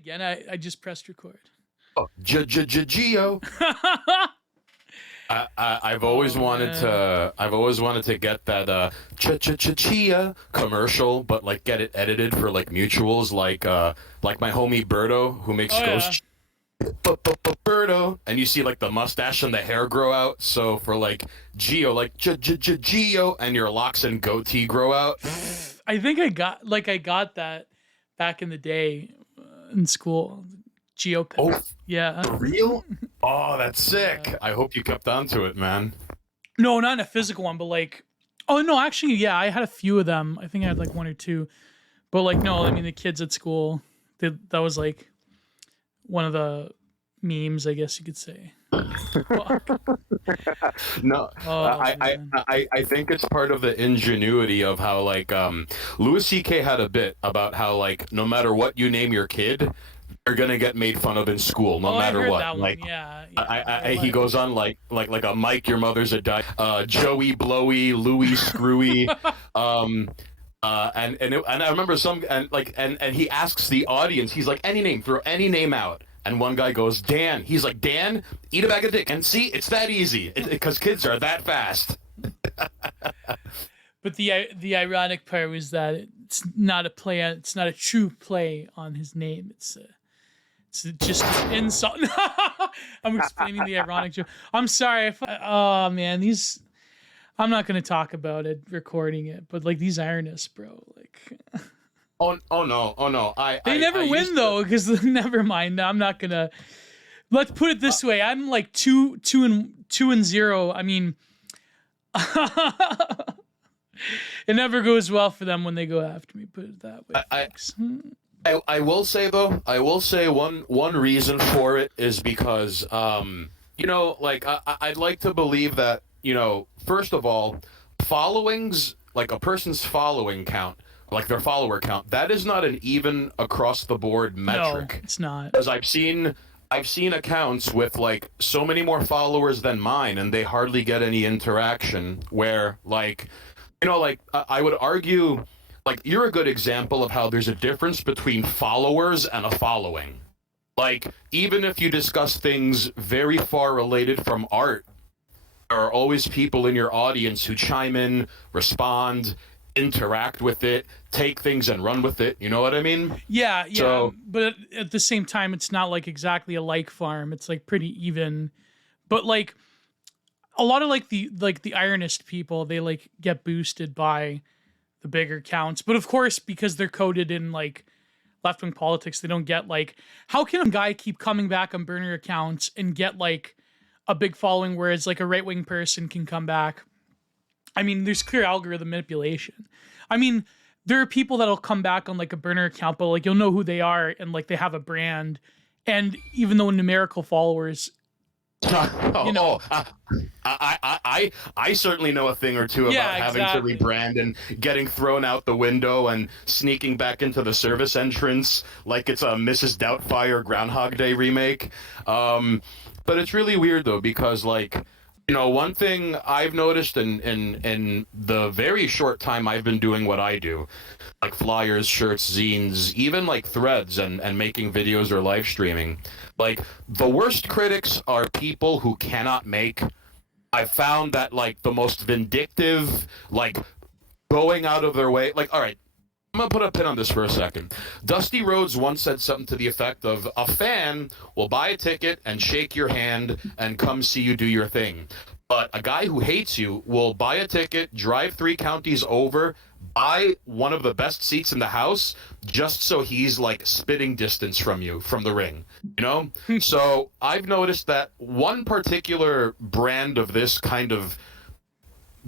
again. I just pressed record. Oh, Geo. I've always wanted to get that Chia commercial, but like get it edited for like mutuals, like my homie Berto who makes Ghost. Berto, and you see like the mustache and the hair grow out. So for like Geo, like Geo, and your locks and goatee grow out. I think I got that back in the day in school. Geopic. Oh, yeah. For real? Oh, that's sick. I hope you kept on to it, man. No, not in a physical one, but like, oh no, actually, yeah, I had a few of them. I think I had like one or two, but like, no, I mean the kids at school, that was like one of the memes, I guess you could say. No, I think it's part of the ingenuity of how like Louis C.K. had a bit about how like no matter what you name your kid, they're gonna get made fun of in school no matter what. Like, he goes on like a Mike, your mother's a Joey Blowy, Louis Screwy, and I remember and he asks the audience, he's like, any name, throw any name out. And one guy goes, Dan. He's like, Dan, eat a bag of dick. And see, it's that easy because kids are that fast. But the ironic part was that it's not a play. It's not a true play on his name. It's just an insult. I'm explaining the ironic joke. I'm sorry. Oh man, these. I'm not going to talk about it, recording it, but like these ironists, bro, like. Oh no! They never win though, because never mind. I'm not gonna. Let's put it this way: I'm like 2-0. I mean, it never goes well for them when they go after me. Put it that way. I will say though. I will say one reason for it is because like I'd like to believe that first of all, followings, like a person's following count. Like their follower count, that is not an even across the board metric. No, it's not. Because I've seen accounts with like so many more followers than mine, and they hardly get any interaction. Where like, I would argue, like you're a good example of how there's a difference between followers and a following. Like even if you discuss things very far related from art, there are always people in your audience who chime in, respond, interact with it, take things and run with it. You know what I mean? Yeah. So, but at the same time, it's not like exactly a like farm. It's like pretty even. But like a lot of like the ironist people, they like get boosted by the bigger counts. But of course, because they're coded in like left-wing politics, they don't get like, how can a guy keep coming back on burner accounts and get like a big following, whereas like a right-wing person can come back? I mean, there's clear algorithm manipulation. I mean, there are people that'll come back on like a burner account, but like you'll know who they are and like they have a brand. And even though numerical followers, I certainly know a thing or two about having to rebrand and getting thrown out the window and sneaking back into the service entrance like it's a Mrs. Doubtfire Groundhog Day remake. But it's really weird though, because like, one thing I've noticed in the very short time I've been doing what I do, like flyers, shirts, zines, even like threads and making videos or live streaming, like the worst critics are people who cannot make. I found that like the most vindictive, like going out of their way, like, all right, I'm going to put a pin on this for a second. Dusty Rhodes once said something to the effect of, a fan will buy a ticket and shake your hand and come see you do your thing. But a guy who hates you will buy a ticket, drive 3 counties over, buy one of the best seats in the house, just so he's like spitting distance from you, from the ring. So I've noticed that one particular brand of this kind of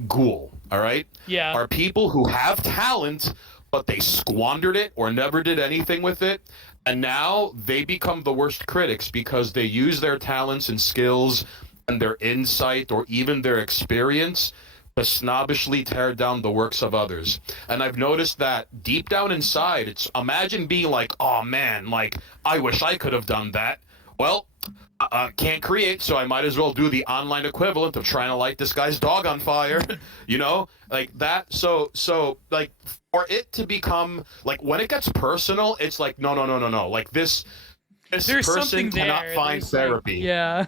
ghoul, all right? Yeah. Are people who have talent, but they squandered it or never did anything with it. And now they become the worst critics because they use their talents and skills and their insight or even their experience to snobbishly tear down the works of others. And I've noticed that deep down inside, imagine being like, oh man, like, I wish I could have done that. Well, can't create, so I might as well do the online equivalent of trying to light this guy's dog on fire, like that. So like for it to become like when it gets personal, it's like no. Like this There's person cannot find therapy. Yeah.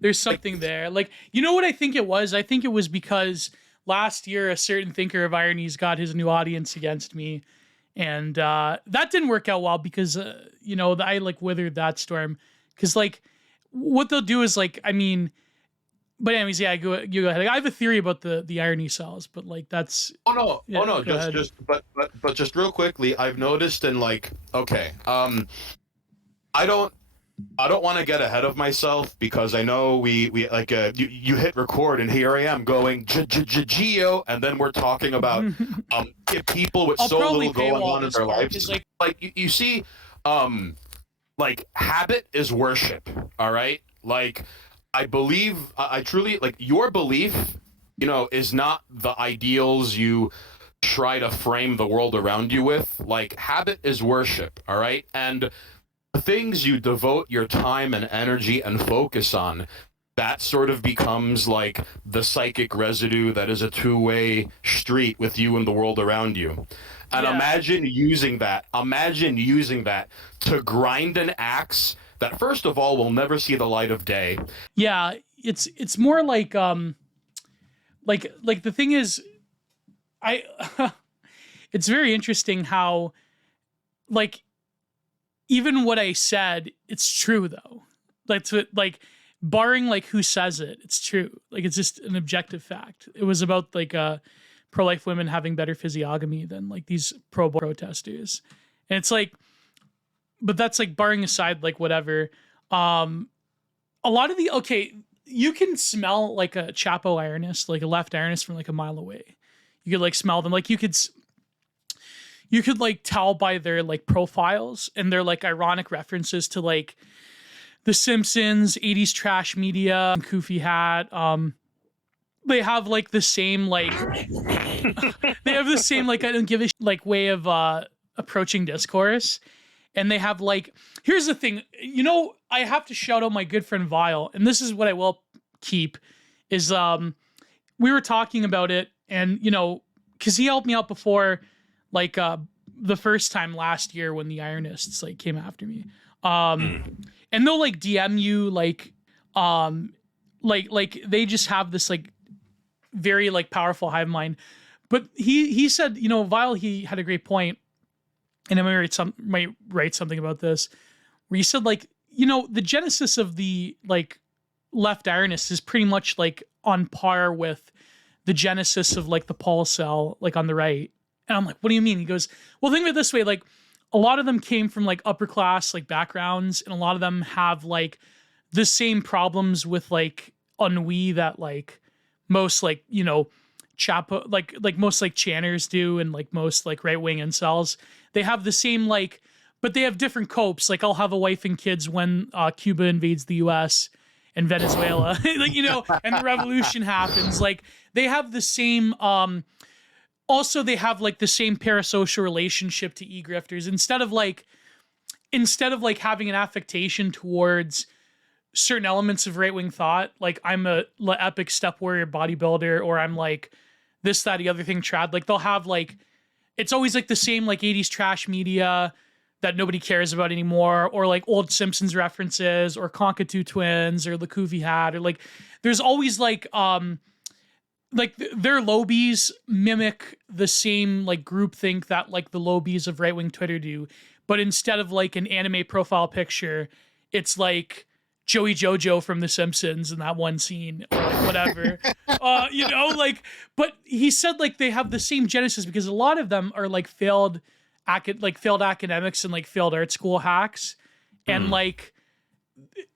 There's something there. Like, you know what I think it was? I think it was because last year a certain thinker of ironies got his new audience against me. And that didn't work out well because, I like withered that storm. Because like what they'll do is like, I mean, but anyways, yeah, you go ahead. Like, I have a theory about the irony cells, but like that's. Oh no, just real quickly, I've noticed in like, okay, I don't want to get ahead of myself because I know we like you hit record and here I am going geo and then we're talking about people with so little going on in their lives. Like you see, like habit is worship. All right, like I believe I truly like your belief. Is not the ideals you try to frame the world around you with. Like habit is worship. All right, and the things you devote your time and energy and focus on, that sort of becomes like the psychic residue that is a two-way street with you and the world around you. And imagine using that to grind an axe that first of all will never see the light of day. Yeah, it's more like the thing is it's very interesting how like even what I said, it's true though. That's what, like, barring like who says it, it's true. Like it's just an objective fact. It was about like pro-life women having better physiognomy than like these protesters, and it's like, but that's like barring aside like whatever. A lot of you can smell like a Chapo ironist, like a left ironist from like a mile away. You could like smell them, like you could like tell by their like profiles and their like ironic references to like The Simpsons, 80s trash media, Koofy hat. They have like the same like they have the same like I don't give a like way of approaching discourse. And they have like, here's the thing, I have to shout out my good friend Vile, and this is what I will keep is we were talking about it, and because he helped me out before. Like the first time last year when the ironists like came after me, and they'll like DM you like they just have this like very like powerful hive mind. But he said, Vile, he had a great point, and I might write something about this, where he said like the genesis of the like left ironist is pretty much like on par with the genesis of like the Paul cell like on the right. And I'm like, what do you mean? He goes, well, think of it this way. Like a lot of them came from like upper class, like backgrounds. And a lot of them have like the same problems with like ennui that like most like, Chapo, like most like Channers do. And like most like right wing incels, they have the same, like, but they have different copes. Like I'll have a wife and kids when Cuba invades the US and Venezuela, like, and the revolution happens. Like they have the same, also, they have like the same parasocial relationship to e-grifters. Instead of like having an affectation towards certain elements of right-wing thought, like I'm a epic step warrior bodybuilder, or I'm like this, that, the other thing trad. Like they'll have like, it's always like the same like 80s trash media that nobody cares about anymore, or like old Simpsons references, or Conkatoo twins, or the Koofy hat, or like there's always like their lobies mimic the same like groupthink that like the lobies of right-wing Twitter do, but instead of like an anime profile picture, it's like Joey Jojo from The Simpsons in that one scene, or like whatever. But he said like they have the same genesis because a lot of them are like failed academics and like failed art school hacks, and like,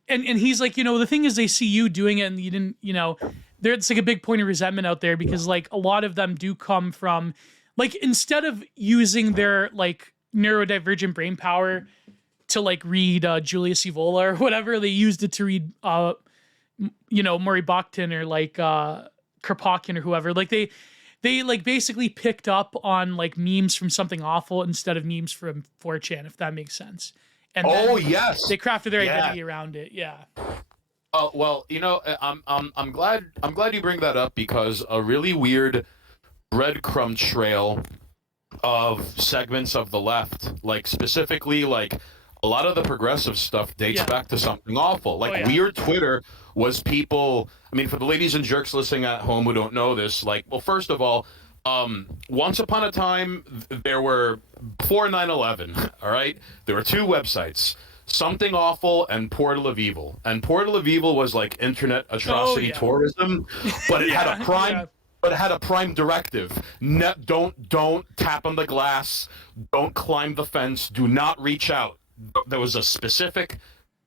and he's like, the thing is they see you doing it and you didn't, there's like a big point of resentment out there because like a lot of them do come from like, instead of using their like neurodivergent brain power to like read Julius Evola or whatever, they used it to read Murray Bockton or like Kropotkin or whoever. Like they like basically picked up on like memes from Something Awful instead of memes from 4chan, if that makes sense. and Oh then yes, they crafted their identity around it. Yeah. Oh well, I'm glad you bring that up because a really weird breadcrumb trail of segments of the left, like specifically like a lot of the progressive stuff dates back to something awful. Like weird Twitter was people. I mean, for the ladies and jerks listening at home who don't know this, like, well, first of all, once upon a time there were before 9/11. All right, there were two websites. Something Awful and Portal of Evil. And Portal of Evil was like internet atrocity tourism, but it had a prime but it had a prime directive. Don't tap on the glass, don't climb the fence, do not reach out. There was a specific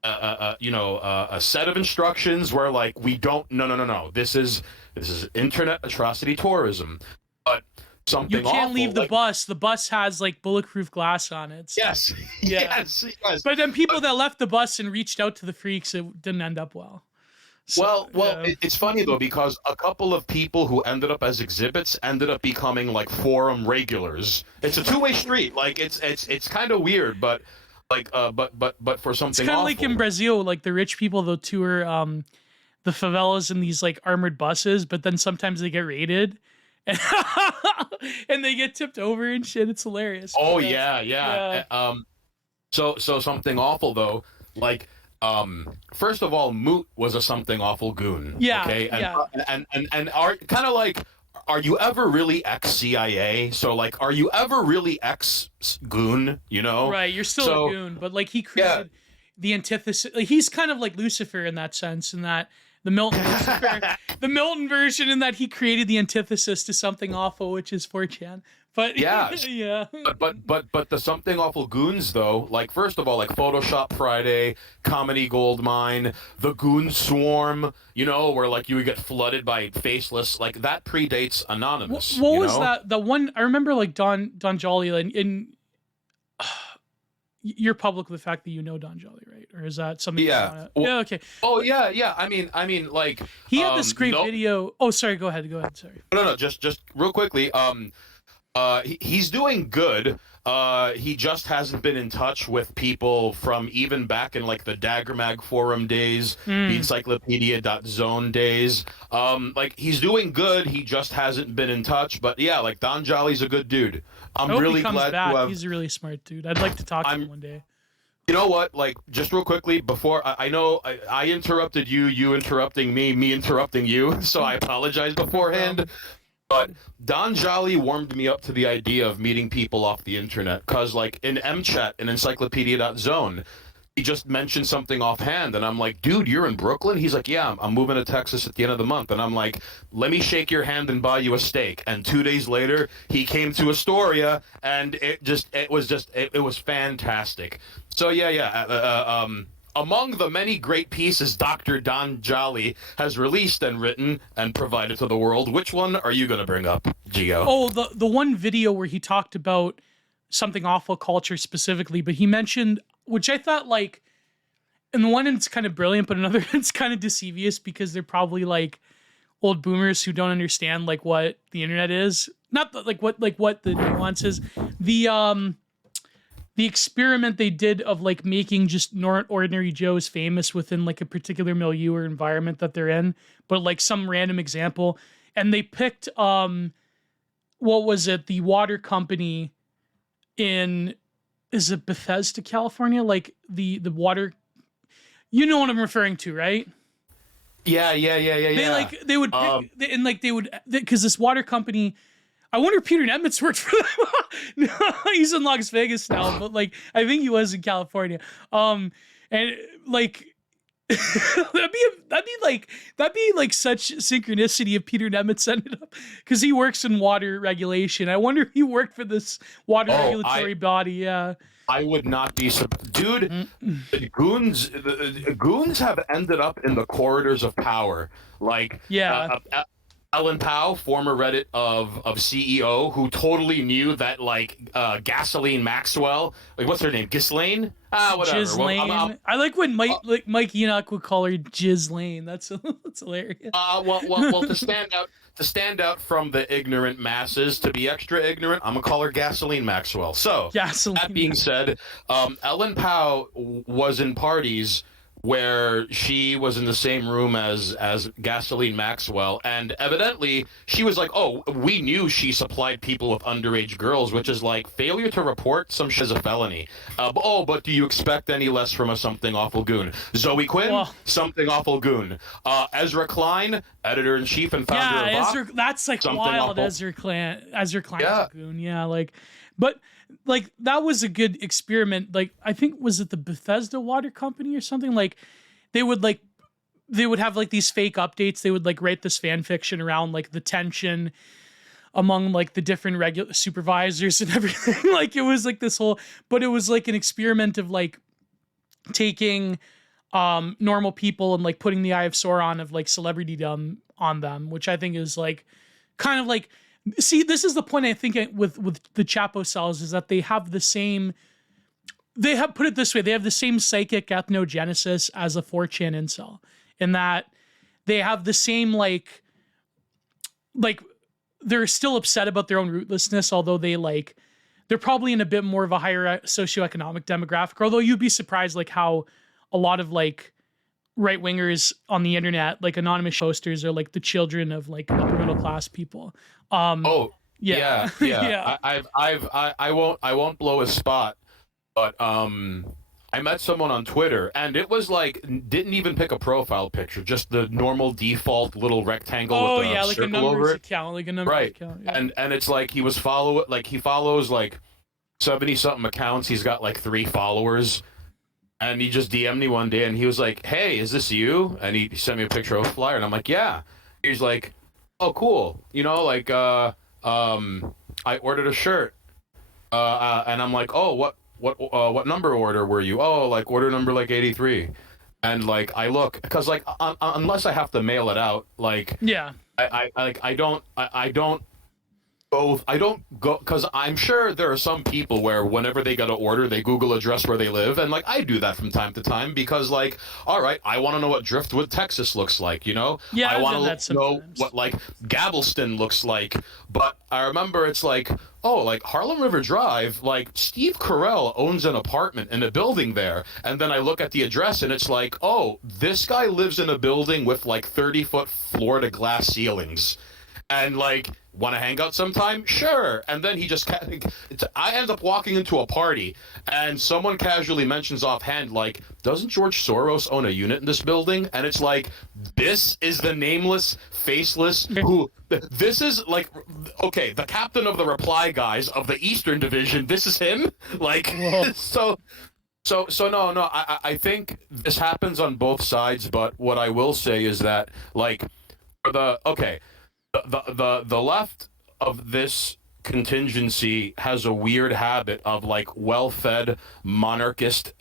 a set of instructions where like we don't no. This is internet atrocity tourism. But something you can't awful, leave the bus. The bus has like bulletproof glass on it. So. Yes. Yes. But then people that left the bus and reached out to the freaks, it didn't end up well. So, it's funny though because a couple of people who ended up as exhibits ended up becoming like forum regulars. It's a two-way street. Like it's kind of weird, but like but for something it's kind of like in Brazil, like the rich people they'll tour the favelas in these like armored buses, but then sometimes they get raided. And they get tipped over and shit. It's hilarious. Oh yeah. So something awful though. Like first of all, Moot was a something awful goon. Yeah. Okay. And are kind of like, are you ever really ex-CIA? So like, are you ever really ex-goon? You know. Right. You're still a goon, but like he created the antithesis. Like, he's kind of like Lucifer in that sense, in that. The Milton version, in that he created the antithesis to something awful, which is 4chan. But yeah. But the something awful goons though, like first of all, like Photoshop Friday, Comedy Goldmine, the Goon Swarm, where like you would get flooded by faceless, like that predates Anonymous. What was that? The one I remember, like Don Jolly in. You're public with the fact that you know Don Jolly, right? Or is that something? Yeah. Okay. Oh yeah. I mean, like he had this great video. Oh, sorry. Go ahead. Sorry. No. Just real quickly. He's doing good. He just hasn't been in touch with people from even back in like the Dagger Mag forum days, the encyclopedia.zone days. Like he's doing good. He just hasn't been in touch. But yeah, like Don Jolly's a good dude. I'm really glad back. to have. He's a really smart dude. I'd like to talk to him one day. You know what? Like, just real quickly, before I know I interrupted you, you interrupting me interrupting you. So I apologize beforehand. But Don Jolly warmed me up to the idea of meeting people off the internet. Because, like, in MChat, in encyclopedia.zone, he just mentioned something offhand. And I'm like, dude, you're in Brooklyn? He's like, yeah, I'm moving to Texas at the end of the month. And I'm like, let me shake your hand and buy you a steak. And 2 days later, he came to Astoria, and it was fantastic. So, among the many great pieces Dr. Don Jolly has released and written and provided to the world, which one are you going to bring up, Gio? Oh, the one video where he talked about something awful culture specifically, but he mentioned, which I thought, like, in the one it's kind of brilliant, but another it's kind of deceivious because they're probably like old boomers who don't understand like what the internet is, not what the nuance is. The experiment they did of like making just ordinary Joes famous within like a particular milieu or environment that they're in, but like some random example. And they picked, what was it? The water company is it Bethesda, California? Like the water, you know what I'm referring to, right? Yeah. They would pick, because this water company, I wonder if Peter Nemitz worked for them. No, he's in Las Vegas now, but like I think he was in California. And like that'd be like such synchronicity if Peter Nemitz ended up, because he works in water regulation. I wonder if he worked for this water regulatory body. Yeah. I would not be surprised. Dude, the goons have ended up in the corridors of power. Like, Ellen Pao, former Reddit of CEO, who totally knew that, like, Gasoline Maxwell, like, what's her name? Ghislaine? Whatever. Ghislaine. I like when Mike Enoch would call her Ghislaine. That's hilarious. Well, to to stand out from the ignorant masses, to be extra ignorant, I'm gonna call her Gasoline Maxwell. So that being said, Ellen Pao was in parties where she was in the same room as Gasoline Maxwell, and evidently she was like, "Oh, we knew she supplied people with underage girls," which is like failure to report some shit is a felony. But do you expect any less from a something awful goon? Zoe Quinn, something awful goon. Ezra Klein, editor in chief and founder of Ezra, that's like wild. Awful. Ezra Klein's a goon. Yeah, like, but. Like that was a good experiment. Like I think was it the Bethesda Water Company or something? Like they would have like these fake updates. They would like write this fan fiction around like the tension among like the different regular supervisors and everything. Like it was like this whole, but it was like an experiment of like taking normal people and like putting the Eye of Sauron of like celebritydom on them, which I think is like kind of like. See, this is the point I think with the Chapo cells is that they have the same. They have put it this way: they have the same psychic ethnogenesis as a 4chan incel, in that they have the same like they're still upset about their own rootlessness, although they're probably in a bit more of a higher socioeconomic demographic. Although you'd be surprised like how a lot of like right wingers on the internet, like anonymous posters, are like the children of like upper middle class people. Yeah. I won't blow his spot, but I met someone on Twitter, and it was like didn't even pick a profile picture, just the normal default little rectangle with a circle over it. Like a numbers account. Yeah. And it's like he follows like 70 something accounts. He's got like 3 followers. And he just DM'd me one day, and he was like, "Hey, is this you?" And he sent me a picture of a flyer, and I'm like, "Yeah." He's like, "Oh, cool. You know, like, I ordered a shirt." And I'm like, "Oh, what number order were you?" "Oh, like order number like 83." And like, I look, because like, unless I have to mail it out, like, yeah, I don't go, because I'm sure there are some people where whenever they get an order, they Google address where they live, and like I do that from time to time because like, all right, I want to know what Driftwood, Texas looks like, you know? Yeah, I want to know what like Galveston looks like. But I remember it's like, oh, like Harlem River Drive, like Steve Carell owns an apartment in a building there. And then I look at the address and it's like, oh, this guy lives in a building with like 30-foot floor to glass ceilings. And like, want to hang out sometime? Sure. And then he just, I end up walking into a party, and someone casually mentions offhand, like, doesn't George Soros own a unit in this building? And it's like, this is the nameless, faceless, who, this is like, okay, the captain of the Reply Guys of the Eastern Division, this is him? Like, so no, I think this happens on both sides, but what I will say is that, like, the left of this contingency has a weird habit of like well-fed monarchist,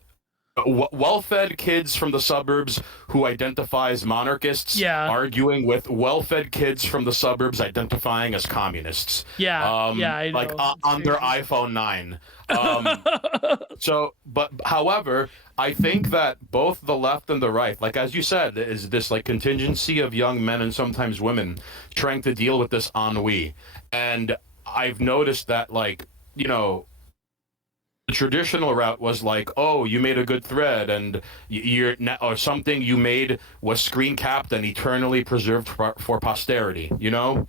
well-fed kids from the suburbs who identify as monarchists, arguing with well-fed kids from the suburbs identifying as communists. I know. Like on their iPhone 9. But however, I think that both the left and the right, like as you said, is this like contingency of young men and sometimes women trying to deal with this ennui. And I've noticed that, like, you know, the traditional route was like, oh, you made a good thread, and or something you made was screen capped and eternally preserved for posterity, you know?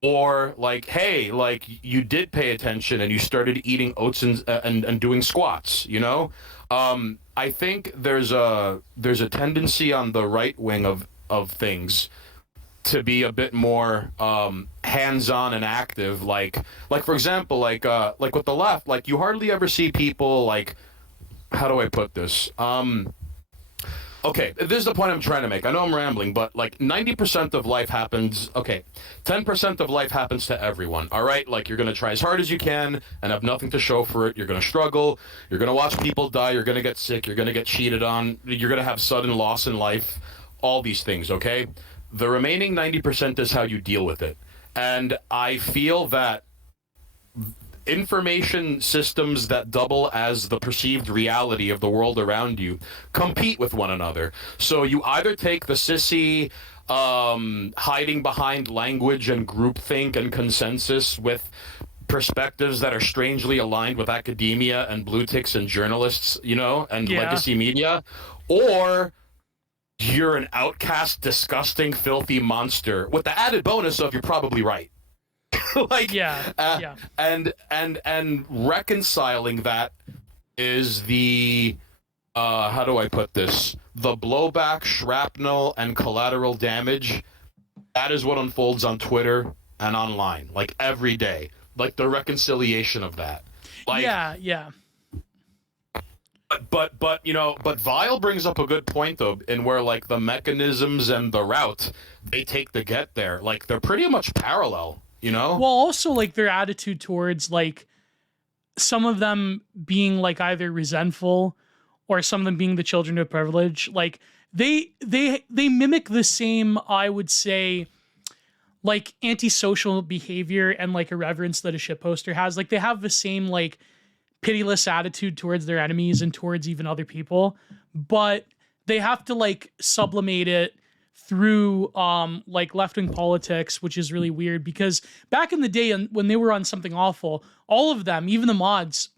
Or like, hey, like you did pay attention and you started eating oats and doing squats, you know? I think there's a tendency on the right wing of things to be a bit more hands-on and active, like for example, like with the left, like you hardly ever see people like, how do I put this? Okay, this is the point I'm trying to make. I know I'm rambling, but like 90% of life happens, 10% of life happens to everyone, all right? Like you're going to try as hard as you can and have nothing to show for it. You're going to struggle. You're going to watch people die. You're going to get sick. You're going to get cheated on. You're going to have sudden loss in life. All these things, okay? The remaining 90% is how you deal with it. And I feel that information systems that double as the perceived reality of the world around you compete with one another. So you either take the sissy, hiding behind language and groupthink and consensus with perspectives that are strangely aligned with academia and blue ticks and journalists, and legacy media, or you're an outcast, disgusting, filthy monster with the added bonus of you're probably right. And reconciling that is the how do I put this? The blowback, shrapnel, and collateral damage. That is what unfolds on Twitter and online, like every day. Like the reconciliation of that. Like, yeah. But Vile brings up a good point though, in where like the mechanisms and the route they take to get there, like they're pretty much parallel. Well, also like their attitude towards like some of them being like either resentful or some of them being the children of privilege. Like they mimic the same, I would say, like antisocial behavior and like irreverence that a shitposter has. Like they have the same like pitiless attitude towards their enemies and towards even other people, but they have to like sublimate it through like left-wing politics, which is really weird because back in the day when they were on Something Awful, all of them, even the mods,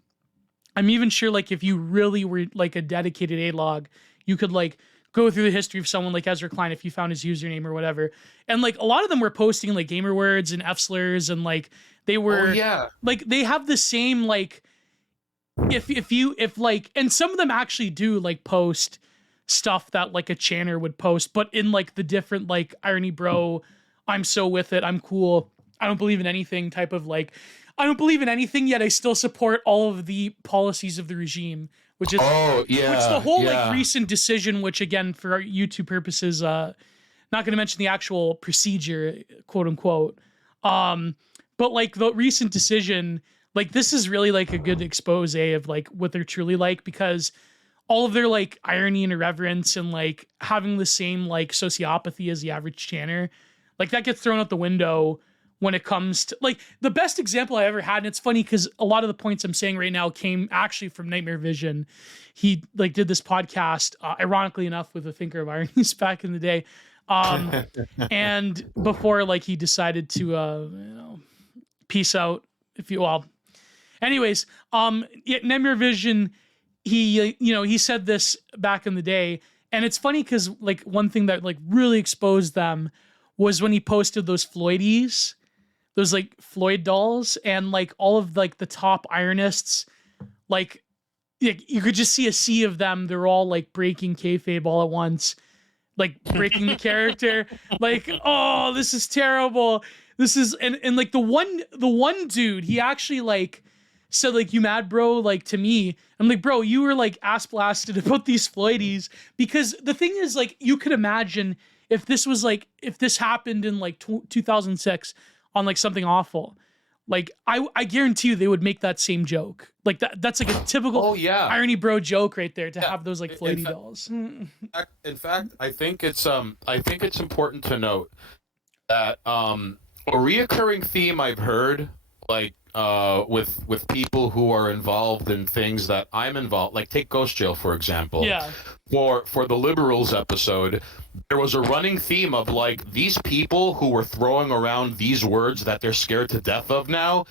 I'm even sure like if you really were like a dedicated A-log, you could like go through the history of someone like Ezra Klein if you found his username or whatever. And like a lot of them were posting like gamer words and F-slurs and like they were like they have the same like if like, and some of them actually do like post stuff that like a chanter would post, but in like the different like irony bro, I'm so with it, I'm cool, I don't believe in anything type of like, I don't believe in anything yet I still support all of the policies of the regime, which is which the whole like recent decision, which again for our YouTube purposes, not going to mention the actual procedure, quote unquote, but like the recent decision, like this is really like a good expose of like what they're truly like, because all of their like irony and irreverence and like having the same like sociopathy as the average chanter, like that gets thrown out the window when it comes to like the best example I ever had. And it's funny because a lot of the points I'm saying right now came actually from Nightmare Vision. He like did this podcast, ironically enough, with a thinker of ironies back in the day. And before like he decided to, peace out, if you will. Anyways, Nightmare Vision, he said this back in the day, and it's funny because like one thing that like really exposed them was when he posted those Floydies, those like Floyd dolls, and like all of like the top ironists, like you could just see a sea of them. They're all like breaking kayfabe all at once, like breaking the character. Like, oh, this is terrible. This is and like the one dude, he actually like said like, you mad bro, like to me. I'm like, bro, you were like ass blasted about these Floydies, because the thing is like, you could imagine if this was like, if this happened in like 2006 on like Something Awful, like I guarantee you they would make that same joke. Like that's like a typical irony bro joke right there to have those like Floydy dolls. In fact, I think it's important to note that a reoccurring theme I've heard, like with people who are involved in things that I'm involved, like take Ghost Jail for example. Yeah. For the Liberals episode, there was a running theme of like these people who were throwing around these words that they're scared to death of now.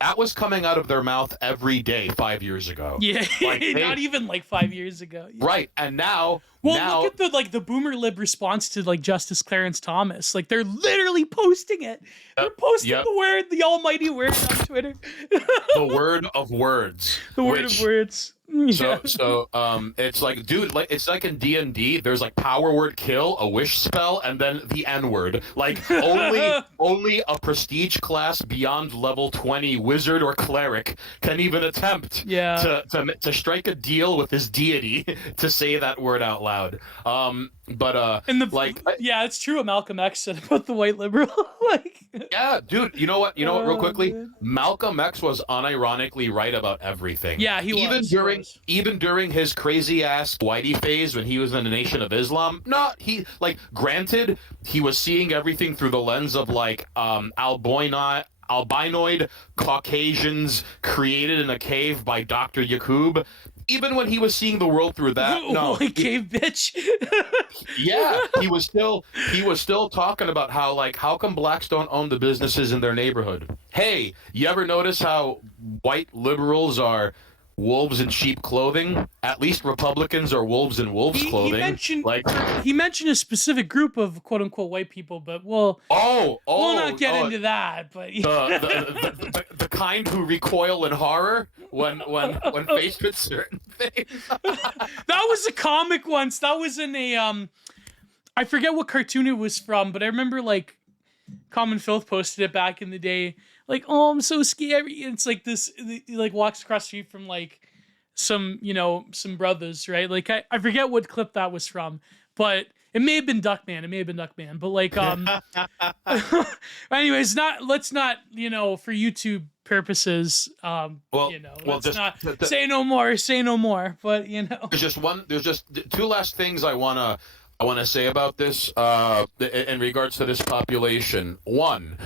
That was coming out of their mouth every day 5 years ago. Yeah, like not even like 5 years ago. Yeah. Right, and now... Well, look at the boomer lib response to like Justice Clarence Thomas. Like they're literally posting it. They're posting the almighty word on Twitter. The word of words. The word of words. So it's like, dude, like it's like in D&D, there's like power word kill, a wish spell, and then the N word. Like only a prestige class beyond level 20 wizard or cleric can even attempt to strike a deal with his deity to say that word out loud. It's true what Malcolm X said about the white liberal. Yeah, dude, you know what, real quickly, man. Malcolm X was unironically right about everything. Yeah, he was. Even during his crazy ass whitey phase when he was in the Nation of Islam, granted, he was seeing everything through the lens of like albinoid Caucasians created in a cave by Dr. Yakub. even when he was seeing the world through that, no, white cave bitch. yeah, he was still talking about how come blacks don't own the businesses in their neighborhood. Hey, you ever notice how white liberals are wolves in sheep clothing? At least Republicans are wolves in wolves clothing. He mentioned a specific group of quote unquote white people, but we'll not get into that. But the kind who recoil in horror when faced with certain things. That was a comic once. That was in a I forget what cartoon it was from, but I remember like Common Filth posted it back in the day. Like, oh, I'm so scary. And it's like this, he like walks across the street from like some brothers, right? Like I forget what clip that was from, but it may have been Duckman. But like, anyways, let's not, for YouTube purposes, let's not say no more. But there's just two last things I wanna say about this in regards to this population. One,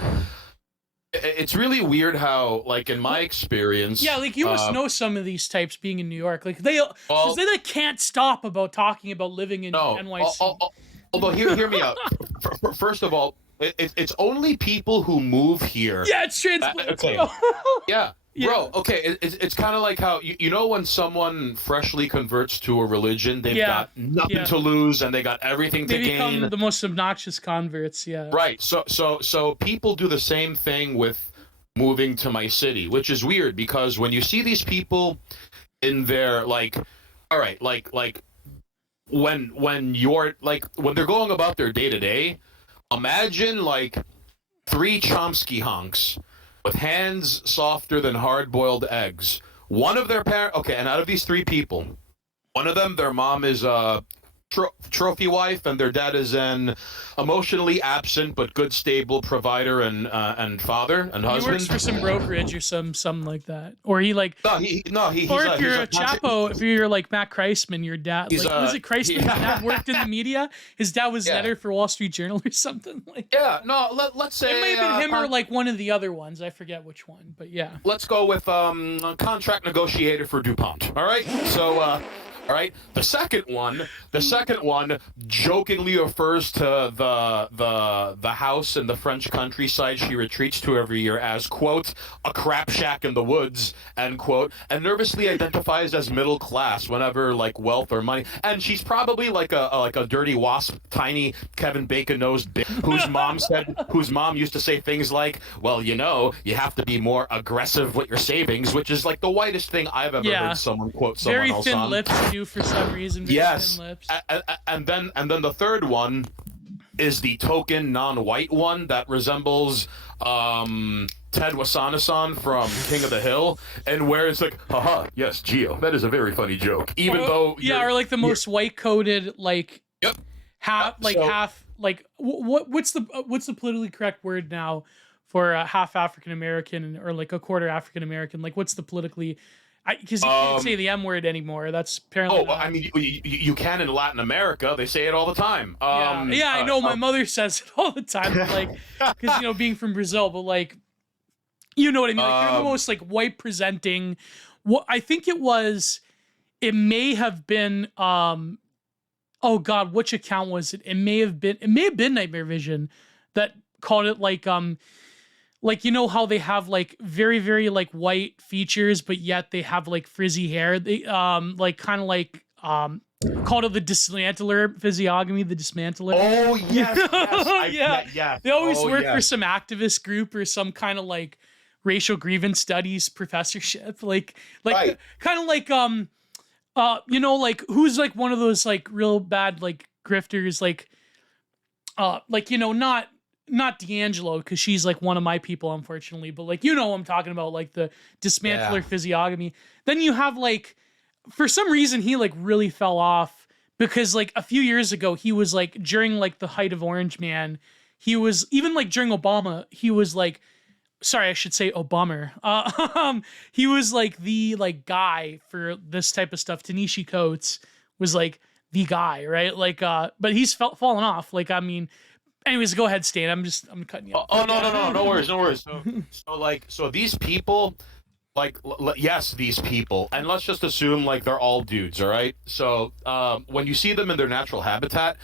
it's really weird how, like, in my experience, like you must know some of these types being in New York, like they can't stop about talking about living in NYC. Although hear me out. First of all, it's only people who move here. Yeah, it's transplants. Okay. Yeah. Bro, okay, it's kind of like how, when someone freshly converts to a religion, they've got nothing to lose and they got everything to gain. They become the most obnoxious converts, yeah. Right, so people do the same thing with moving to my city, which is weird because when you see these people in their, like, all right, like when they're going about their day-to-day, imagine, like, 3 Chomsky hunks with hands softer than hard-boiled eggs. One of their parents, okay, and out of these 3 people, one of them, their mom is a trophy wife, and their dad is an emotionally absent but good, stable provider and father and husband. He works for some brokerage or something like that, or he like. If you're a Chapo, if you're like Matt Kreisman, your dad, was it Kreisman? His dad worked in the media. His dad was editor for Wall Street Journal or something like. Yeah, no. Let's say it may have been him or like one of the other ones. I forget which one, but yeah. Let's go with a contract negotiator for DuPont. All right, so. All right. The second one jokingly refers to the house in the French countryside she retreats to every year as, quote, a crap shack in the woods, end quote, and nervously identifies as middle class whenever like wealth or money. And she's probably like a dirty wasp, tiny Kevin Bacon-nosed bitch whose mom used to say things like, well, you have to be more aggressive with your savings, which is like the whitest thing I've ever heard someone quote someone very else thin on. Lips. For some reason, yes, thin lips. And then the third one is the token non-white one that resembles Ted Wasanason from King of the Hill, and where it's like, haha, yes, Gio, that is a very funny joke, even though or like the most white-coded, like half what's the politically correct word now for half African American or like a quarter African American? Like, what's the politically because you can't say the M word anymore. That's apparently. I mean, you can in Latin America. They say it all the time. I know. My mother says it all the time. But like, because being from Brazil, but like, you know what I mean. Like, they're the most like white presenting. What I think it was, it may have been. Oh God, which account was it? It may have been Nightmare Vision that called it like how they have like very, very like white features, but yet they have like frizzy hair. They called it the dismantler physiognomy, the dismantler. Oh yes, yeah. They always work for some activist group or some kind of like racial grievance studies professorship, like right. Kind of like like who's like one of those like real bad like grifters, not D'Angelo, because she's like one of my people, unfortunately, but like, I'm talking about, like the dismantler physiognomy. Then you have like, for some reason, he like really fell off because like a few years ago, he was like during like the height of Orange Man, he was even like during Obama, he was like, sorry, I should say Obama. He was like the like guy for this type of stuff. Tanishi Coates was like the guy, right? Like, but he's fallen off. Like, I mean. Anyways, go ahead, Stan. I'm cutting you off. Oh no worries. So these people, like yes, these people, and let's just assume like they're all dudes, all right? So when you see them in their natural habitat,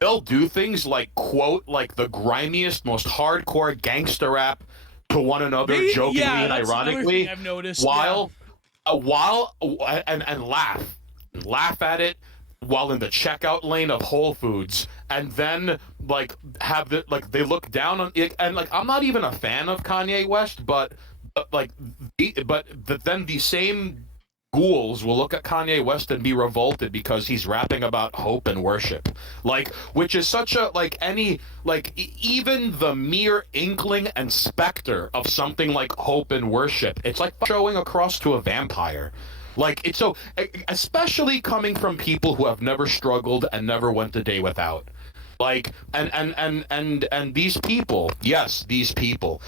they'll do things like quote like the grimiest, most hardcore gangster rap to one another, jokingly and ironically, I've noticed, while and laugh at it while in the checkout lane of Whole Foods, and then like have the like they look down on it, and like I'm not even a fan of Kanye West, but then the same ghouls will look at Kanye West and be revolted because he's rapping about hope and worship, like, which is such a like any like even the mere inkling and specter of something like hope and worship, it's like showing across to a vampire. Like, it's so, especially coming from people who have never struggled and never went a day without. Like, and these people, yes, these people.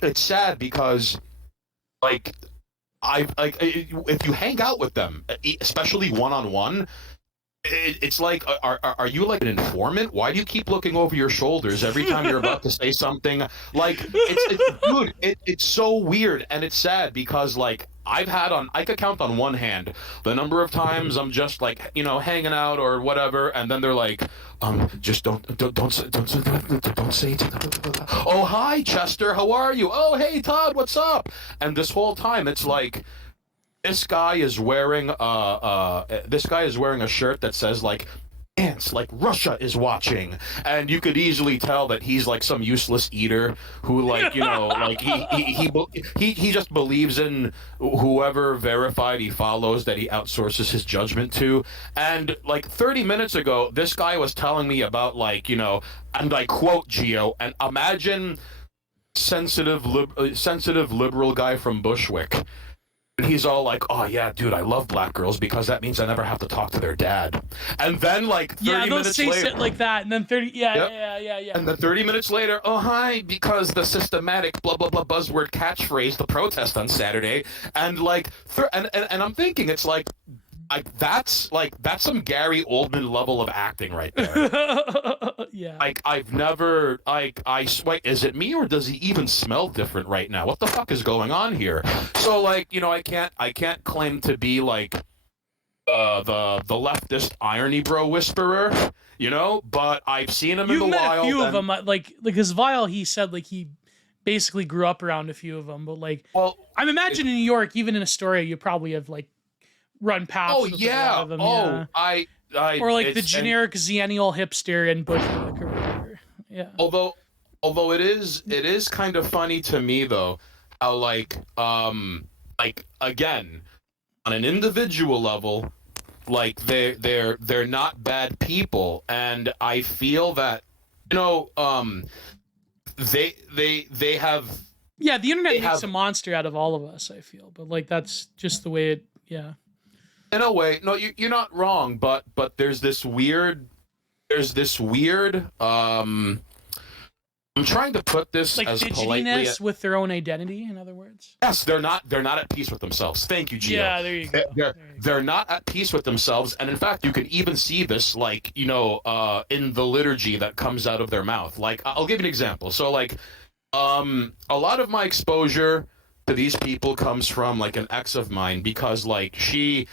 It's sad because, like, if you hang out with them, especially one on one, it's like, are you like an informant? Why do you keep looking over your shoulders every time you're about to say something? Like, dude, it's so weird, and it's sad because like I could count on one hand the number of times I'm just like, you know, hanging out or whatever, and then they're like, just don't say. Oh, hi, Chester, how are you? Oh, hey, Todd, what's up? And this whole time it's like, this guy is wearing a shirt that says like ants, like Russia is watching, and you could easily tell that he's like some useless eater who, like, you know, like he just believes in whoever verified he follows that he outsources his judgment to. And like 30 minutes ago, this guy was telling me about, like, you know, and I quote Geo, and imagine sensitive liberal guy from Bushwick. And he's all like, oh, yeah, dude, I love black girls because that means I never have to talk to their dad. And then, like, 30 minutes later... shit like that, and then 30... Yeah. And then 30 minutes later, oh, hi, because the systematic blah, blah, blah buzzword catchphrase, the protest on Saturday. And, like, and I'm thinking, it's like, that's some Gary Oldman level of acting right there. Yeah. Like, I've never, like, wait, is it me or does he even smell different right now? What the fuck is going on here? So, like, you know, I can't claim to be like the leftist irony bro whisperer, you know, but I've seen him in the wild. You've met a few of them, like his Vile, he said like he basically grew up around a few of them, but like, well, I'm imagining in New York, even in Astoria, you probably have like run past. Oh yeah. Of them, yeah. Or like the generic Xennial hipster in Bushwick or whatever. Yeah. Although it is kind of funny to me though, how like again, on an individual level, like they're not bad people, and I feel that, you know, they have. Yeah, the internet makes a monster out of all of us, I feel, but like that's just the way it. Yeah. In a way, no, you're not wrong, but there's this weird, I'm trying to put this like as politely with their own identity, in other words. Yes, they're not at peace with themselves. Thank you, Gio. Yeah, there you go. They're not at peace with themselves, and in fact, you can even see this, like, you know, in the liturgy that comes out of their mouth. Like, I'll give you an example. So, like, a lot of my exposure to these people comes from like an ex of mine, because like she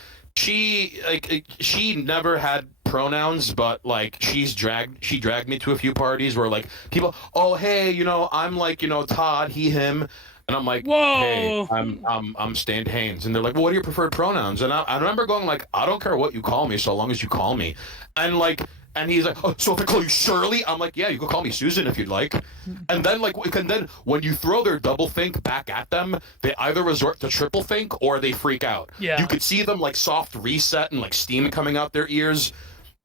never had pronouns, but like she dragged me to a few parties where like people, oh hey, you know, I'm like, you know, Todd, he, him, and I'm like, whoa, hey, I'm Stan Haynes, and they're like, well, what are your preferred pronouns? And I remember going like, I don't care what you call me so long as you call me. And like, and he's like, oh, so if I call you Shirley, I'm like, yeah, you can call me Susan if you'd like. And then when you throw their double think back at them, they either resort to triple think or they freak out. Yeah. You could see them like soft reset and like steam coming out their ears.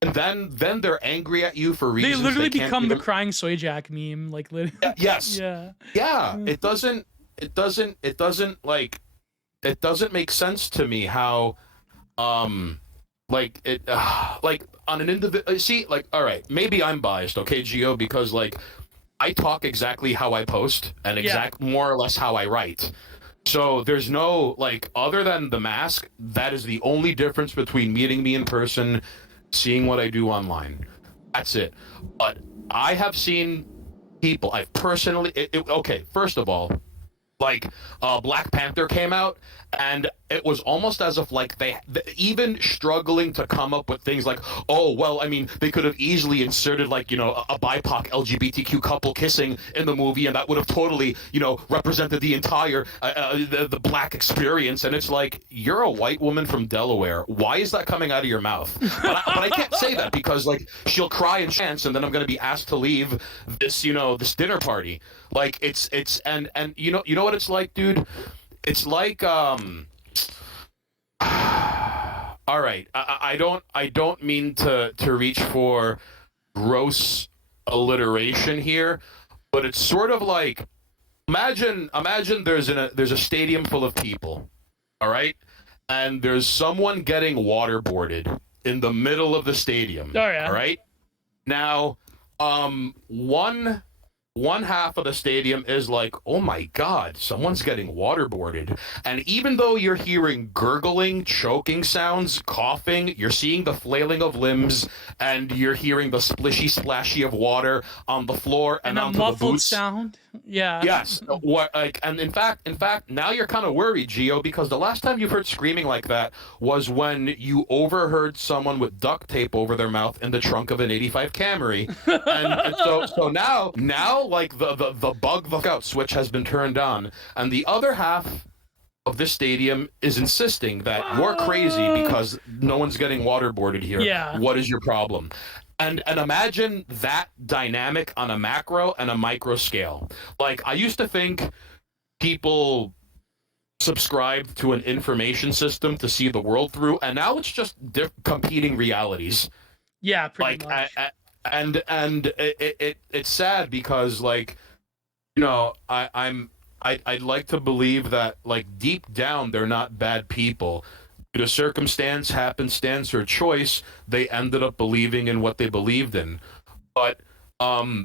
And then they're angry at you for reasons they literally become the crying soy jack meme, like literally. Yes. Yeah. Yeah. It doesn't make sense to me how like it like on an individual, see, like, all right, maybe I'm biased, okay, Gio, because like I talk exactly how I post and more or less how I write. So there's no, like, other than the mask, that is the only difference between meeting me in person, seeing what I do online. That's it. But I have seen people, I've personally, okay, first of all, like Black Panther came out, and it was almost as if like they even struggling to come up with things like, oh well, I mean, they could have easily inserted like, you know, a BIPOC LGBTQ couple kissing in the movie, and that would have totally, you know, represented the entire the black experience. And it's like, you're a white woman from Delaware. Why is that coming out of your mouth? But I can't say that because like she'll cry and chance, and then I'm going to be asked to leave this, you know, this dinner party. Like it's and you know what it's like, dude. It's like all right. I don't mean to reach for gross alliteration here, but it's sort of like imagine there's a stadium full of people, all right, and there's someone getting waterboarded in the middle of the stadium. Oh yeah. All right. Now, one half of the stadium is like, oh my God, someone's getting waterboarded. And even though you're hearing gurgling, choking sounds, coughing, you're seeing the flailing of limbs, and you're hearing the splishy splashy of water on the floor and onto the boots. A muffled sound. Yeah. Yes. What, like, and in fact, now you're kind of worried, Gio, because the last time you've heard screaming like that was when you overheard someone with duct tape over their mouth in the trunk of an '85 Camry. and so now like the bug the fuck out switch has been turned on, and the other half of this stadium is insisting that you're crazy because no one's getting waterboarded here. Yeah. What is your problem? And imagine that dynamic on a macro and a micro scale. Like, I used to think people subscribed to an information system to see the world through, and now it's just competing realities. Yeah, pretty much. And it's sad because, like, you know, I'd like to believe that, like, deep down they're not bad people. Due to circumstance, happenstance, or choice, they ended up believing in what they believed in. But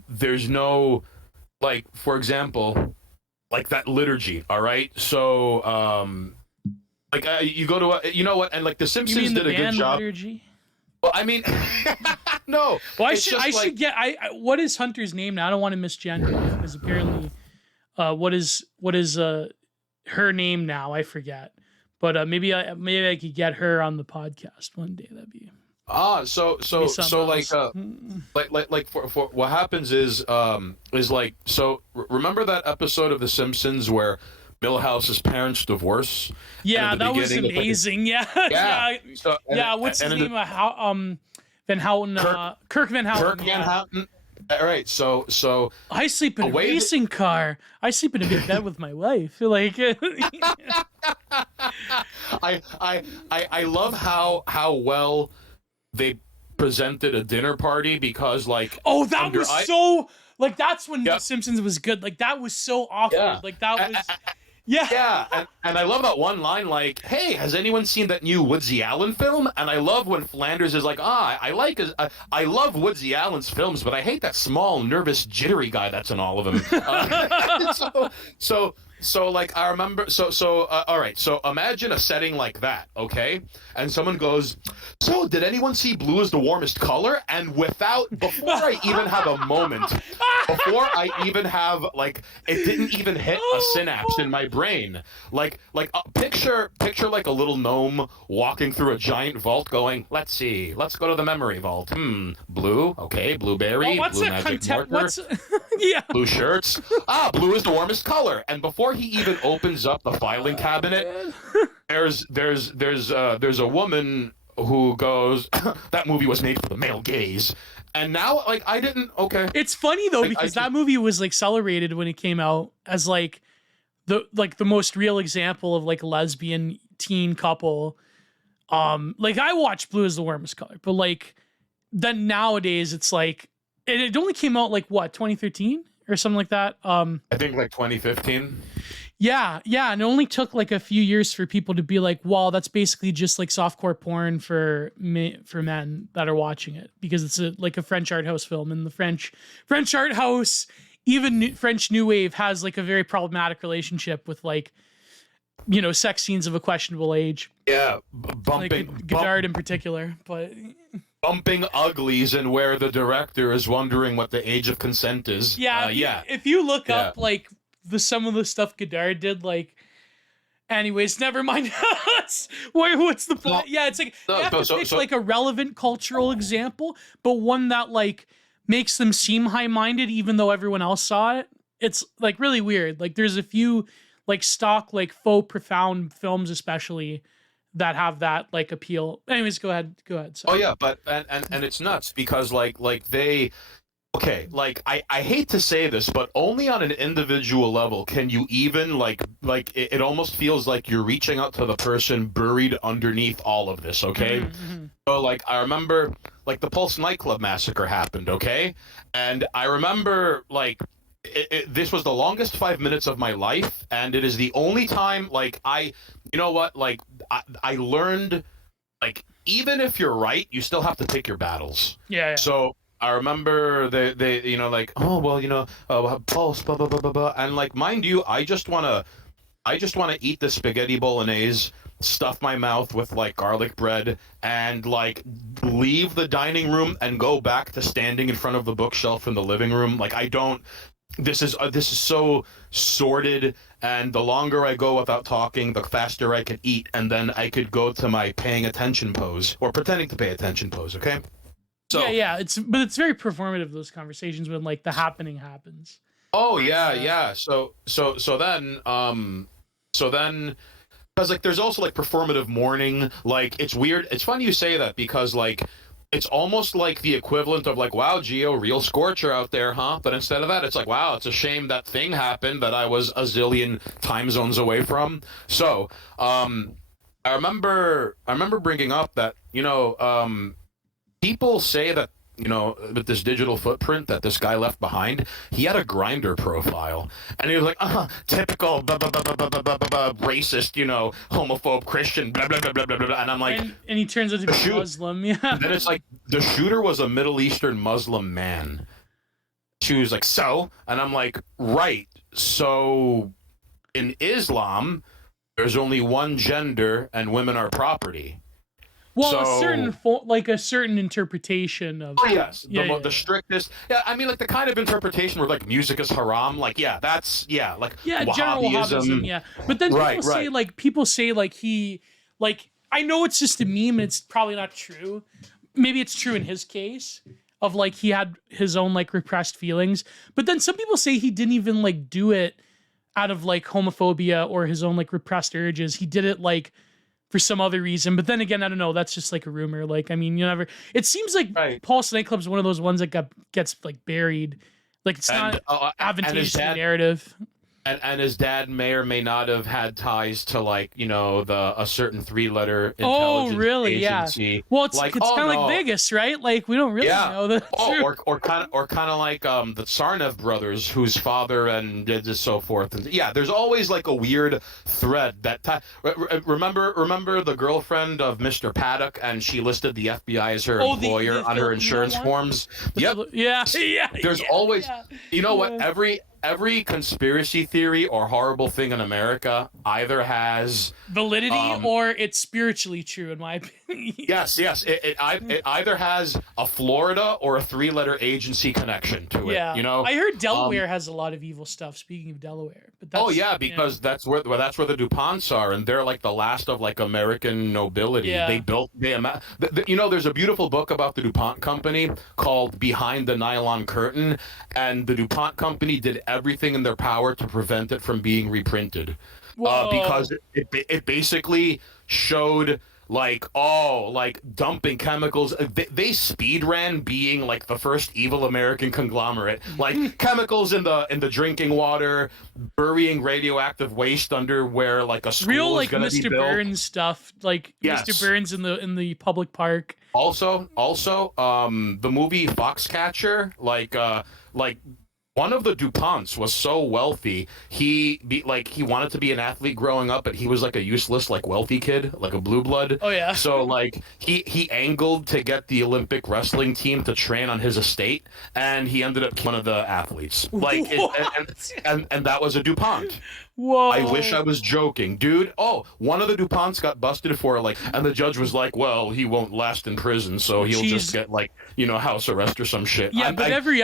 there's no, like, for example, like that liturgy, all right? So, like, you go to, you know what, and, like, The Simpsons did a good job. Liturgy? Well, I mean, no. Well, I should get, what is Hunter's name now? I don't want to misgender it, because apparently, what is her name now? I forget. But maybe I could get her on the podcast one day. That'd be so like for what happens is like, so remember that episode of The Simpsons where Milhouse's parents divorce? Yeah, that was amazing. Yeah. So, what's his name? Van Houten. Kirk Van Houten. Kirk Van Houten. All right, so I sleep in a racing car. I sleep in a big bed with my wife. Like, I love how well they presented a dinner party, because like, oh, that was so, like, that's when The Simpsons was good. Like, that was so awkward. Yeah. Like, that was. Yeah, and I love that one line, like, hey, has anyone seen that new Woodsy Allen film? And I love when Flanders is like, I love Woodsy Allen's films, but I hate that small, nervous, jittery guy that's in all of them. So like, I remember, all right, so imagine a setting like that, okay? And someone goes, so did anyone see blue is the warmest color? And before I even have a moment, before I even have, like, it didn't even hit a synapse in my brain. Like picture like a little gnome walking through a giant vault going, let's see, let's go to the memory vault. Blue, okay, blueberry, blue magic marker, blue shirts. Blue is the warmest color. And before he even opens up the filing cabinet, there's a woman who goes, that movie was made for the male gaze. And now, like, I didn't, okay. It's funny though, because that movie was like celebrated when it came out as like the most real example of like a lesbian teen couple. Like, I watched Blue is the Warmest Color, but like then nowadays it's like, it only came out like what, 2013 or something like that. I think like 2015. Yeah, and it only took like a few years for people to be like, "Wow, that's basically just like softcore porn for men that are watching it," because it's like a French art house film, and the French art house, even French New Wave, has like a very problematic relationship with, like, you know, sex scenes of a questionable age. Yeah, like Godard in particular, but bumping uglies, and where the director is wondering what the age of consent is. Yeah, if you look up like some of the stuff Godard did, like. Anyways, never mind. What's the point? Yeah, it's like you have to pick like a relevant cultural example, but one that like makes them seem high-minded, even though everyone else saw it. It's like really weird. Like there's a few like stock like faux profound films, especially that have that like appeal. Anyways, go ahead. Sorry. Oh yeah, but and it's nuts because like they. Okay, like I hate to say this, but only on an individual level can you even like it almost feels like you're reaching out to the person buried underneath all of this, okay? Mm-hmm. So like I remember like the Pulse nightclub massacre happened, okay? And I remember like this was the longest 5 minutes of my life, and it is the only time like you know what, like I learned like even if you're right, you still have to pick your battles. Yeah. So I remember they you know like, oh well, you know, Pulse blah blah blah blah blah, and like mind you, I just wanna eat the spaghetti bolognese, stuff my mouth with like garlic bread, and like leave the dining room and go back to standing in front of the bookshelf in the living room. Like I don't. This is so sordid, and the longer I go without talking, the faster I can eat, and then I could go to my paying attention pose or pretending to pay attention pose. Okay. So, yeah, it's very performative, those conversations when like the happening happens. Oh yeah. So then because like there's also like performative mourning. Like it's weird. It's funny you say that because like it's almost like the equivalent of like, wow, Geo, real scorcher out there, huh? But instead of that, it's like, wow, it's a shame that thing happened that I was a zillion time zones away from. So I remember bringing up that, you know, people say that, you know, with this digital footprint that this guy left behind, he had a Grindr profile, and he was like, typical blah, blah, blah, blah, blah, blah, blah, blah, racist, you know, homophobe, Christian, blah blah blah blah blah blah. And I'm like, and he turns out to be Muslim. Yeah. And then it's like the shooter was a Middle Eastern Muslim man. She was like, so, and I'm like, right. So, in Islam, there's only one gender, and women are property. Well, a certain interpretation of. Oh yes, the strictest. Yeah, I mean, like the kind of interpretation where like music is haram. Like, yeah, that's like general Wahhabism. Yeah, but then people say he I know it's just a meme and it's probably not true. Maybe it's true in his case of like he had his own like repressed feelings, but then some people say he didn't even like do it out of like homophobia or his own like repressed urges. He did it like for some other reason. But then again, I don't know. That's just like a rumor. Like, I mean, you never. It seems like Pulse nightclub is one of those ones that gets like buried. Like it's not advantageous to the narrative. And his dad may or may not have had ties to like, you know, a certain 3-letter intelligence agency. Yeah. Well, it's like, kind of like Vegas, right? Like we don't really know that. Or kind of like the Tsarnaev brothers, whose father and so forth. And yeah, there's always like a weird thread that remember the girlfriend of Mr. Paddock, and she listed the FBI as her employer on her insurance forms. Yep. Yeah. There's always, you know what, every conspiracy theory or horrible thing in America either has validity or it's spiritually true, in my opinion. Yes. It either has a Florida or a 3-letter agency connection to it. Yeah. You know, I heard Delaware has a lot of evil stuff. Speaking of Delaware, but that's, because that's where the DuPonts are, and they're like the last of like American nobility. Yeah. You know, there's a beautiful book about the DuPont company called Behind the Nylon Curtain, and the DuPont company did everything in their power to prevent it from being reprinted, because it basically showed like dumping chemicals. They speed ran being like the first evil American conglomerate, like chemicals in the drinking water, burying radioactive waste under where like a school real is like Mr. Be built. Burns stuff, like Mr. Burns in the public park. Also, the movie Foxcatcher, like one of the DuPonts was so wealthy, he wanted to be an athlete growing up, but he was like a useless, like wealthy kid, like a blue blood. Oh yeah. So like he angled to get the Olympic wrestling team to train on his estate, and he ended up one of the athletes. Like and that was a DuPont. Whoa. I wish I was joking, dude. Oh, one of the DuPonts got busted for like, and the judge was like, well, he won't last in prison, so he'll just get like, you know, house arrest or some shit. Yeah, but every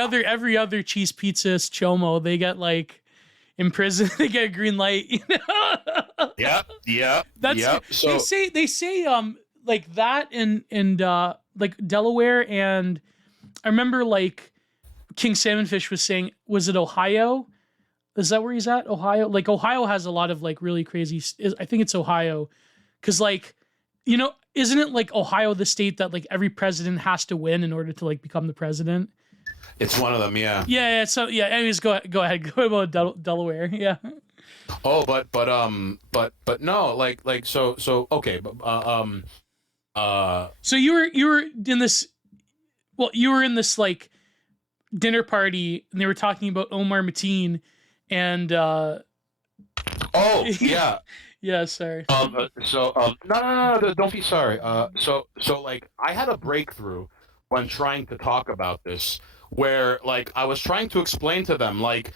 other cheese pizza chomo, they get like, in prison, they get a green light. You know? Yeah. That's So they say like that in like Delaware, and I remember like King Salmonfish was saying, was it Ohio? Is that where he's at? Ohio? Like Ohio has a lot of like really crazy. I think it's Ohio, because like, you know, isn't it like Ohio the state that like every president has to win in order to like become the president? it's one of them, yeah. Yeah. So yeah. Anyways, go ahead. Go about Delaware. Yeah. Oh, but no, so okay, but So you were in this. Well, you were in this like dinner party, and they were talking about Omar Mateen, and oh yeah. yeah. Sorry. No, don't be sorry. So like I had a breakthrough when trying to talk about this, where like I was trying to explain to them like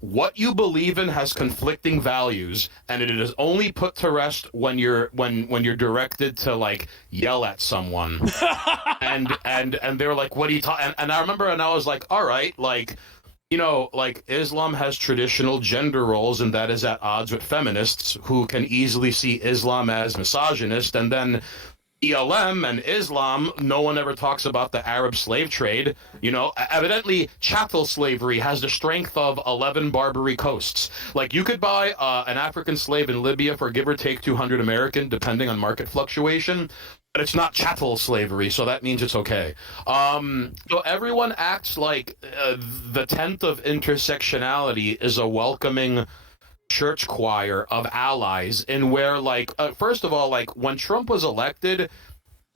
what you believe in has conflicting values, and it is only put to rest when you're directed to like yell at someone. and they were like, what are you talking? And I remember, and I was like, all right, like, you know, like Islam has traditional gender roles, and that is at odds with feminists who can easily see Islam as misogynist. And then ELM and Islam, no one ever talks about the Arab slave trade. You know, evidently chattel slavery has the strength of 11 Barbary coasts. Like you could buy an African slave in Libya for give or take 200 American, depending on market fluctuation. But it's not chattel slavery, so that means it's okay. So everyone acts like the tenth of intersectionality is a welcoming church choir of allies, in where like first of all, like when Trump was elected,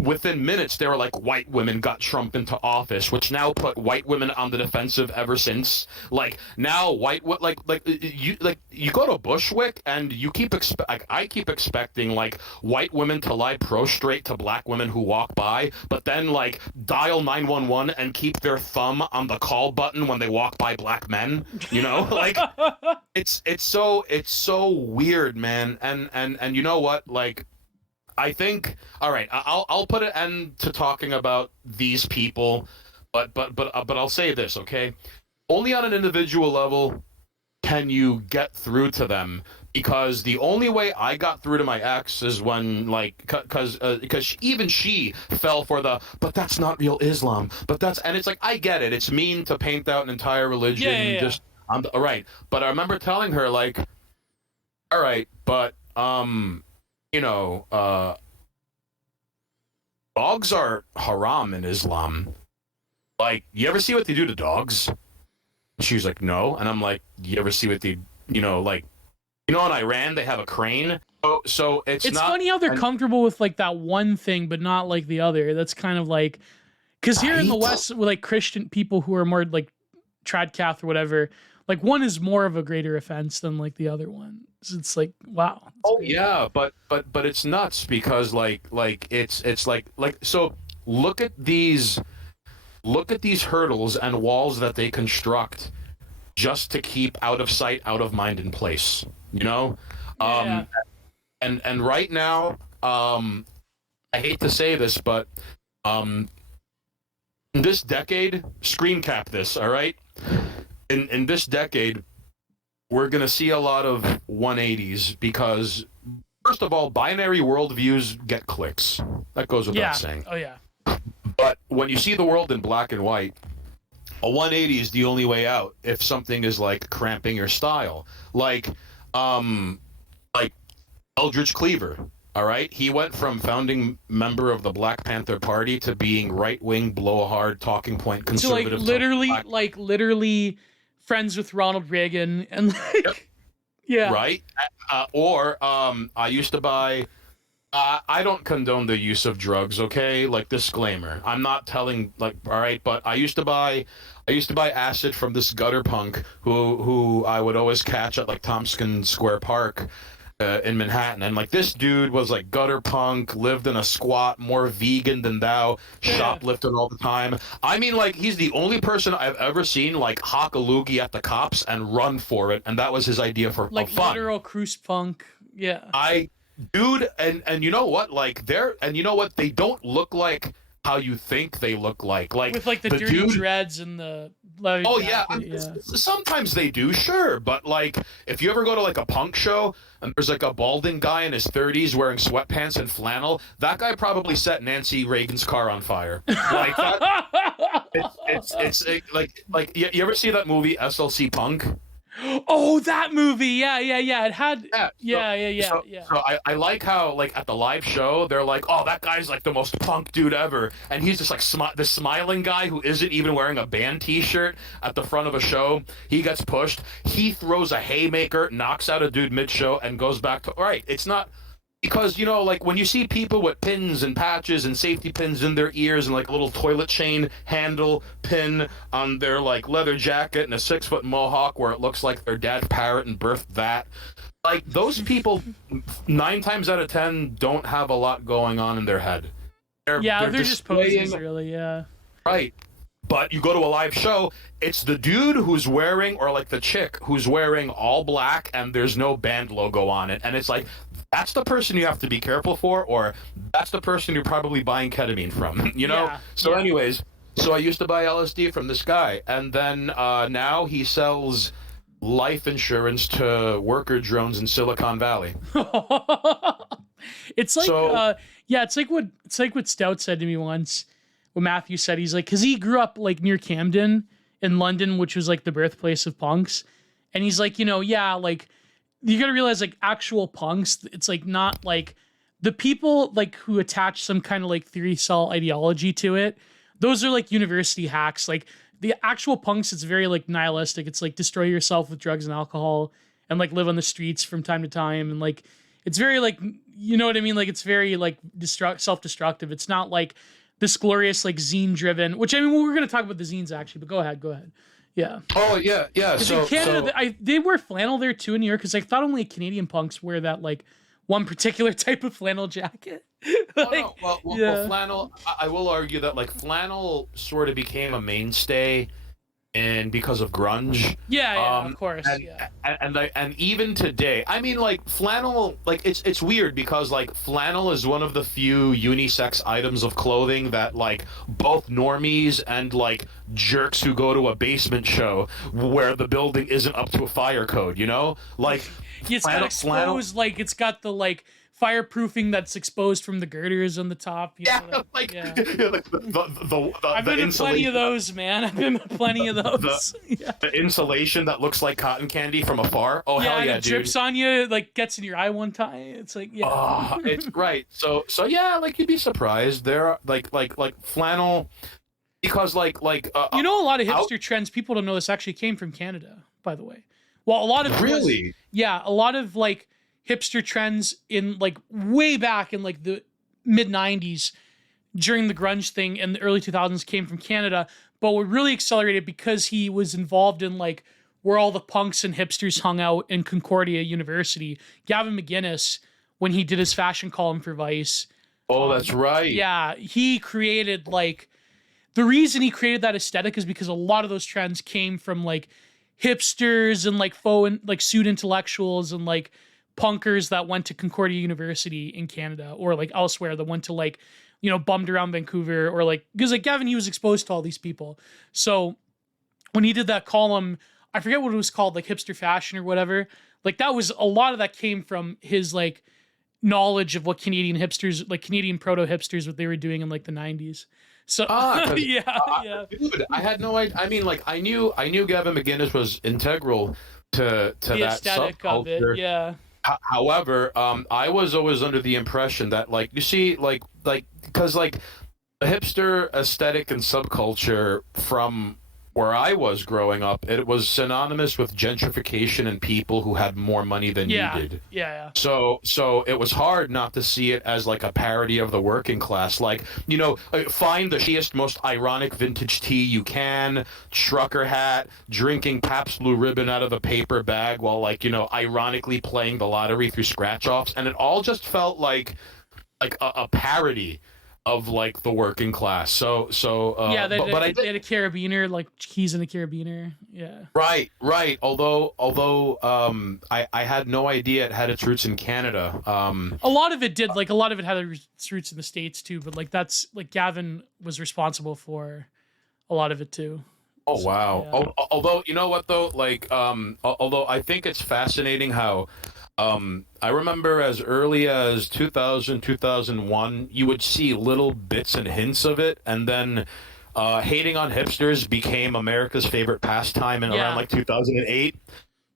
within minutes they were like, white women got Trump into office, which now put white women on the defensive ever since. Like now you go to Bushwick and you I keep expecting like white women to lie prostrate to black women who walk by, but then like dial 911 and keep their thumb on the call button when they walk by black men, you know? Like it's so weird, man. And you know what, like I think, all right, I'll put an end to talking about these people, but I'll say this, okay? Only on an individual level can you get through to them, because the only way I got through to my ex is when like because even she fell for the, but that's not real Islam, but that's, and it's like, I get it, it's mean to paint out an entire religion. Yeah. Just all right, but I remember telling her like, all right, but you know, dogs are haram in Islam. Like, you ever see what they do to dogs? She was like, no. And I'm like, you ever see what they, you know, like, you know, in Iran, they have a crane. So it's not funny how they're comfortable with like that one thing, but not like the other. That's kind of like, because here in the West, with like Christian people who are more like trad cath or whatever, like one is more of a greater offense than like the other one. So it's like, wow. Oh crazy. Yeah, but it's nuts, because like it's like so look at these hurdles and walls that they construct just to keep out of sight, out of mind in place, you know? Yeah. And right now, I hate to say this, but in this decade, screen cap this, all right? In this decade, we're going to see a lot of 180s, because, first of all, binary worldviews get clicks. That goes without saying. Oh, yeah. But when you see the world in black and white, a 180 is the only way out if something is, like, cramping your style. Like Eldridge Cleaver, all right? He went from founding member of the Black Panther Party to being right-wing, blowhard, talking point conservative. So, literally friends with Ronald Reagan, and like, yep. Yeah, right. I used to buy. I don't condone the use of drugs. Okay, like, disclaimer. I'm not telling, like, all right, but I used to buy acid from this gutter punk who I would always catch at like Tompkins Square Park. In Manhattan, and like this dude was like gutter punk, lived in a squat, more vegan than thou, shoplifting all the time. I mean, like, he's the only person I've ever seen like hawk a loogie at the cops and run for it, and that was his idea for like fun. Literal cruise punk. Yeah. And you know what? Like, they don't look like how you think they look like with like the dirty dude, dreads and the leather jacket, yeah. sometimes they do, sure, but like if you ever go to like a punk show and there's like a balding guy in his 30s wearing sweatpants and flannel, that guy probably set Nancy Reagan's car on fire. Like that, it's like you ever see that movie SLC Punk? Oh, that movie. Yeah. It had. Yeah. So I like how, like, at the live show, they're like, oh, that guy's like the most punk dude ever. And he's just like the smiling guy who isn't even wearing a band t-shirt at the front of a show. He gets pushed. He throws a haymaker, knocks out a dude mid-show, and goes back to, all right, it's not. Because, you know, like when you see people with pins and patches and safety pins in their ears and like a little toilet chain handle pin on their like leather jacket and a 6-foot mohawk where it looks like their dad's parrot and birthed that, like those people 9 times out of 10 don't have a lot going on in their head. They're just poses, really, yeah. Right. But you go to a live show, it's the dude who's wearing, or like the chick who's wearing all black and there's no band logo on it. And it's like, that's the person you have to be careful for, or that's the person you're probably buying ketamine from, you know? Yeah, so anyways, so I used to buy LSD from this guy, and then now he sells life insurance to worker drones in Silicon Valley. It's like, it's like what Stout said to me once, what Matthew said. He's like, because he grew up like near Camden in London, which was like the birthplace of punks. And he's like, you know, like, you gotta realize, like, actual punks, it's like not like the people like who attach some kind of like theory cell ideology to it. Those are like university hacks. Like the actual punks, it's very like nihilistic. It's like destroy yourself with drugs and alcohol and like live on the streets from time to time. And like, it's very like, you know what I mean? Like it's very like self-destructive. It's not like this glorious like zine driven, which I mean, we're going to talk about the zines actually, but go ahead. Yeah. Oh yeah. So in Canada, they wear flannel there too in New York, because I thought only Canadian punks wear that like one particular type of flannel jacket. Well, flannel. I will argue that like flannel sort of became a mainstay, and because of grunge. Of course. And even today, I mean, like flannel, like it's weird because like flannel is one of the few unisex items of clothing that like both normies and like jerks who go to a basement show where the building isn't up to a fire code, you know, like it's got exposed, like it's got the like fireproofing that's exposed from the girders on the top. Like the I've been to plenty of those, man. I've been to plenty of those. The insulation that looks like cotton candy from afar. Oh hell yeah, dude! Drips on you, like gets in your eye one time. It's like it's right. So yeah, like you'd be surprised. There are like flannel, because like you know, a lot of hipster trends, people don't know this, actually came from Canada, by the way. Well, a lot of a lot of like hipster trends in like way back in like the mid 90s during the grunge thing and the early 2000s came from Canada, but were really accelerated because he was involved in like where all the punks and hipsters hung out in Concordia University. Gavin McGinnis, when he did his fashion column for Vice. Oh, that's right. Yeah, he created like, the reason he created that aesthetic is because a lot of those trends came from like hipsters and like faux and like suit intellectuals and like punkers that went to Concordia University in Canada or like elsewhere, that went to like, you know, bummed around Vancouver, or like, because like Gavin, he was exposed to all these people. So when he did that column, I forget what it was called, like hipster fashion or whatever, like that was, a lot of that came from his like knowledge of what Canadian hipsters, like Canadian proto hipsters, what they were doing in like the 90s. So yeah. Dude, I had no idea. I mean, like I knew Gavin McGinnis was integral to the that aesthetic subculture. Of it, yeah. However, I was always under the impression that, like, you see, like, because like the hipster aesthetic and subculture from where I was growing up, it was synonymous with gentrification and people who had more money than you did. Yeah. So it was hard not to see it as like a parody of the working class. Like, you know, find the shittiest, most ironic vintage tee you can, trucker hat, drinking Pabst Blue Ribbon out of a paper bag while, like, you know, ironically playing the lottery through scratch-offs. And it all just felt like a parody of like the working class. Yeah, But I they did. had a carabiner, like keys in a carabiner. Yeah. Right. Although I had no idea it had its roots in Canada. A lot of it did, like a lot of it had its roots in the States too, but like that's like Gavin was responsible for a lot of it too. Oh So wow. yeah. Although you know what though, like although I think it's fascinating how I remember as early as 2000, 2001, you would see little bits and hints of it, and then hating on hipsters became America's favorite pastime in around Yeah. like 2008.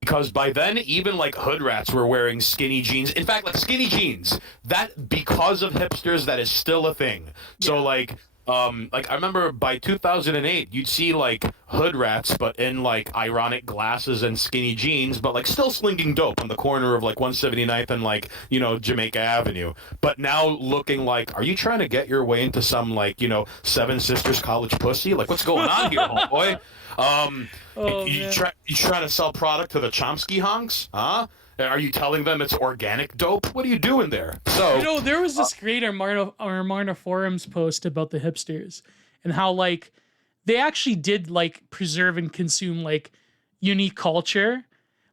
Because by then, even like hood rats were wearing skinny jeans. In fact, like skinny jeans, that because of hipsters, that is still a thing. So Yeah. like I remember by 2008, you'd see like hood rats, but in like ironic glasses and skinny jeans, but like still slinging dope on the corner of like 179th and like Jamaica Avenue. But now looking like, are you trying to get your way into some like Seven Sisters college pussy? Like what's going on here, homeboy? Um, Oh you man. trying to sell product to the Chomsky honks? Huh? Are you telling them it's organic dope? What are you doing there? So, There was this great Armana forums post about the hipsters and how like they actually did like preserve and consume like unique culture.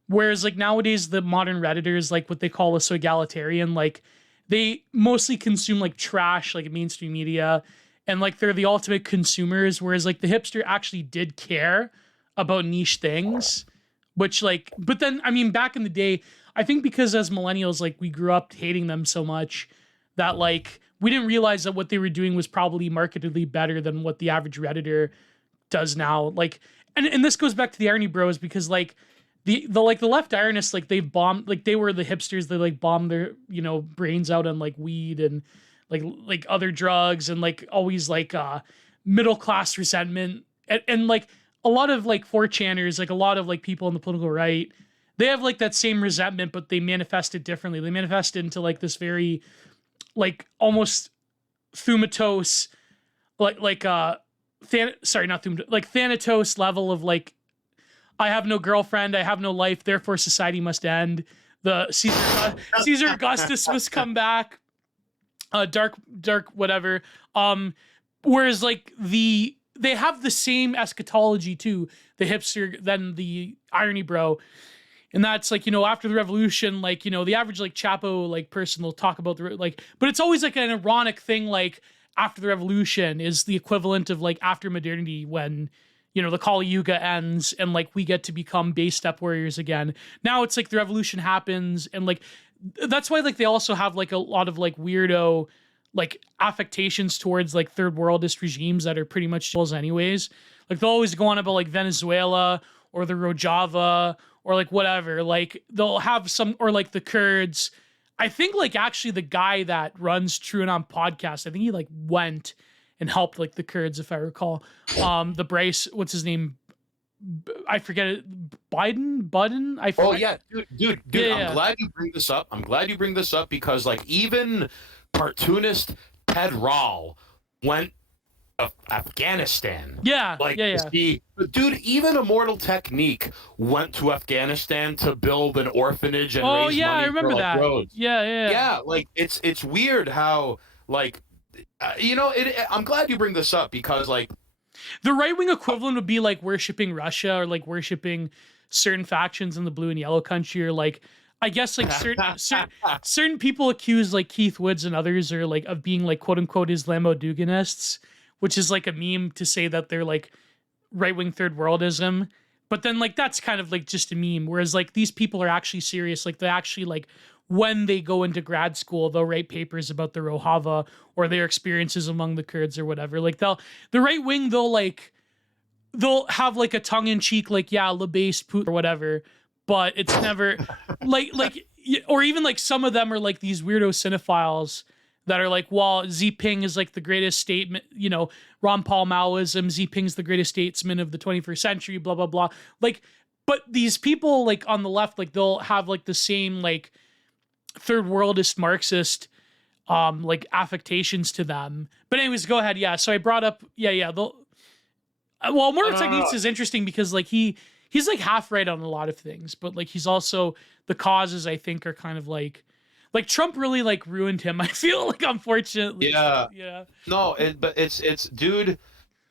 Whereas like nowadays the modern Redditors, like what they call a so egalitarian, like they mostly consume like trash, like mainstream media, and like they're the ultimate consumers. Whereas like the hipster actually did care about niche things, which like, but then I mean, back in the day, I think because as millennials, like we grew up hating them so much that like we didn't realize that what they were doing was probably markedly better than what the average Redditor does now. Like, and this goes back to the irony bros because like the left ironists, like they've bombed, like they were the hipsters. They like bombed their brains out on like weed and like other drugs and like always like middle class resentment and like a lot of like 4chaners, like a lot of like people on the political right, they have like that same resentment, but they manifest it differently. They manifest it into like this very like almost thumatose, sorry, not thumatose, like Thanatos level of like I have no girlfriend, I have no life, therefore society must end. The Caesar Augustus must come back. Dark whatever. Whereas like they have the same eschatology too, the hipster than the irony bro. And that's like, after the revolution, like, the average like Chapo like person will talk about the like, but it's always like an ironic thing, like after the revolution is the equivalent of like after modernity when the Kali Yuga ends and like we get to become base step warriors again. Now it's like the revolution happens and like that's why like they also have like a lot of like weirdo like affectations towards like third worldist regimes that are pretty much anyways. Like they'll always go on about like Venezuela or the Rojava or like whatever. Like they'll have some or like the Kurds. I think like actually the guy that runs TrueAnon podcast, I think he like went and helped like the Kurds, if I recall. The Bryce, what's his name? I forget it. Budden. I forget. oh yeah, dude. Yeah. I'm glad you bring this up. I'm glad you bring this up because like even cartoonist Ted Rall went to Afghanistan. Yeah. Like Yeah. see, dude, even Immortal Technique went to Afghanistan to build an orphanage and Oh raise yeah, I money remember for like that. roads. Yeah. Yeah, like it's weird how like I'm glad you bring this up because like The right wing equivalent would be like worshiping Russia or like worshiping certain factions in the blue and yellow country, or like I guess like certain people accuse like Keith Woods and others or like of being like quote unquote Islamo-Duganists, which is like a meme to say that they're like right wing third worldism. But then like that's kind of like just a meme. Whereas like these people are actually serious. Like they actually like when they go into grad school, they'll write papers about the Rojava or their experiences among the Kurds or whatever. Like the right wing, they'll have like a tongue in cheek, like, yeah, LeBase Putin or whatever, but it's never or even like some of them are like these weirdo cinephiles that are like, well, Xi is like the greatest statement, Ron Paul Maoism, Xi Jinping's the greatest statesman of the 21st century, blah, blah, blah. Like, but these people like on the left, like they'll have like the same like third worldist Marxist like affectations to them. But anyways, go ahead. Yeah. So I brought up, Mortal Techniques is interesting because like he's like half right on a lot of things, but like he's also the causes I think are kind of like Like Trump really like ruined him. I feel like, unfortunately. Yeah. Yeah. No, but it's dude,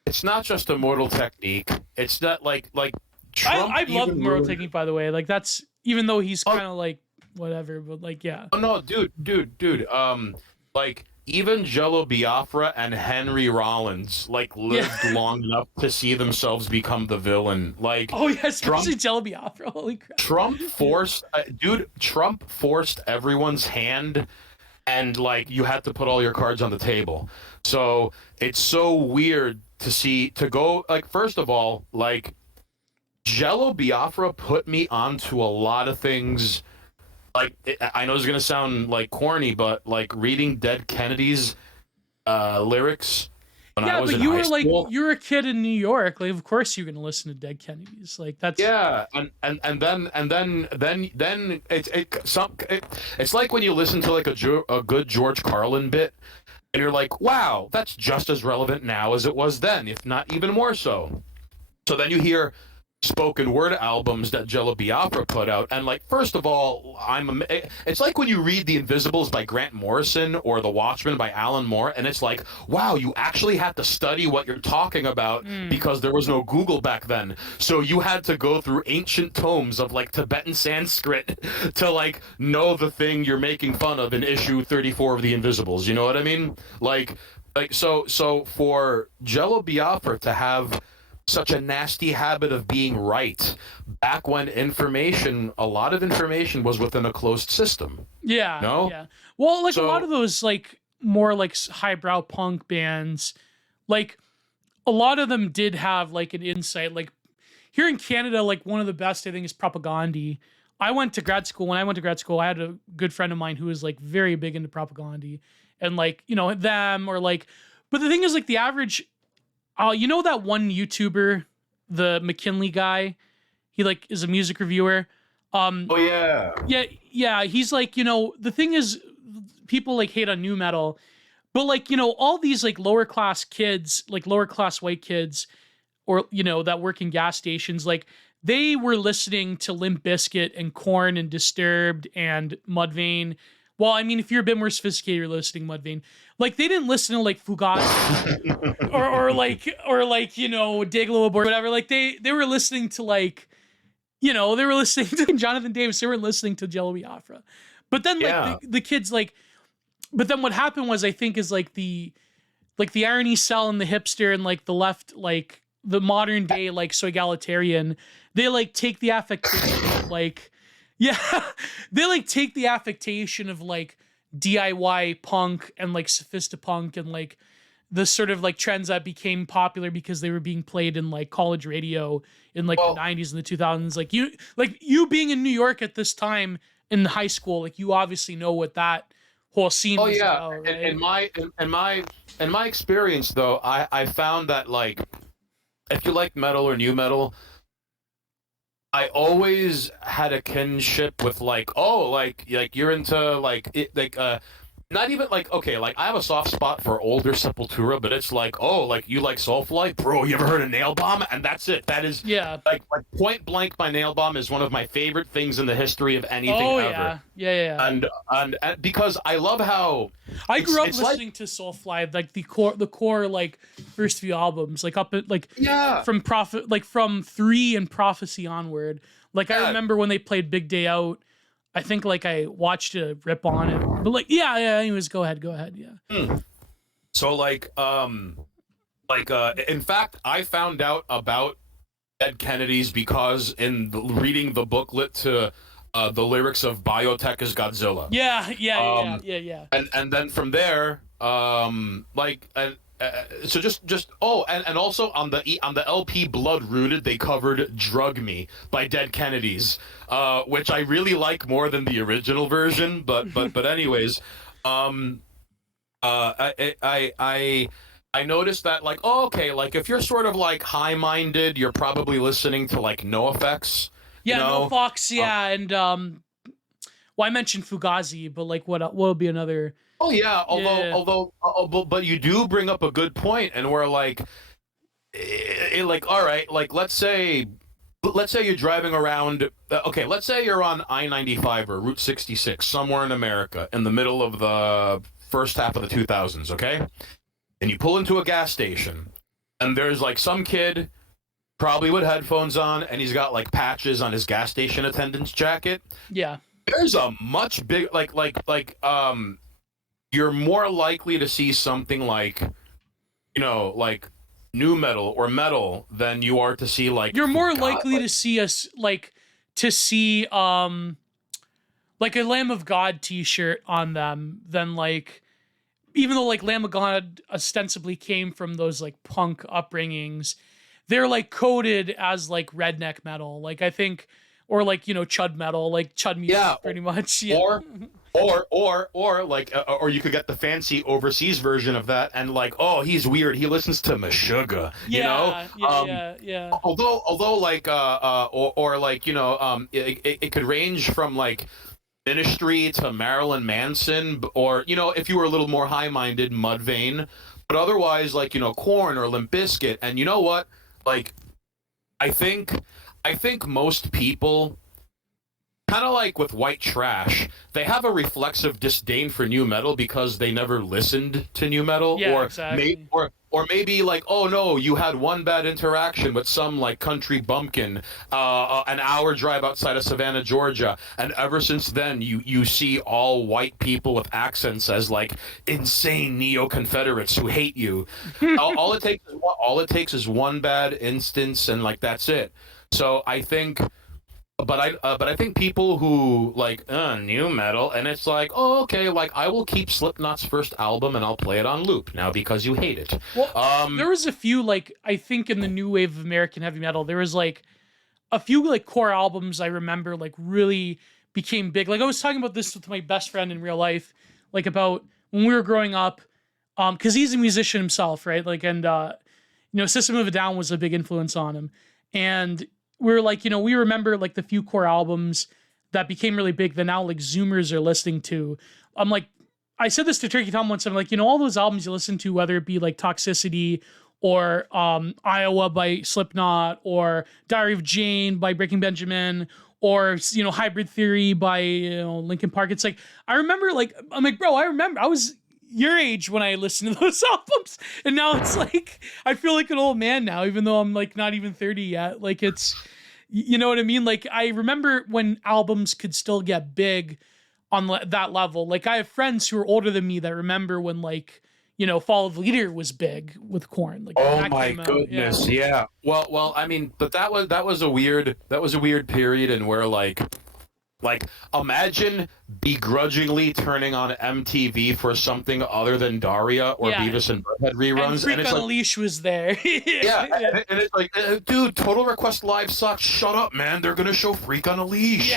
it's not just a mortal technique. It's not like Trump I love even Moral ruined. Technique, by the way. Like that's, even though he's Oh, kind of like whatever, but like yeah. oh no, dude. Like even Jello Biafra and Henry Rollins like Yeah. lived long enough to see themselves become the villain. Like Oh yeah, Trump, especially Jello Biafra. Holy crap. Trump forced everyone's hand, and like you had to put all your cards on the table. So it's so weird to go like, first of all, like Jello Biafra put me onto a lot of things. Like I know it's gonna sound like corny, but like reading Dead Kennedy's lyrics when I Yeah, was but in you high were like, school. you're a kid in New York. Like, of course you're gonna listen to Dead Kennedys. Like that's Yeah, and then it's like when you listen to like a good George Carlin bit, and you're like, wow, that's just as relevant now as it was then, if not even more so. So then you hear spoken word albums that Jello Biafra put out, and like, first of all, it's like when you read The Invisibles by Grant Morrison or The Watchmen by Alan Moore, and it's like, wow, you actually had to study what you're talking about because there was no Google back then, so you had to go through ancient tomes of like Tibetan Sanskrit to like know the thing you're making fun of in issue 34 of The Invisibles. You know what I mean? So for Jello Biafra to have such a nasty habit of being right back when a lot of information was within a closed system. yeah, No? yeah. Well, like a lot So, of those like more like highbrow punk bands, like a lot of them did have like an insight. Like here in Canada, like one of the best I think is Propagandhi. I went to grad school. When I went to grad school, I had a good friend of mine who was like very big into Propagandhi, and like them or like. But the thing is, like the average, you know that one YouTuber, the McKinley guy. He like is a music reviewer. oh yeah. Yeah. He's like, the thing is, people like hate on new metal, but like, all these like lower class kids, like lower class white kids, or that work in gas stations, like they were listening to Limp Bizkit and Korn and Disturbed and Mudvayne. Well, I mean, if you're a bit more sophisticated, you're listening to Mudvayne. Like they didn't listen to like Fugazi or Dayglow or whatever. Like they were listening to like, they were listening to Jonathan Davis. They were listening to Jello Biafra. But then like Yeah. the kids like, but then what happened was I think is like the irony cell and the hipster and like the left, like the modern day, like so egalitarian, they like take the affectation of like, yeah, they like take the affectation of like DIY punk and like sophistopunk and like the sort of like trends that became popular because they were being played in like college radio in like Well, the 90s and the 2000s. Like you being in New York at this time in high school, like you obviously know what that whole scene oh was yeah. about, right? In my experience though, I found that like if you like metal or new metal, I always had a kinship with like, oh, like you're into like it, like not even like, okay, like I have a soft spot for older Sepultura, but it's like, oh, like you like Soulfly, bro, you ever heard of Nail Bomb? And that's it. That is Yeah. like point blank by Nail Bomb is one of my favorite things in the history of anything Oh ever. yeah. And because I love how I grew up it's like, listening to Soulfly, like the core like first few albums, like up at like yeah, from Prophet, like from 3 and Prophecy onward. Like I yeah. remember when they played Big Day Out. I think like I watched a rip on it, but like yeah. Anyways, go ahead. Yeah. So in fact, I found out about Dead Kennedys because reading the booklet to the lyrics of Biotech is Godzilla. Yeah. And then from there, so just and also on the LP Blood Rooted, they covered Drug Me by Dead Kennedys, which I really like more than the original version, but anyways, I noticed that like, oh, okay, like if you're sort of like high-minded, you're probably listening to like NoFX. Yeah, You know? No Fox, yeah, and well, I mentioned Fugazi, but like what will be another? Oh yeah, Yeah. but you do bring up a good point, and we're like, like, all right, like let's say let's say you're driving around. Okay, let's say you're on I-95 or Route 66 somewhere in America in the middle of the first half of the 2000s. Okay, and you pull into a gas station, and there's like some kid, probably with headphones on, and he's got like patches on his gas station attendant's jacket. Yeah. There's a much big you're more likely to see something like, like nu metal or metal than you are to see like you're more likely to see us like a Lamb of God t-shirt on them than like, even though like Lamb of God ostensibly came from those like punk upbringings, they're like coded as like redneck metal, like I think, or like chud metal, like chud music, pretty much. Yeah. Or like, or you could get the fancy overseas version of that, and like, oh, he's weird. He listens to Meshuggah, Yeah. Although, like, or like, it could range from like Ministry to Marilyn Manson, or if you were a little more high-minded, Mudvayne. But otherwise, like, Korn or Limp Bizkit, and you know what? Like, I think most people, kind of like with white trash, they have a reflexive disdain for new metal because they never listened to new metal, exactly. Or maybe like, oh no, you had one bad interaction with some like country bumpkin, an hour drive outside of Savannah, Georgia, and ever since then you see all white people with accents as like insane neo-Confederates who hate you. all it takes is one bad instance, and like that's it. So I think. But I think people who like new metal, and it's like, oh, okay, like I will keep Slipknot's first album and I'll play it on loop now because you hate it. Well, there was a few, like, I think in the new wave of American heavy metal, there was like a few like core albums I remember like really became big. Like I was talking about this with my best friend in real life, like about when we were growing up, because he's a musician himself, right? Like, and System of a Down was a big influence on him, and we're like, we remember like the few core albums that became really big that now like Zoomers are listening to. I'm like, I said this to Turkey Tom once. I'm like, all those albums you listen to, whether it be like Toxicity or Iowa by Slipknot or Diary of Jane by Breaking Benjamin or, Hybrid Theory by, Linkin Park. It's like, I remember like, I'm like, bro, I remember I was your age when I listened to those albums, and now it's like I feel like an old man now, even though I'm like not even 30 yet. Like it's, you know what I mean? Like I remember when albums could still get big on that level. Like I have friends who are older than me that remember when like Fall of the Leader was big with Korn. Like oh my goodness, yeah. Well, I mean, but that was a weird period, and where like, imagine begrudgingly turning on MTV for something other than Daria or Beavis and Butthead reruns. And Freak on a Leash was there. And it's like, dude, Total Request Live sucks. Shut up, man. They're going to show Freak on a Leash.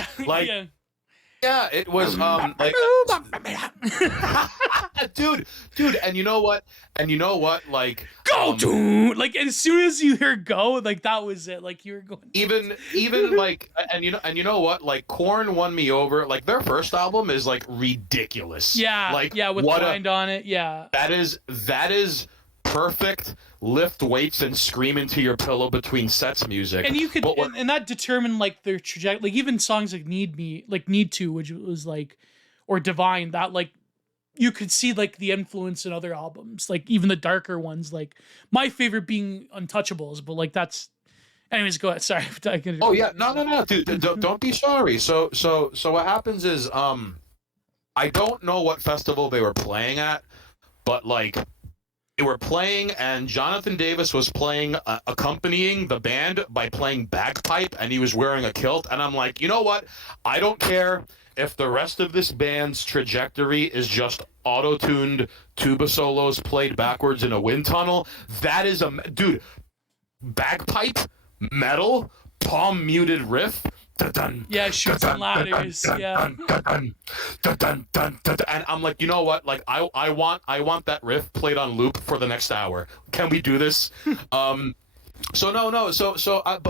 Yeah, it was, like... dude, and you know what? Like... Go, dude! Like, as soon as you hear go, like, that was it. Like, you were going... Even like, and you know what? Like, Korn won me over. Like, their first album is, like, ridiculous. Yeah, like, with Blind on it, yeah. That is perfect. Lift weights and scream into your pillow between sets music. And you could, and that determined like their trajectory. Like even songs like Need To, which was like, or Divine, that like you could see like the influence in other albums, like even the darker ones. Like my favorite being Untouchables, but like that's. Anyways, go ahead. Sorry. Oh yeah, no, dude, don't be sorry. So what happens is, I don't know what festival they were playing at, but like. They were playing, and Jonathan Davis was playing, accompanying the band by playing bagpipe, and he was wearing a kilt. And I'm like, you know what? I don't care if the rest of this band's trajectory is just auto-tuned tuba solos played backwards in a wind tunnel. That is dude, bagpipe, metal, palm muted riff. Dun, yeah, Chutes and Ladders. Yeah. And I'm like, you know what? Like, I want that riff played on loop for the next hour. Can we do this? So no.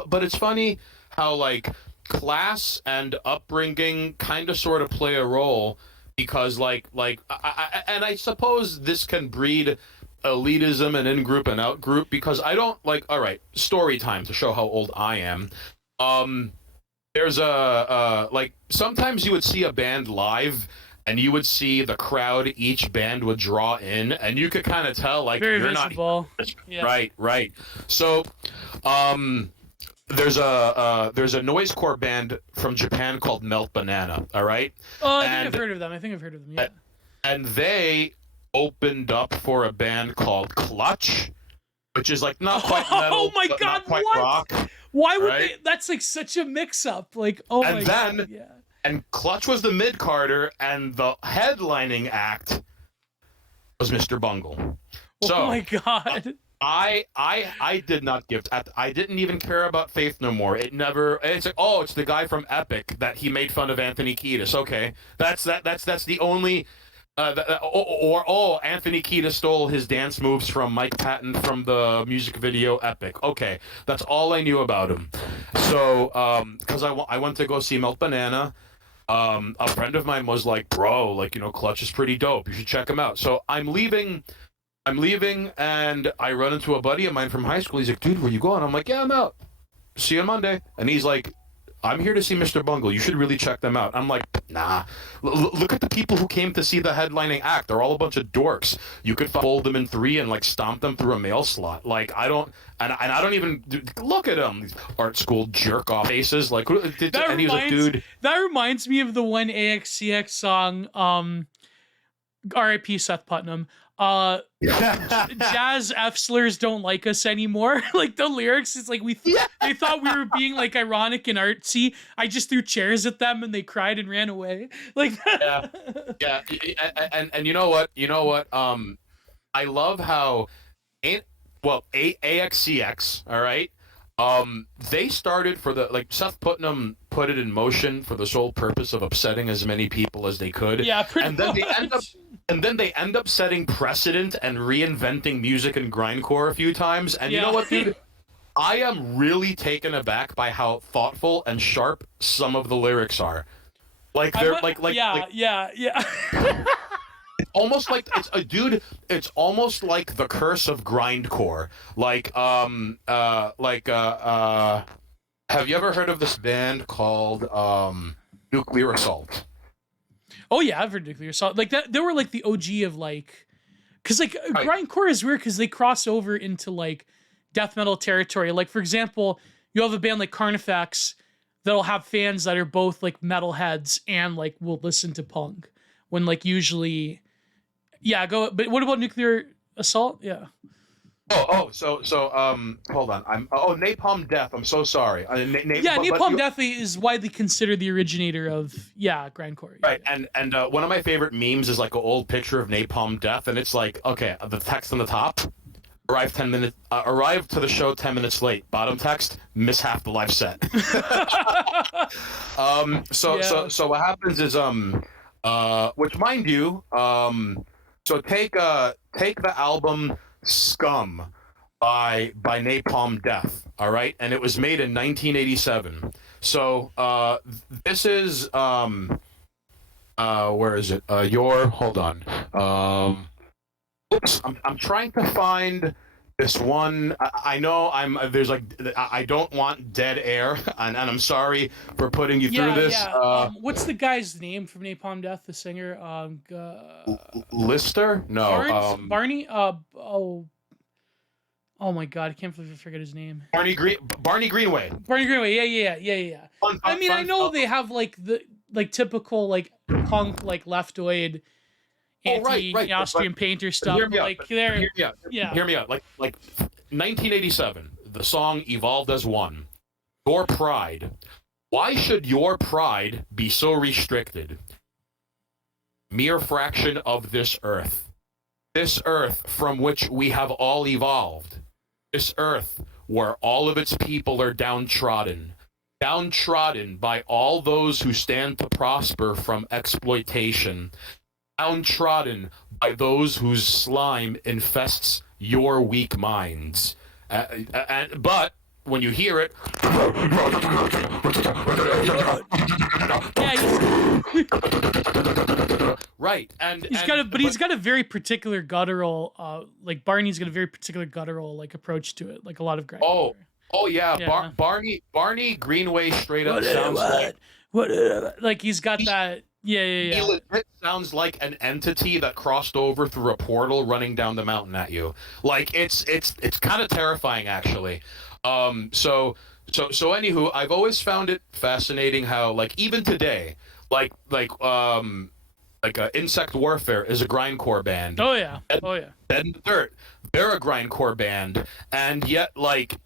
But it's funny how like class and upbringing kind of sort of play a role, because I suppose this can breed elitism and in-group and out-group, because I don't like. All right, story time to show how old I am. Um, there's like sometimes you would see a band live and you would see the crowd each band would draw in, and you could kind of tell like Very you're visible. not Yeah. right. So there's a noisecore band from Japan called Melt Banana, all right? Oh, I think I've heard of them. Yeah. And they opened up for a band called Clutch, which is like not quite metal, oh my but god, not quite what? rock. Why would right? they? That's like such a mix-up. Like, oh and my then, god, yeah. And Clutch was the mid-carder, and the headlining act was Mr. Bungle. So, oh my god. I did not give. I didn't even care about Faith No More. It never. It's like, oh, it's the guy from Epic that he made fun of Anthony Kiedis. Okay, that's the only. Anthony Kiedis stole his dance moves from Mike Patton from the music video Epic. Okay, that's all I knew about him. So, because I went to go see Melt Banana. A friend of mine was like, bro, like, Clutch is pretty dope. You should check him out. So I'm leaving, and I run into a buddy of mine from high school. He's like, dude, where you going? I'm like, yeah, I'm out. See you on Monday. And he's like, I'm here to see Mr. Bungle. You should really check them out. I'm like, nah. Look at the people who came to see the headlining act. They're all a bunch of dorks. You could fold them in three and like stomp them through a mail slot. Like I don't, and I don't even look at them. These art school jerk off faces. Like, and he was like, dude. That reminds me of the one AXCX song. R.I.P. Seth Putnam. Jazz F slurs don't like us anymore. Like the lyrics, it's like they thought we were being like ironic and artsy. I just threw chairs at them and they cried and ran away. Like yeah. And you know what? I love how AXCX, all right. They started for the Seth Putnam put it in motion for the sole purpose of upsetting as many people as they could. Yeah, pretty much. Then they end up setting precedent and reinventing music and grindcore a few times. And you know what, dude? I am really taken aback by how thoughtful and sharp some of the lyrics are. Like they're yeah. Almost like it's almost like the curse of grindcore. Have you ever heard of this band called Nuclear Assault? Oh yeah, I've heard Nuclear Assault. Like that, they were like the OG of like, because like right. grindcore is weird because they cross over into like death metal territory. Like for example, you have a band like Carnifex that'll have fans that are both like metalheads and like will listen to punk when like usually, yeah. Go. But what about Nuclear Assault? Yeah. So hold on. Napalm Death. I'm so sorry. Napalm Death is widely considered the originator of grindcore. Right, and one of my favorite memes is like an old picture of Napalm Death, and it's like, okay, the text on the top, arrived to the show 10 minutes late. Bottom text, miss half the live set. So what happens is which mind you, so take the album Scum by Napalm Death, all right, and it was made in 1987. So this is where is it? Hold on. Oops, I'm trying to find this one. I know there's like I don't want dead air, and I'm sorry for putting you through this. Yeah. What's the guy's name from Napalm Death? The singer, Lister? No, Barney. Oh my god, I can't believe I forget his name. Barney Greenway. Barney Greenway. Yeah. I know they have like the typical like punk like leftoid anti-Austrian painter stuff. Hear me out. Like 1987, the song evolved as one. Your pride. Why should your pride be so restricted? Mere fraction of this earth. This earth from which we have all evolved. This earth where all of its people are downtrodden. Downtrodden by all those who stand to prosper from exploitation. Downtrodden by those whose slime infests your weak minds. But when you hear it, right, he's got a very particular guttural, like Barney's got a very particular guttural like approach to it, like a lot of grindcore. Oh yeah, Yeah. Barney Greenway straight up sounds like Like he's got that. Yeah, yeah, he yeah. legit sounds like an entity that crossed over through a portal running down the mountain at you. Like it's kind of terrifying actually. So anywho, I've always found it fascinating how like even today, Insect Warfare is a grindcore band. Oh yeah. Oh yeah. Dead in the Dirt, they're a grindcore band, and yet like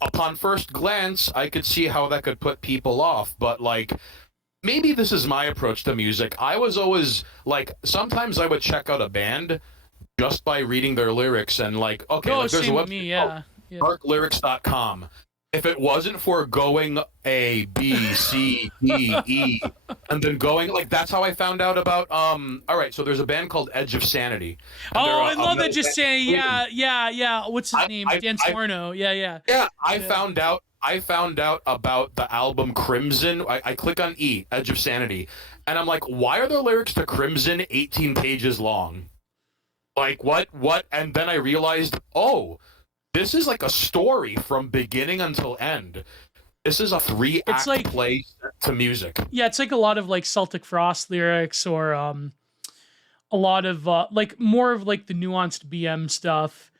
upon first glance, I could see how that could put people off, but like maybe this is my approach to music. I was always like, sometimes I would check out a band just by reading their lyrics and like, okay, Oh, like there's a same with website me. Yeah. Yeah. darklyrics.com. If it wasn't for going A, B, C, D, E, and then going like that's how I found out about all right, so there's a band called Edge of Sanity. Oh, I love that. Just saying, yeah, yeah, yeah. What's his name? Dan Swarno. Yeah, yeah. Yeah, I found out about the album Crimson. I click on E, Edge of Sanity, and I'm like, why are the lyrics to Crimson 18 pages long? Like what? And then I realized, oh, this is like a story from beginning until end. This is a 3-act like, play to music. Yeah, it's like a lot of like Celtic Frost lyrics, or a lot of like more of like the nuanced BM stuff.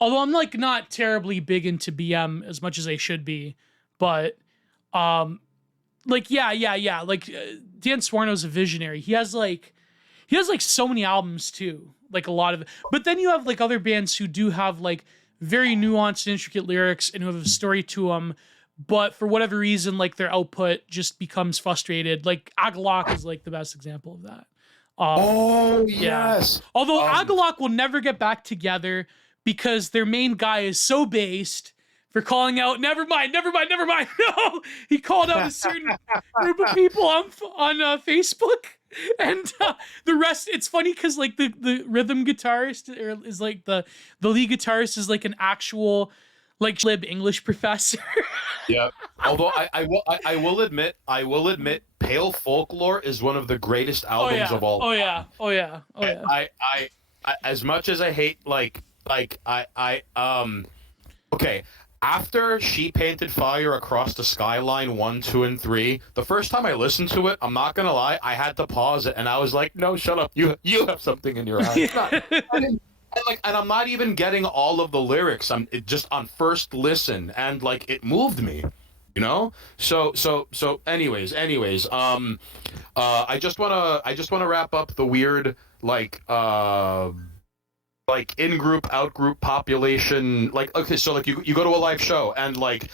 Although I'm like not terribly big into BM as much as I should be, but like yeah. Like Dan Swarno's a visionary. He has like so many albums too. Like a lot of it. But then you have like other bands who do have like very nuanced and intricate lyrics and who have a story to them, but for whatever reason, like their output just becomes frustrated. Like Agalok is like the best example of that. Oh yes. Yeah. Although Agalok will never get back together because their main guy is so based for calling out. Never mind. No, he called out a certain group of people on Facebook, and the rest. It's funny because like the rhythm guitarist is like the lead guitarist is like an actual like lib English professor. Yeah. Although I will admit, Pale Folklore is one of the greatest albums of all. Oh yeah. I as much as I hate okay. After She Painted Fire Across the Skyline 1, 2, and 3, the first time I listened to it, I'm not gonna lie, I had to pause it, and I was like, "No, shut up! You have something in your eye." And I'm not even getting all of the lyrics. Just on first listen, and like it moved me, you know. So, anyways, I just wanna wrap up the weird like in-group, out-group population. Like, okay, so like you go to a live show and like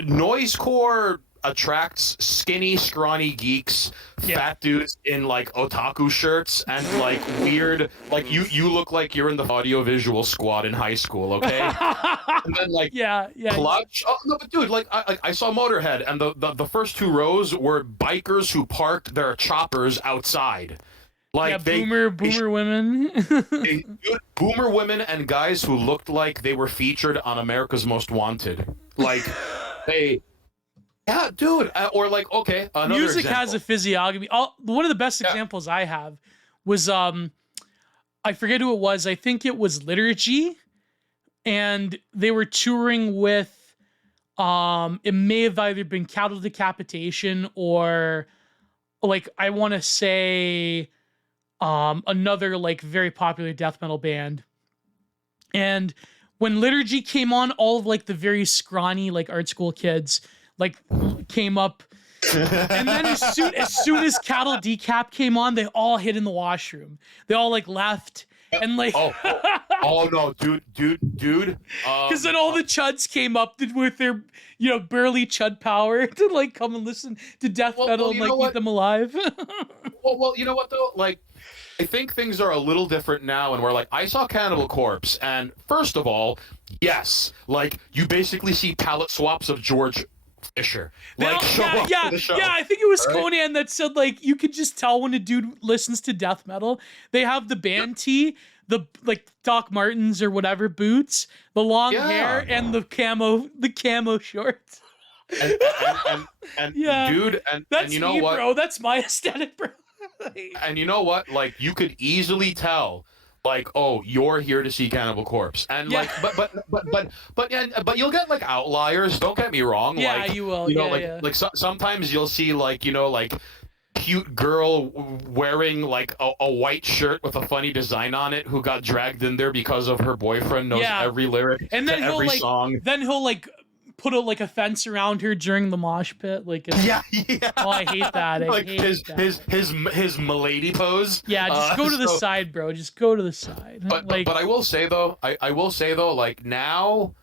noisecore attracts skinny, scrawny geeks, fat dudes in like otaku shirts and like weird, like you look like you're in the audiovisual squad in high school, okay? And then like Clutch. Oh no, but dude, like I saw Motorhead, and the first 2 rows were bikers who parked their choppers outside. Like boomer women. Boomer women and guys who looked like they were featured on America's Most Wanted. Like yeah, dude. Or like, okay, another music example. has a physiognomy. One of the best examples I have was I forget who it was. I think it was Liturgy, and they were touring with it may have either been Cattle Decapitation or like I want to say another like very popular death metal band. And when Liturgy came on, all of like the very scrawny like art school kids like came up, and then as soon as Cattle Decap came on, they all hid in the washroom. They all like left and like oh no, dude. Because then all the chuds came up with their burly chud power to like come and listen to death metal and like eat them alive. well, you know what though, like. I think things are a little different now, and we're like, I saw Cannibal Corpse, and first of all, yes, like you basically see palette swaps of George Fisher. Like, yeah. I think it was Conan that said like you could just tell when a dude listens to death metal. They have the band tee, the like Doc Martens or whatever boots, the long hair, and the camo shorts. And dude, that's you know me, what, bro? That's my aesthetic, bro. And you know what? Like, you could easily tell, like, oh, you're here to see Cannibal Corpse, and Yeah. like, but you'll get like outliers. Don't get me wrong. Yeah, Like, you will. you know, Yeah, yeah. like sometimes you'll see like, you know, like cute girl wearing like a white shirt with a funny design on it who got dragged in there because of her boyfriend knows Yeah. every lyric And then to he'll every like, song. then he'll like put a fence around her during the mosh pit. Like, Yeah. oh, I hate that. I Like hate that. his milady pose. Yeah, just go to the side, bro. Just go to the side. But Like, but I will say though, I will say though, like now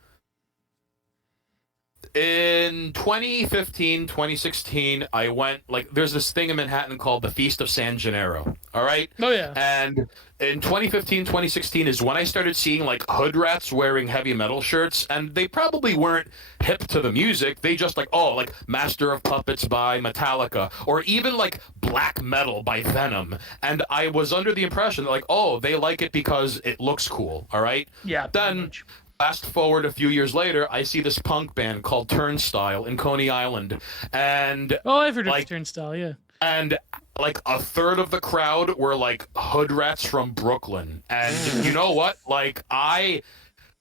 in 2015, 2016, I went like there's this thing in Manhattan called the Feast of San Gennaro. All right. oh yeah. And in 2015, 2016 is when I started seeing like hood rats wearing heavy metal shirts, and they probably weren't hip to the music. They just like, oh, like Master of Puppets by Metallica, or even like black metal by Venom. And I was under the impression that like, oh, they like it because it looks cool. All right. Yeah. Then fast forward a few years later, I see this punk band called Turnstile in Coney Island, and Oh, I've heard like, of Turnstile. Yeah. and like a third of the crowd were like hood rats from Brooklyn. And you know what? Like they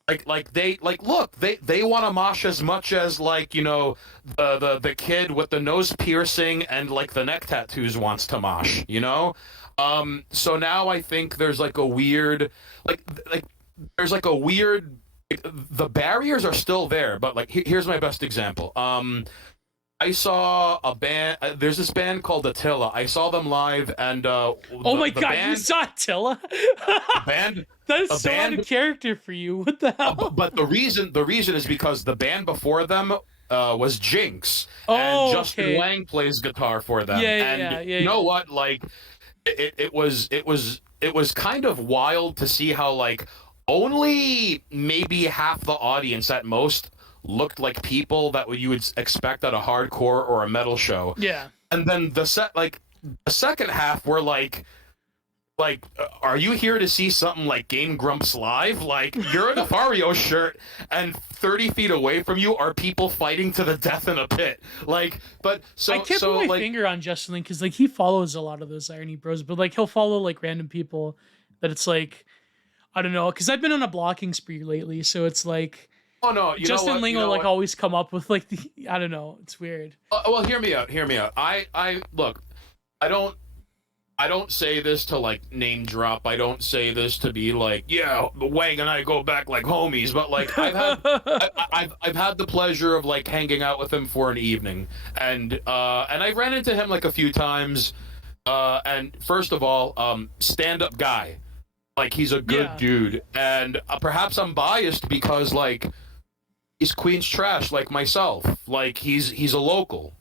like look, they want to mosh as much as like, you know, the kid with the nose piercing and like the neck tattoos wants to mosh, you know? So now I think there's like a weird like there's like a weird the barriers are still there, but like here's my best example. I saw a band. There's this band called Attila. I saw them live, and oh my god, band, you saw Attila? band. That is so out of character for you. What the hell? But the reason is because the band before them was Jinx, Oh, and Justin okay. Wang plays guitar for them. Yeah, and yeah. You know what? Like, it was kind of wild to see how like only maybe half the audience at most looked like people that you would expect at a hardcore or a metal show. Yeah. And then the second half were like, are you here to see something like Game Grumps live? Like, you're in a Fario shirt, and 30 feet away from you are people fighting to the death in a pit. Like, but so I can't so put my like, finger on Justin Lin because like he follows a lot of those Irony Bros, but like he'll follow like random people that it's like I don't know because I've been on a blocking spree lately, so it's like. oh no, Justin Ling will like always come up with like the I don't know, it's weird. Well, hear me out. I look, I don't say this to like name drop. I don't say this to be like, yeah, Wang and I go back like homies. But like, I've had the pleasure of like hanging out with him for an evening, and I ran into him like a few times. And first of all, stand-up guy, like he's a good dude, and perhaps I'm biased because like he's Queens trash like myself. Like he's a local,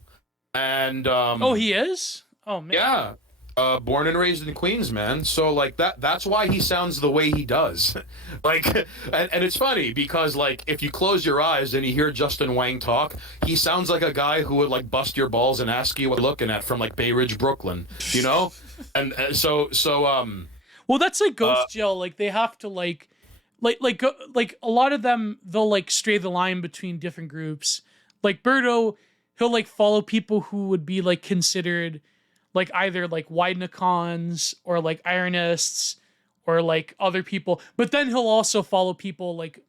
and oh, he is. Oh man. Yeah. Born and raised in Queens, man. So like that's why he sounds the way he does. Like and it's funny because like if you close your eyes and you hear Justin Wang talk, he sounds like a guy who would like bust your balls and ask you what you're looking at from like Bay Ridge, Brooklyn, you know? And so well, that's like Ghost Jill, like they have to like a lot of them they'll like stray the line between different groups. Like Birdo, he'll like follow people who would be like considered like either like Widenicons or like ironists or like other people, but then he'll also follow people like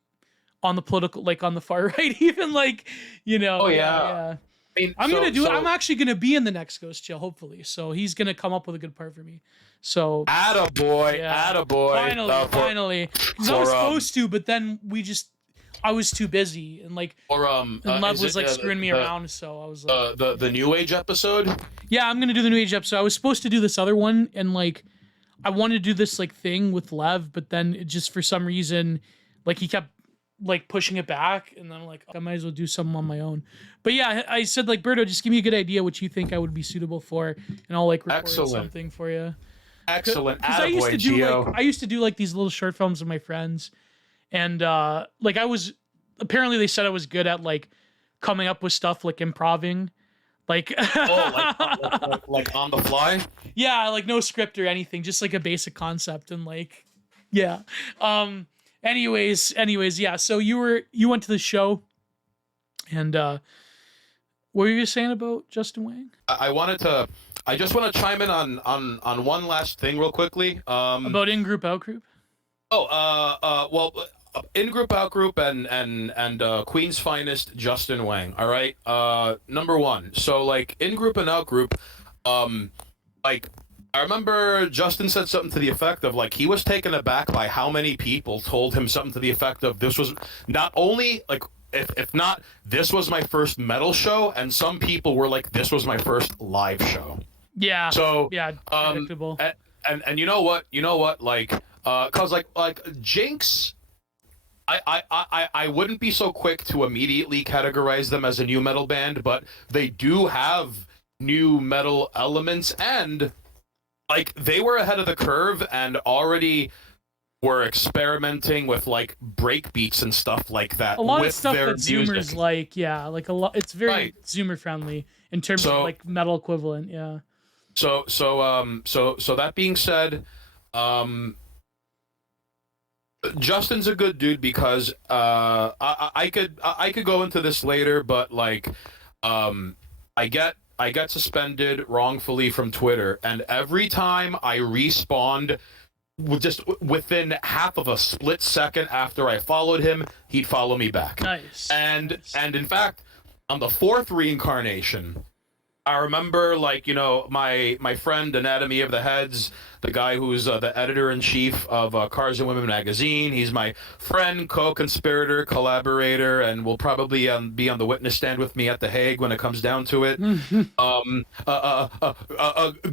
on the political, like on the far right, even like, you know. Oh yeah. I mean, I'm actually gonna be in the next Ghost Chill, hopefully. So he's gonna come up with a good part for me. So attaboy. Finally. Because I was supposed to, but then I was too busy and like and Lev was like screwing me around, so I was like the New Age episode. Yeah, I'm gonna do the New Age episode. I was supposed to do this other one, and like I wanted to do this like thing with Lev, but then it just for some reason like he kept like pushing it back, and then I'm like I might as well do something on my own. But yeah, I said like Berto, just give me a good idea what you think I would be suitable for, and I'll like record something for you. Excellent. Because I used to do like these little short films with my friends. And like apparently they said I was good at like coming up with stuff like improving, like like on the fly. Yeah, like no script or anything, just like a basic concept and like yeah. Anyways, yeah. So you went to the show, and what were you saying about Justin Wang? I just want to chime in on one last thing real quickly. About in group, out group. Well, in group, out group, and Queen's finest, Justin Wang. All right. Number one. So like in group and out group, like I remember Justin said something to the effect of like he was taken aback by how many people told him something to the effect of this was not only like if not this was my first metal show, and some people were like this was my first live show. Yeah. So yeah, predictable. And you know what, like cause like Jinx, I wouldn't be so quick to immediately categorize them as a new metal band, but they do have new metal elements, and like they were ahead of the curve and already were experimenting with like break beats and stuff like that. A lot with of stuff their that Zoomers music. like, yeah, like a lot. It's very Right. Zoomer friendly in terms of like metal equivalent, yeah. So that being said, Justin's a good dude because I could go into this later, but like I get suspended wrongfully from Twitter, and every time I respawned, just within half of a split second after I followed him, he'd follow me back. Nice. And in fact, on the fourth reincarnation, I remember, like, you know, my friend Anatomy of the Heads, the guy who's the editor-in-chief of Cars&Women Magazine. He's my friend, co-conspirator, collaborator, and will probably be on the witness stand with me at The Hague when it comes down to it.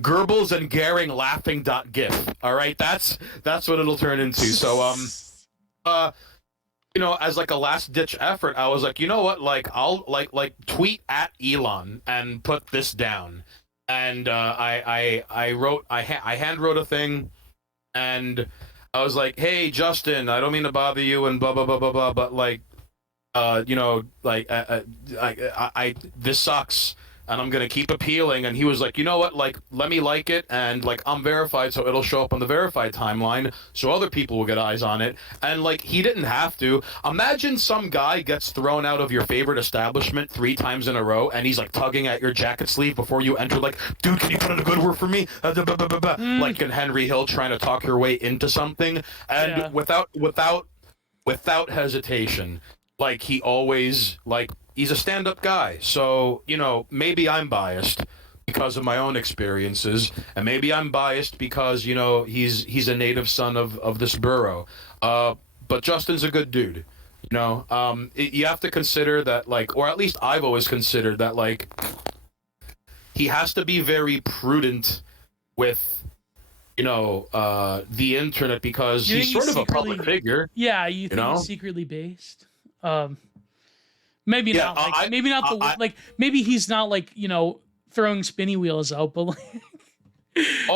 Goebbels and Goering laughing.gif. All right, that's what it'll turn into. So, you know, as like a last ditch effort, I was like, you know what, like I'll like tweet at Elon and put this down, and I hand wrote a thing, and I was like, hey Justin, I don't mean to bother you and blah blah blah blah blah, but like, you know, like I this sucks. And I'm gonna keep appealing. And he was like, you know what? Like, let me like it, and like I'm verified, so it'll show up on the verified timeline, so other people will get eyes on it. And like, he didn't have to. Imagine some guy gets thrown out of your favorite establishment 3 times in a row, and he's like tugging at your jacket sleeve before you enter. Like, dude, can you put in a good word for me? Like in Henry Hill trying to talk your way into something, and without hesitation. Like he always like. He's a stand-up guy, so, you know, maybe I'm biased because of my own experiences, and maybe I'm biased because, you know, he's a native son of this borough. But Justin's a good dude, you know. You have to consider that, like, or at least I've always considered that, like, he has to be very prudent with, you know, the internet because he's sort of a public figure. Yeah, you think he's secretly based? Maybe not. Like, maybe not the like. Maybe he's not like, you know, throwing spinny wheels out, but like.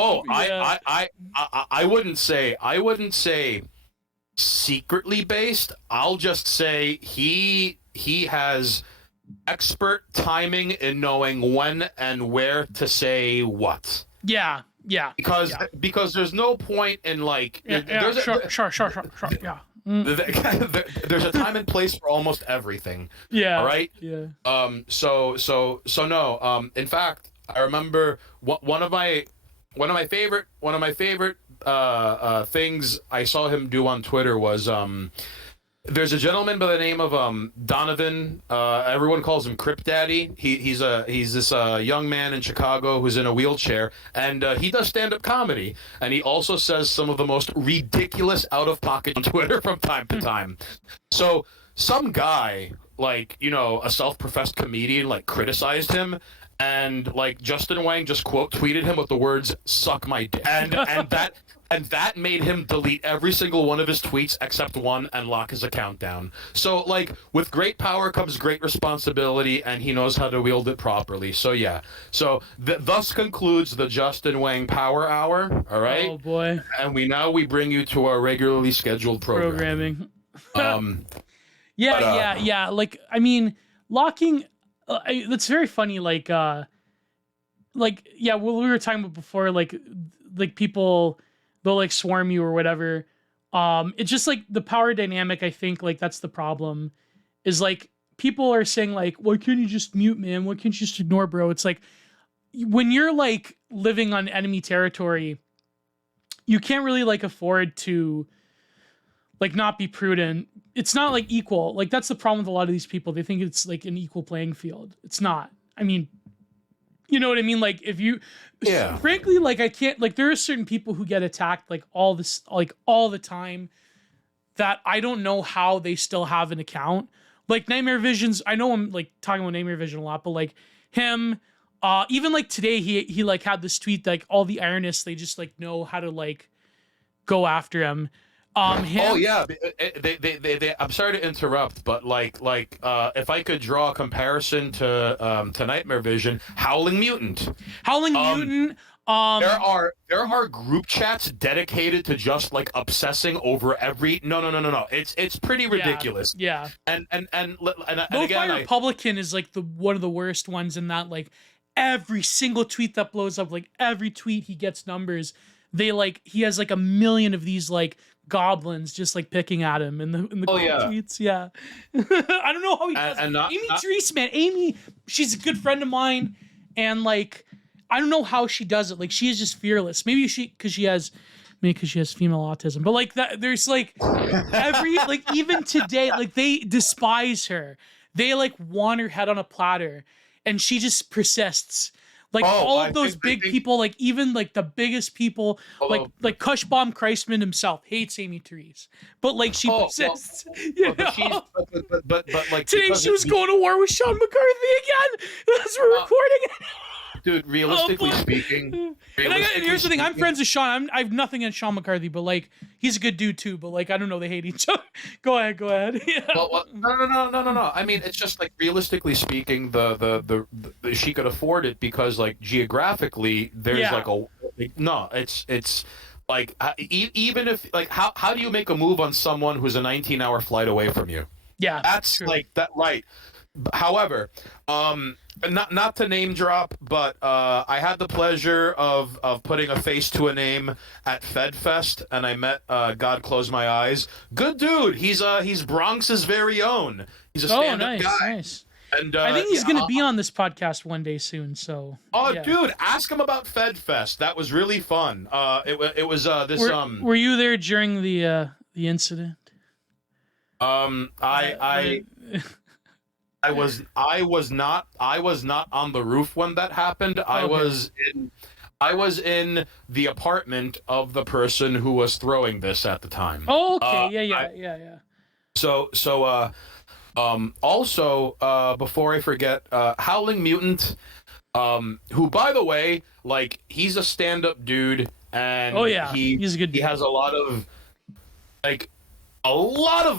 I wouldn't say secretly based. I'll just say he has expert timing in knowing when and where to say what. Yeah. Because there's no point in like. Sure. Yeah. There's a time and place for almost everything. Yeah. All right. Yeah. So no. In fact, I remember one of my favorite things I saw him do on Twitter was there's a gentleman by the name of Donovan. Everyone calls him Crip Daddy. He's this young man in Chicago who's in a wheelchair, and he does stand-up comedy. And he also says some of the most ridiculous out-of-pocket on Twitter from time to time. So some guy, like, you know, a self-professed comedian, like, criticized him, and like Justin Wang just quote tweeted him with the words "suck my dick," and that made him delete every single one of his tweets except one and lock his account down. So, like, with great power comes great responsibility, and he knows how to wield it properly. So, yeah. So, thus concludes the Justin Wang Power Hour, all right? Oh, boy. And we bring you to our regularly scheduled programming. Yeah. Like, I mean, locking... that's very funny, like, what we were talking about before, like people... they'll like swarm you or whatever. It's just like the power dynamic. I think like that's the problem is like people are saying like, why can't you just mute, man? Why can't you just ignore, bro? It's like when you're like living on enemy territory, you can't really like afford to like not be prudent. It's not like equal. Like that's the problem with a lot of these people. They think it's like an equal playing field. It's not. I mean, you know what I mean? Like if you, frankly, like I can't, like there are certain people who get attacked like all the time that I don't know how they still have an account. Like Nightmare Visions, I know I'm like talking about Nightmare Vision a lot, but like him, even like today he like had this tweet that, like all the ironists, they just like know how to like go after him. Oh yeah, they I'm sorry to interrupt, but like if I could draw a comparison to Nightmare Vision, Howling Mutant. There are group chats dedicated to just like obsessing over every no. It's pretty ridiculous. Yeah. And again, Republican is like the one of the worst ones in that, like every single tweet that blows up, like every tweet he gets numbers. He has like a million of these like goblins just like picking at him in the tweets. Yeah. I don't know how he does. Amy Therese, man. Amy, she's a good friend of mine, and like I don't know how she does it. Like she is just fearless. Maybe because she has female autism. But like that, there's like every like even today, like they despise her. They like want her head on a platter, and she just persists. Like all of those big people, like even like the biggest people, like Cushbomb Kreisman himself hates Amy Therese, but like she persists. But like today she was going to war with Sean McCarthy again. As we're recording it. Dude, realistically speaking, here's the thing. I'm friends with Sean. I have nothing against Sean McCarthy, but like he's a good dude too. But like I don't know, they hate each other. Go ahead. Yeah. Well, no. I mean, it's just like realistically speaking, the she could afford it because like geographically, there's it's like even if like how do you make a move on someone who's a 19-hour flight away from you? Yeah, that's true. Like that, right? However, not to name drop, but I had the pleasure of putting a face to a name at FedFest, and I met God Close My Eyes. Good dude. He's Bronx's very own. He's a stand-up guy. Nice. And I think he's gonna be on this podcast one day soon. So. Dude, ask him about FedFest. That was really fun. It was this. Were you there during the incident? I was not on the roof when that happened. Okay. I was in the apartment of the person who was throwing this at the time. Oh, okay. Yeah. So also before I forget, Howling Mutant, who by the way, like he's a stand-up dude, and he's a good dude. He has a lot of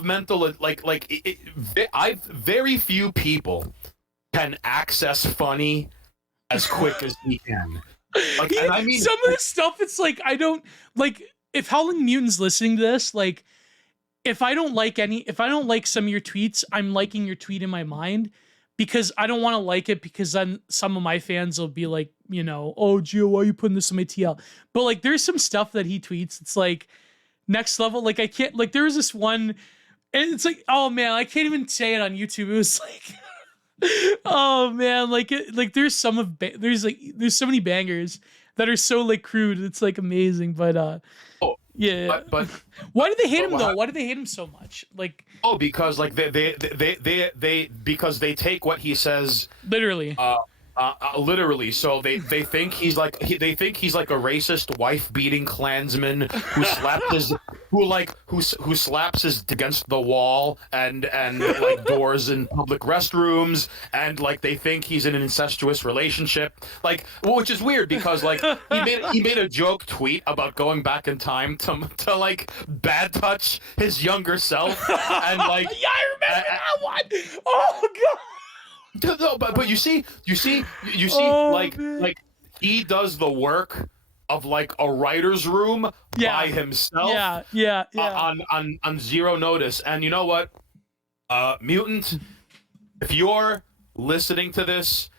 mental very few people can access funny as quick as he can. Like, and I mean, some of this stuff, it's like I don't like. If Howling Mutant's listening to this, like, if I don't like some of your tweets, I'm liking your tweet in my mind because I don't want to like it because then some of my fans will be like, you know, oh Gio, why are you putting this on my TL? But like, there's some stuff that he tweets. It's like. Next level, like I can't, like there was this one, and it's like, oh man, I can't even say it on YouTube. It was like, oh man, like there's so many bangers that are so like crude. It's like amazing, but yeah. But why do they hate him though? Why do they hate him so much? Like because like they because they take what he says literally. Literally, so they think he's like a racist, wife-beating Klansman who slaps his against the wall and like doors in public restrooms, and like they think he's in an incestuous relationship, like which is weird because like he made a joke tweet about going back in time to like bad touch his younger self and like yeah, I remember that one. Oh god. No, but you see, oh, like man. Like he does the work of like a writer's room by himself. Yeah. On zero notice, and you know what, Mutant, if you're listening to this,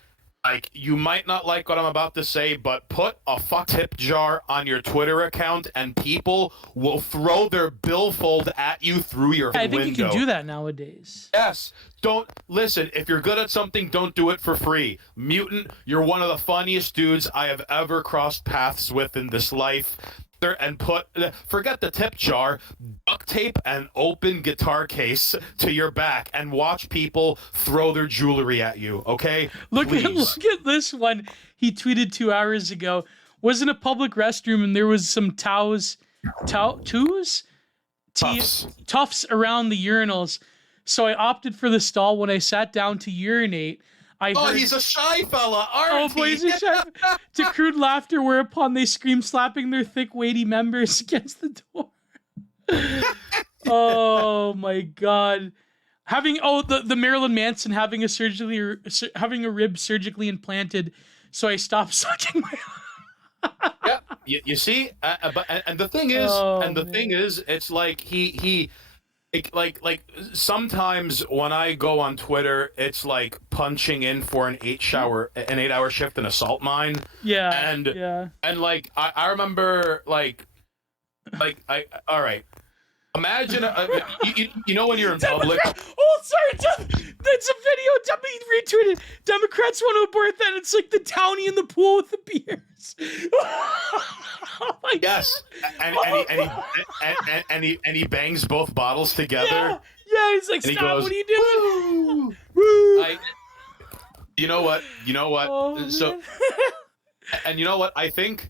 like you might not like what I'm about to say, but put a fuck tip jar on your Twitter account, and people will throw their billfold at you through your window. I think you can do that nowadays. Yes. Don't listen. If you're good at something, don't do it for free. Mutant, you're one of the funniest dudes I have ever crossed paths with in this life. and put, forget the tip jar, duct tape an open guitar case to your back and watch people throw their jewelry at you, okay? Look at this one he tweeted 2 hours ago. Was in a public restroom and there was some towels tufts around the urinals. So I opted for the stall. When I sat down to urinate, he's a shy fella, aren't he? He's a shy. To crude laughter, whereupon they scream, slapping their thick, weighty members against the door. Oh my god! The Marilyn Manson having a rib surgically implanted, so I stopped sucking my. Yeah, you see, and the thing is, it's like he. Like sometimes when I go on Twitter, it's like punching in for an 8-hour shift in a salt mine. Yeah. And like I remember all right. Imagine you know when you're in public. Oh, sorry, that's a video Debbie retweeted. Democrats want to abort that. It's like the townie in the pool with the beers. Oh my yes, and he bangs both bottles together. Yeah, he's like, stop! Goes, what are you doing? Woo! You know what? Oh, so, and you know what? I think,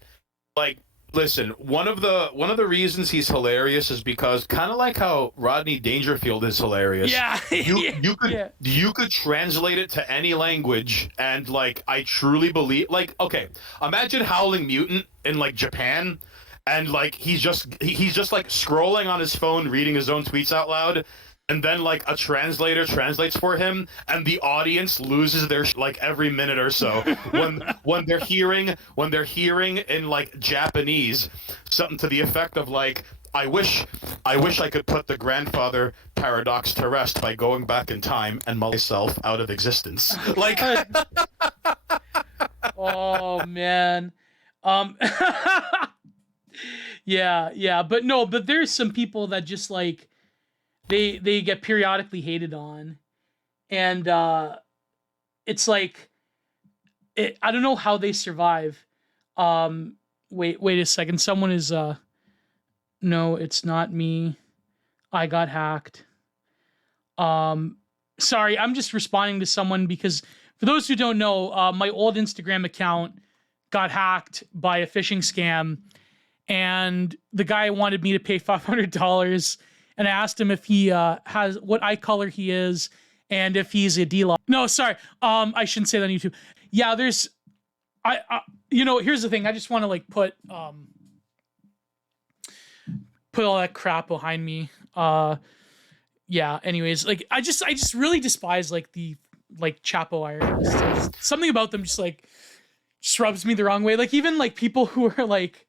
like, listen, one of the reasons he's hilarious is because kind of like how Rodney Dangerfield is hilarious. Yeah. You could translate it to any language, and like I truly believe, like, okay, imagine Howling Mutant in like Japan, and like he's just like scrolling on his phone reading his own tweets out loud. And then, like, a translator translates for him, and the audience loses their like every minute or so when they're hearing in like Japanese something to the effect of like, I wish I could put the grandfather paradox to rest by going back in time and myself out of existence. Like, oh man, yeah, but there's some people that just like. They get periodically hated on, and it's like I don't know how they survive. Wait a second. Someone is no, it's not me. I got hacked. Sorry, I'm just responding to someone because for those who don't know, my old Instagram account got hacked by a phishing scam, and the guy wanted me to pay $500. And I asked him if he has what eye color he is and if he's a D-Lock. No, sorry. I shouldn't say that on YouTube. Yeah, there's here's the thing. I just want to like put all that crap behind me. Yeah, anyways, like I just really despise like the like Chapo ironists. Something about them just rubs me the wrong way. Like even like people who are like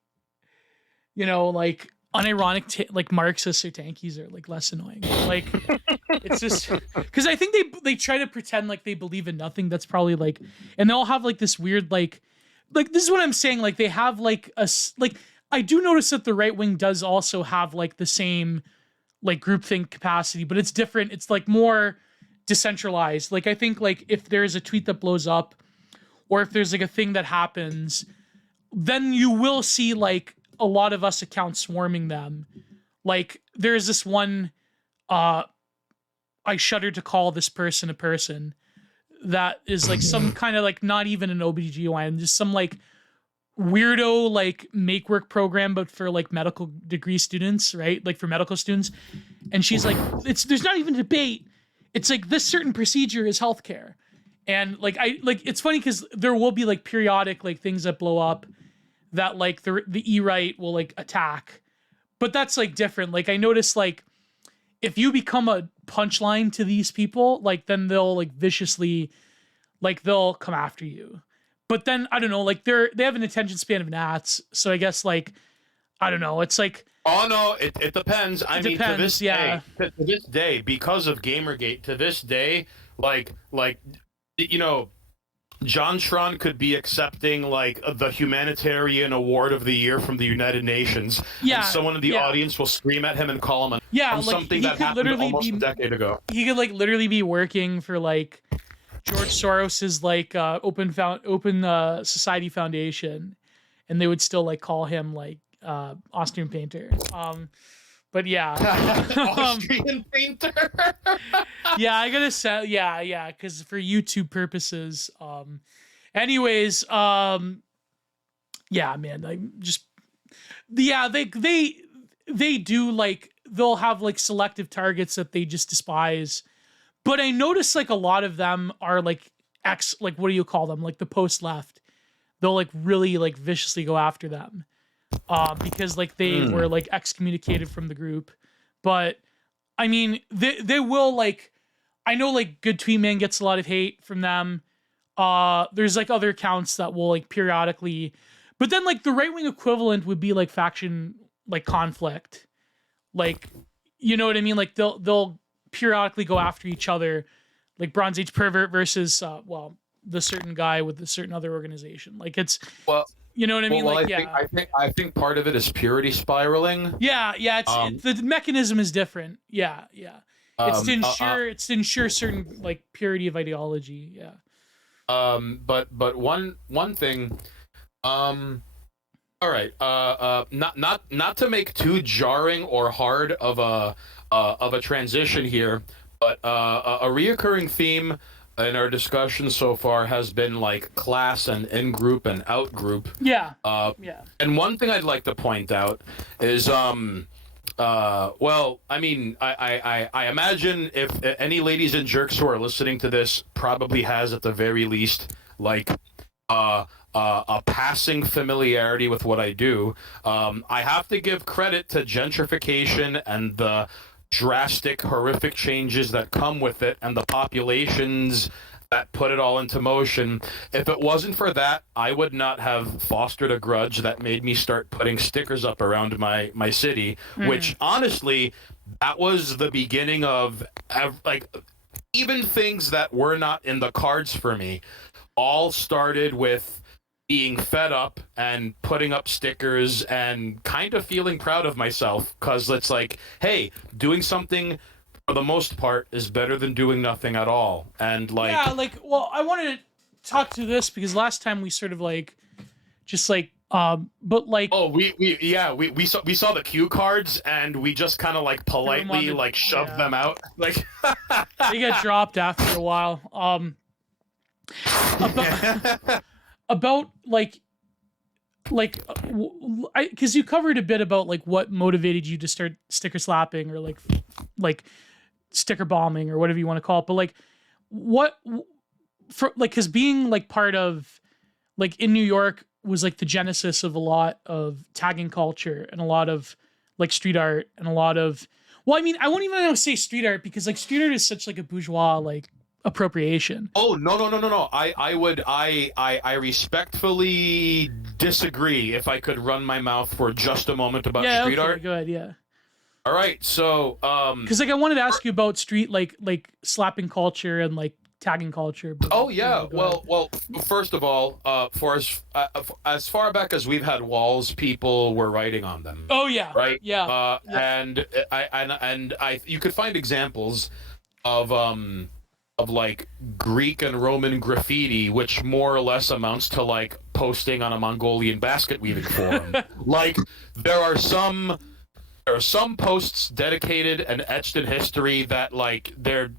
like unironic like Marxists or tankies are like less annoying. Like it's just because I think they try to pretend like they believe in nothing. That's probably like, and they'll have like this weird like this is what I'm saying. Like they have like I do notice that the right wing does also have like the same like groupthink capacity, but it's different. It's like more decentralized. Like I think like if there's a tweet that blows up, or if there's like a thing that happens, then you will see like a lot of us accounts swarming them. Like there's this one, I shudder to call this person a person, that is like some kind of like not even an OBGYN, just some like weirdo like make work program, but for like medical degree students, right? Like for medical students. And she's like, there's not even a debate. It's like this certain procedure is healthcare. And like it's funny because there will be like periodic like things that blow up that like the E-right will like attack, but that's like different. Like I noticed like if you become a punchline to these people, like then they'll like viciously like they'll come after you. But then I don't know, like they have an attention span of gnats, so I guess like I don't know, it's like no, it depends. I mean, to this day, because of Gamergate, to this day, like JonTron could be accepting like the humanitarian award of the year from the United Nations. Yeah, and someone in the audience will scream at him and call him on something that happened almost a decade ago. He could like literally be working for like George Soros's like Open Society Foundation, and they would still like call him like Austrian painter. But yeah, Austrian painter. yeah, I gotta say, yeah, because for YouTube purposes. Anyways, yeah, man, like just yeah, they do like they'll have like selective targets that they just despise. But I notice like a lot of them are like like what do you call them? Like the post left. They'll like really like viciously go after them. Because like they were like excommunicated from the group. But I mean, they will like I know like Good Tweet Man gets a lot of hate from them. There's like other accounts that will like periodically, but then like the right wing equivalent would be like faction like conflict, like you know what I mean? Like they'll periodically go after each other, like Bronze Age pervert versus the certain guy with the certain other organization. Like it's Well, you know what I mean? well, Like I think part of it is purity spiraling. yeah. It's the mechanism is different. Yeah. It's to ensure certain like purity of ideology. Yeah. But one thing, all right, not to make too jarring or hard of a transition here, but a reoccurring theme in our discussion so far has been like class and in-group and out-group. Yeah. And one thing I'd like to point out is well, I mean, I imagine if any ladies and jerks who are listening to this probably has at the very least like a passing familiarity with what I do. I have to give credit to gentrification and the drastic, horrific changes that come with it, and the populations that put it all into motion. If it wasn't for that, I would not have fostered a grudge that made me start putting stickers up around my city, which honestly, that was the beginning of like even things that were not in the cards for me all started with being fed up and putting up stickers and kind of feeling proud of myself, because it's like, hey, doing something for the most part is better than doing nothing at all. And like, yeah, like, well, I wanted to talk to this because last time we sort of like just like but like we saw the cue cards and we just kind of like politely like shoved them out, like they get dropped after a while. About like because you covered a bit about like what motivated you to start sticker slapping or like sticker bombing or whatever you want to call it, but like what for like because being like part of like in New York was like the genesis of a lot of tagging culture and a lot of like street art and a lot of I mean I won't even say street art because like street art is such like a bourgeois like appropriation. Oh no. I respectfully disagree. If I could run my mouth for just a moment about street art. Go ahead, yeah. All right, so because like I wanted to ask you about street like slapping culture and like tagging culture. But, oh yeah, well, first of all, for as far back as we've had walls, people were writing on them. Oh yeah, right. Yeah, and I you could find examples of like Greek and Roman graffiti, which more or less amounts to like posting on a Mongolian basket weaving forum. Like there are some posts dedicated and etched in history that like they're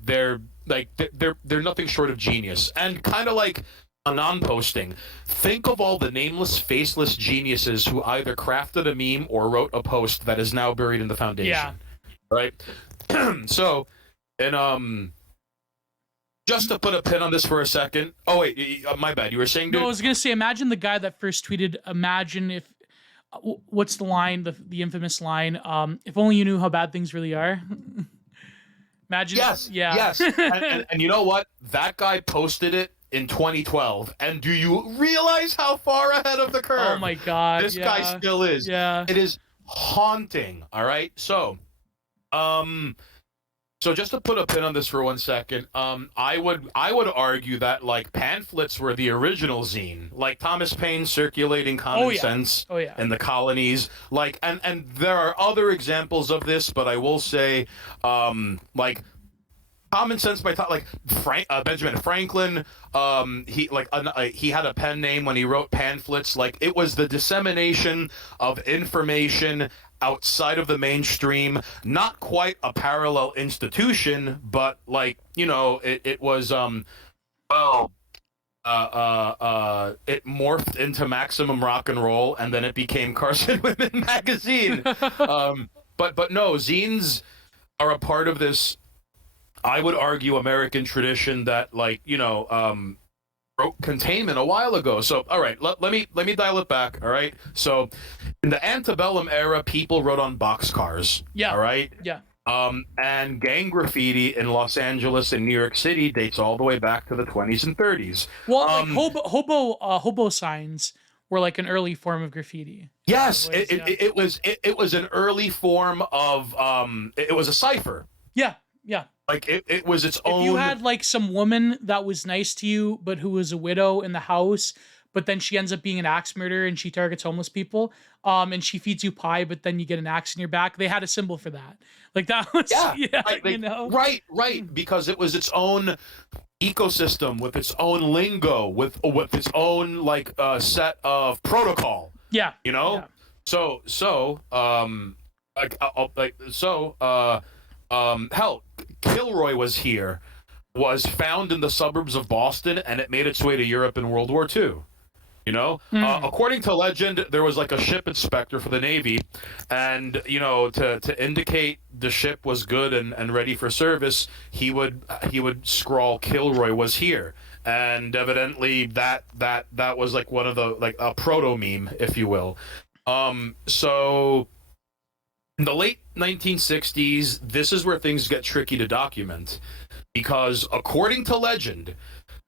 nothing short of genius. And kind of like a non-posting, think of all the nameless, faceless geniuses who either crafted a meme or wrote a post that is now buried in the foundation. Yeah. Right. So, and just to put a pin on this for a second. Oh wait, my bad. You were saying, dude? No, I was gonna say, imagine the guy that first tweeted. Imagine if, what's the line? The infamous line. If only you knew how bad things really are. Imagine. Yes. Yeah. Yes. and you know what? That guy posted it in 2012. And do you realize how far ahead of the curve? Oh my God. This guy still is. Yeah. It is haunting. All right. So, So just to put a pin on this for 1 second, I would argue that like pamphlets were the original zine, like Thomas Paine circulating common sense in the colonies, like and there are other examples of this, but I will say, like common sense by thought, like Benjamin Franklin. He had a pen name when he wrote pamphlets. Like, it was the dissemination of information outside of the mainstream. Not quite a parallel institution, but like, it was it morphed into Maximum Rock and Roll, and then it became Cars&Women Magazine. But no, zines are a part of this, I would argue, American tradition that, like, broke containment a while ago. So, all right, let me dial it back. All right. So, in the antebellum era, people wrote on boxcars. Yeah. All right. Yeah. And gang graffiti in Los Angeles and New York City dates all the way back to the 20s and 30s. Well, like hobo signs were like an early form of graffiti. Yes, it was an early form of it was a cipher. Yeah, yeah. Like, it was its own. If you had like some woman that was nice to you, but who was a widow in the house, but then she ends up being an axe murderer and she targets homeless people, and she feeds you pie, but then you get an axe in your back. They had a symbol for that. Like, that was right, because it was its own ecosystem with its own lingo, with its own like set of protocol. Yeah. Yeah. Hell, Kilroy was found in the suburbs of Boston, and it made its way to Europe in World War II. According to legend, there was like a ship inspector for the Navy, and to indicate the ship was good and ready for service, he would scrawl "Kilroy was here," and evidently that was like one of the, like, a proto meme, if you will. So in the late 1960s, this is where things get tricky to document, because according to legend,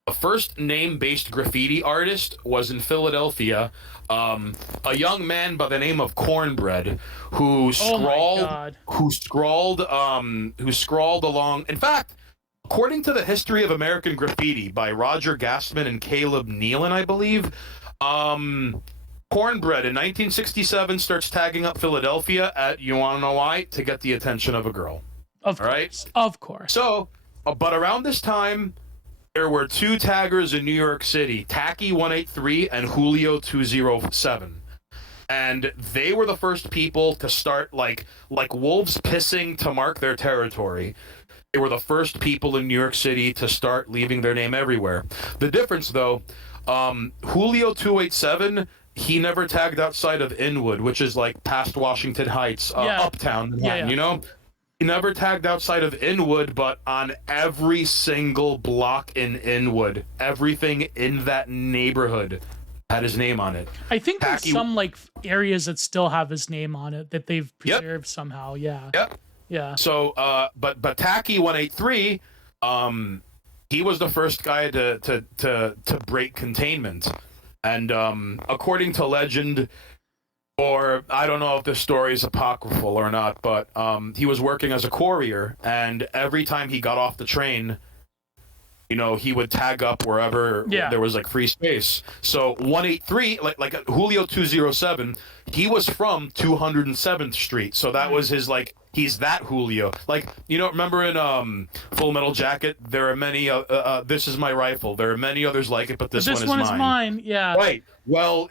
the first name-based graffiti artist was in Philadelphia, a young man by the name of Cornbread, who scrawled along. In fact, according to the History of American Graffiti by Roger Gassman and Caleb Nealon, I believe, Cornbread in 1967 starts tagging up Philadelphia at, you want to know why? To get the attention of a girl. Of course. So, but around this time, there were two taggers in New York City, Tacky 183 and Julio 207. And they were the first people to start, like wolves pissing to mark their territory. They were the first people in New York City to start leaving their name everywhere. The difference, though, Julio 287, he never tagged outside of Inwood, which is like past Washington Heights, uptown Manhattan, He never tagged outside of Inwood, but on every single block in Inwood, everything in that neighborhood had his name on it. I think there's some like areas that still have his name on it that they've preserved somehow. Yeah. Yep. Yeah. So, but Tacky 183, he was the first guy to break containment, and according to legend, or I don't know if this story is apocryphal or not, but he was working as a courier, and every time he got off the train, he would tag up wherever there was like free space. So 183, like Julio 207, he was from 207th Street, so that was his, like, he's that Julio. Like, remember in Full Metal Jacket, there are many. This is my rifle. There are many others like it, but this one is mine. Yeah. Right. Well,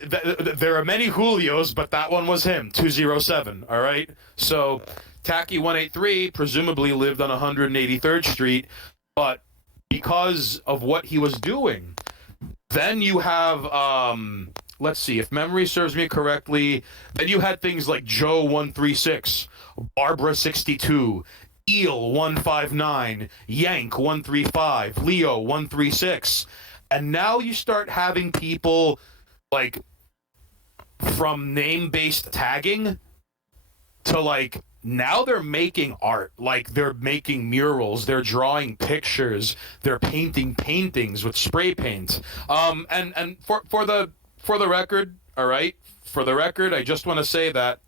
there are many Julios, but that one was him. 207. All right. So Tacky 183 presumably lived on 183rd Street, but because of what he was doing, then you have let's see, if memory serves me correctly, then you had things like Joe 136, Barbara 62, Eel 159, Yank 135, Leo 136. And now you start having people, like, from name-based tagging to, like, now they're making art. Like, they're making murals, they're drawing pictures, they're painting paintings with spray paint. And for the record, all right, I just want to say that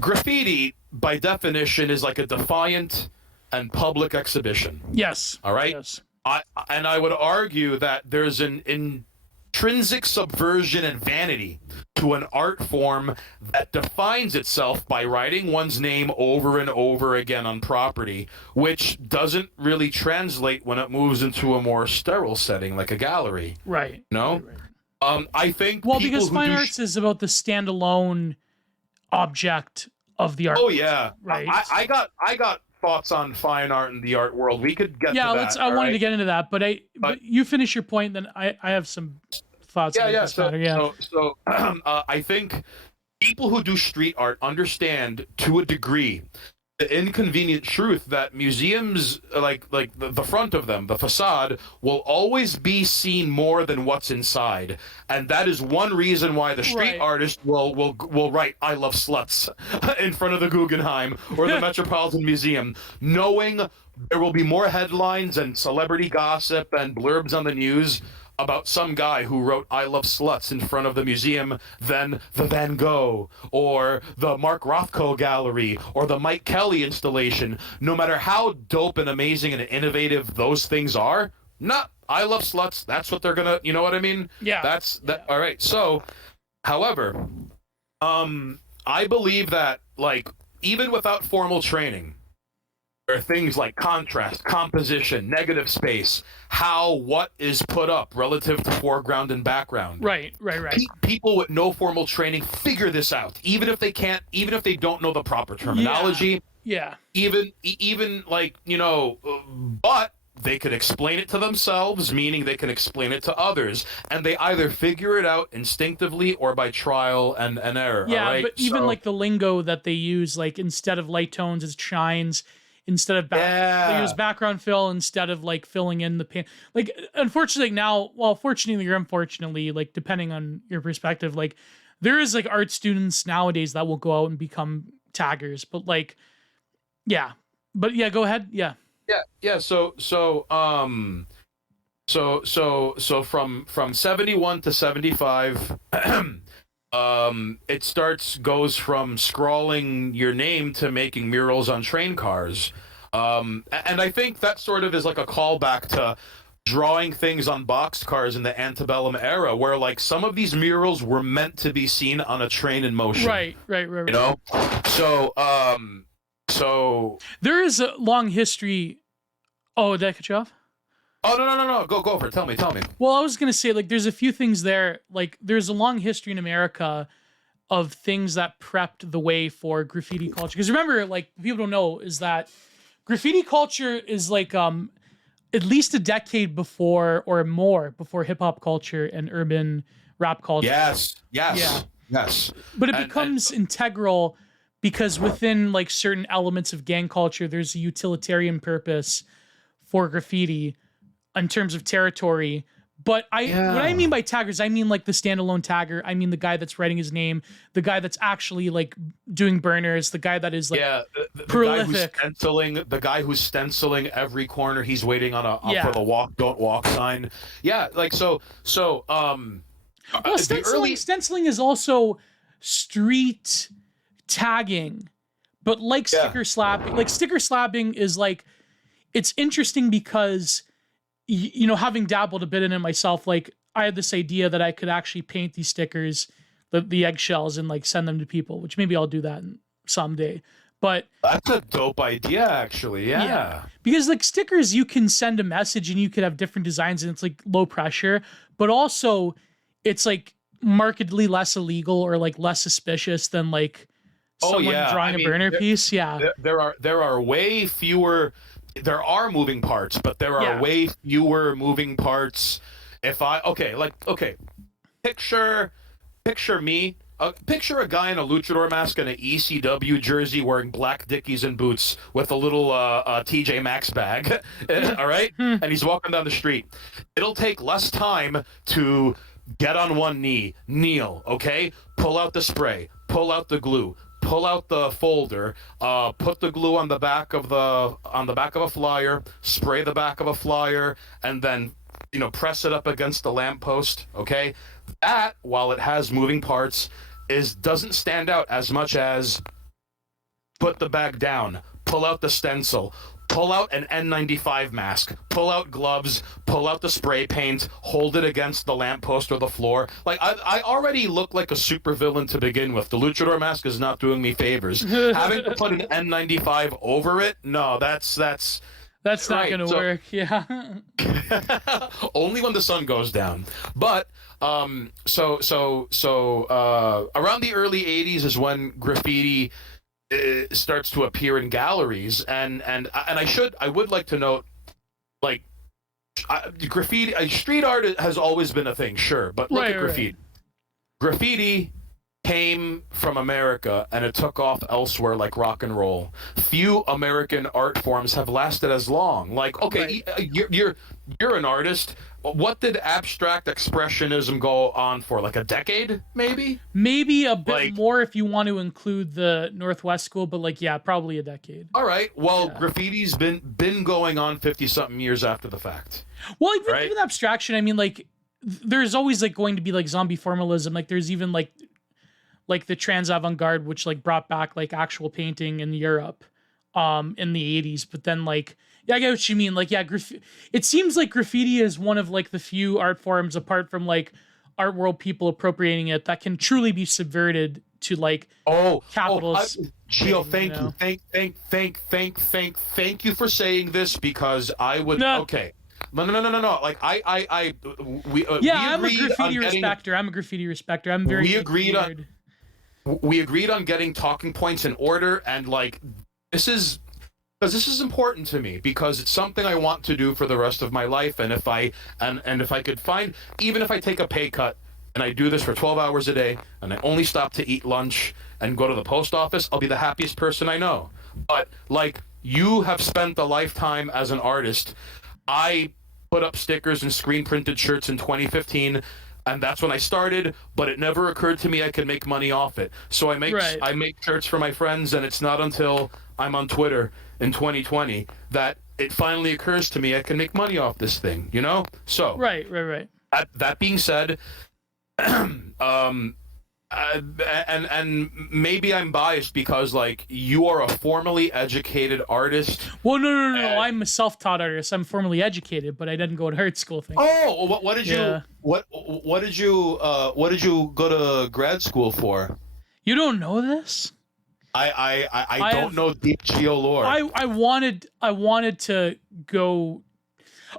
graffiti, by definition, is like a defiant and public exhibition. Yes. All right? Yes. I would argue that there's an intrinsic subversion and vanity to an art form that defines itself by writing one's name over and over again on property, which doesn't really translate when it moves into a more sterile setting like a gallery. Right. You know? Right. I think because fine arts is about the standalone object of the art. Oh yeah, right. I got thoughts on fine art and the art world. We could get to that. I wanted to get into that, but you finish your point, then I have some thoughts. So I think people who do street art understand to a degree the inconvenient truth that museums, like the front of them, the facade, will always be seen more than what's inside, and that is one reason why the street artist will write "I love sluts" in front of the Guggenheim or the Metropolitan Museum, knowing there will be more headlines and celebrity gossip and blurbs on the news about some guy who wrote "I love sluts" in front of the museum than the Van Gogh or the Mark Rothko gallery or the Mike Kelly installation. No matter how dope and amazing and innovative those things are, I love sluts. That's what they're gonna, you know what I mean? Yeah. That's that. All right. So, however, I believe that, like, even without formal training, there are things like contrast, composition, negative space, what is put up relative to foreground and background. Right. People with no formal training figure this out, even if they don't know the proper terminology. Yeah. Even like, but they could explain it to themselves, meaning they can explain it to others, and they either figure it out instinctively or by trial and error. Yeah, right? But even like the lingo that they use, like instead of light tones, it's shines. Instead of they use background fill instead of like filling in the paint. Like, unfortunately now, well, fortunately or unfortunately, like depending on your perspective, like there is like art students nowadays that will go out and become taggers. But like, go ahead. Yeah. So from 71 to 75. It goes from scrawling your name to making murals on train cars. And I think that sort of is like a callback to drawing things on boxcars in the antebellum era, where like some of these murals were meant to be seen on a train in motion. Right. You know? So there is a long history. Oh, did I cut you off? Oh, no. Go for it. Tell me. Well, I was going to say, like, there's a few things there. Like, there's a long history in America of things that prepped the way for graffiti culture. Because remember, like, people don't know is that graffiti culture is, like, at least a decade before or more before hip-hop culture and urban rap culture. Yes. But it becomes integral because within, like, certain elements of gang culture, there's a utilitarian purpose for graffiti in terms of territory. But what I mean by taggers, I mean like the standalone tagger. I mean the guy that's writing his name, the guy that's actually like doing burners, the guy that is like prolific. The guy who's stenciling every corner he's waiting on for the walk, don't walk sign. Yeah, like so stenciling is also street tagging, but like sticker slapping. Like sticker slapping is like, it's interesting because, having dabbled a bit in it myself, like I had this idea that I could actually paint these stickers, the eggshells, and like send them to people, which maybe I'll do that someday. But that's a dope idea, actually. Yeah. Because like stickers, you can send a message and you could have different designs and it's like low pressure, but also it's like markedly less illegal or like less suspicious than like someone drawing a burner piece. Yeah. There are way fewer. There are moving parts, but there are way fewer moving parts. Picture me. Picture a guy in a luchador mask and an ECW jersey wearing black Dickies and boots with a little TJ Maxx bag, all right? And he's walking down the street. It'll take less time to get on one knee, kneel, okay? Pull out the spray, pull out the glue, pull out the folder, put the glue on the back of a flyer, spray the back of a flyer, and then press it up against the lamppost. Okay, that, while it has moving parts, doesn't stand out as much as put the bag down, pull out the stencil, pull out an N95 mask, pull out gloves, pull out the spray paint, hold it against the lamppost or the floor. Like, I already look like a supervillain to begin with. The luchador mask is not doing me favors. Having to put an N95 over it, no, that's not right. gonna work. Yeah. Only when the sun goes down. But around the early 80s is when graffiti starts to appear in galleries, and I would like to note, like, graffiti, street art has always been a thing, sure, but look at graffiti. Graffiti came from America and it took off elsewhere like rock and roll. Few American art forms have lasted as long. Like, okay, you're an artist. What did abstract expressionism go on for? Like a decade, maybe? Maybe a bit more if you want to include the Northwest School, but like, yeah, probably a decade. All right. Well, graffiti's been going on 50-something years after the fact. Well, even abstraction, I mean, like, there's always like going to be like zombie formalism. Like, there's even like the trans avant-garde, which like brought back like actual painting in Europe in the 80s. But then like, yeah, I get what you mean. Like, yeah, it seems like graffiti is one of like the few art forms, apart from like art world people appropriating it, that can truly be subverted to like capitalist. Gio, thank you. Thank you for saying this, because I would okay. No. Like we I'm a graffiti respecter. I'm very we agreed on getting talking points in order, and like this is important to me, because it's something I want to do for the rest of my life. And if I could find, even if I take a pay cut and I do this for 12 hours a day and I only stop to eat lunch and go to the post office, I'll be the happiest person I know. But like, you have spent a lifetime as an artist. I put up stickers and screen printed shirts in 2015, and that's when I started, but it never occurred to me I could make money off it. So I make shirts for my friends, and it's not until I'm on Twitter in 2020 that it finally occurs to me I can make money off this thing, you know? So right. That being said, and maybe I'm biased because like you are a formally educated artist. Well, no. I'm a self-taught artist. I'm formally educated, but I didn't go to art school. What did you go to grad school for? You don't know this? I don't know deep geo lore. I wanted to go.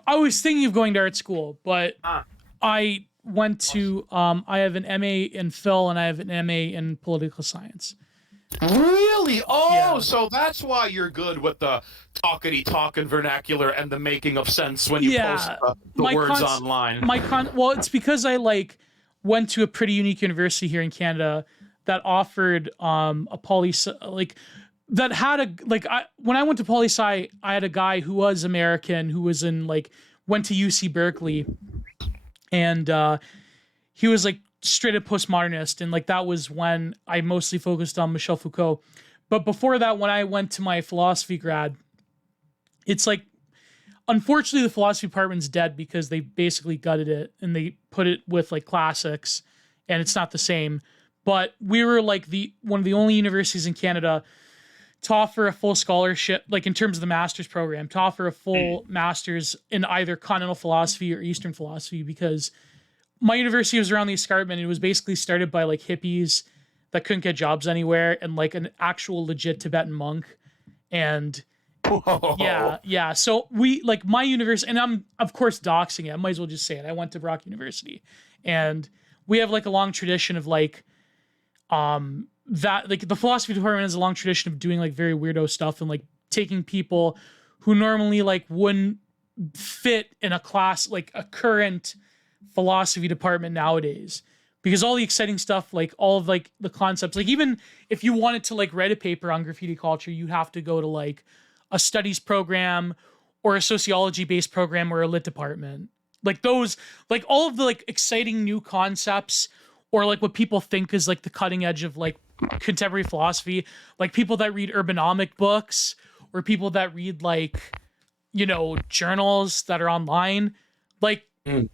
I was thinking of going to art school, but I went to I have an MA in Phil and I have an MA in political science. Really? So that's why you're good with the talking vernacular and the making of sense when you post the words online. Well, it's because I like went to a pretty unique university here in Canada that offered a poli that had when I went to poli sci, I had a guy who was American who was went to UC Berkeley, and he was like straight up postmodernist, and like that was when I mostly focused on Michel Foucault. But before that, when I went to my philosophy grad, it's like, unfortunately the philosophy department's dead because they basically gutted it and they put it with like classics, and it's not the same. But we were like one of the only universities in Canada to offer a full scholarship, like in terms of the master's program, to offer a full master's in either continental philosophy or Eastern philosophy, because my university was around the escarpment. It was basically started by like hippies that couldn't get jobs anywhere and like an actual legit Tibetan monk. And yeah. So we like my university, and I'm of course doxing it. I might as well just say it. I went to Brock University, and we have like a long tradition of like, that like the philosophy department has a long tradition of doing like very weirdo stuff and like taking people who normally like wouldn't fit in a class, like a current philosophy department nowadays, because all the exciting stuff, like all of like the concepts, like even if you wanted to like write a paper on graffiti culture, you have to go to like a studies program or a sociology based program or a lit department. Like those, like all of the like exciting new concepts, or like what people think is like the cutting edge of like contemporary philosophy, like people that read urbanomic books or people that read like, you know, journals that are online, like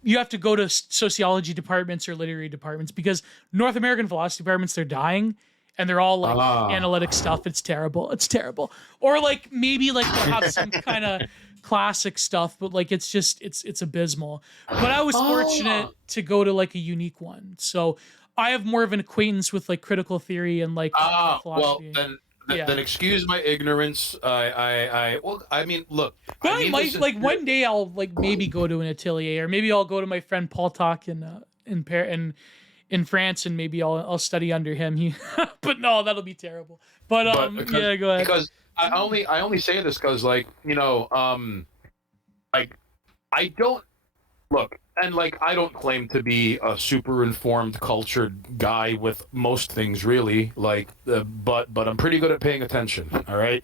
you have to go to sociology departments or literary departments, because North American philosophy departments, they're dying. and they're all like analytic stuff. It's terrible. It's terrible. Or like maybe like they'll have some kind of classic stuff, but like it's just it's abysmal. But I was fortunate to go to like a unique one, so I have more of an acquaintance with like critical theory and like philosophy. Well then excuse my ignorance. I mean, look. But I might like one day I'll like maybe go to an atelier, or maybe I'll go to my friend Paul Talk in France, and maybe I'll study under him. But no, that'll be terrible. But yeah, go ahead. Because I only say this because like like I don't look. And like, I don't claim to be a super informed, cultured guy with most things, really. Like, but I'm pretty good at paying attention. All right,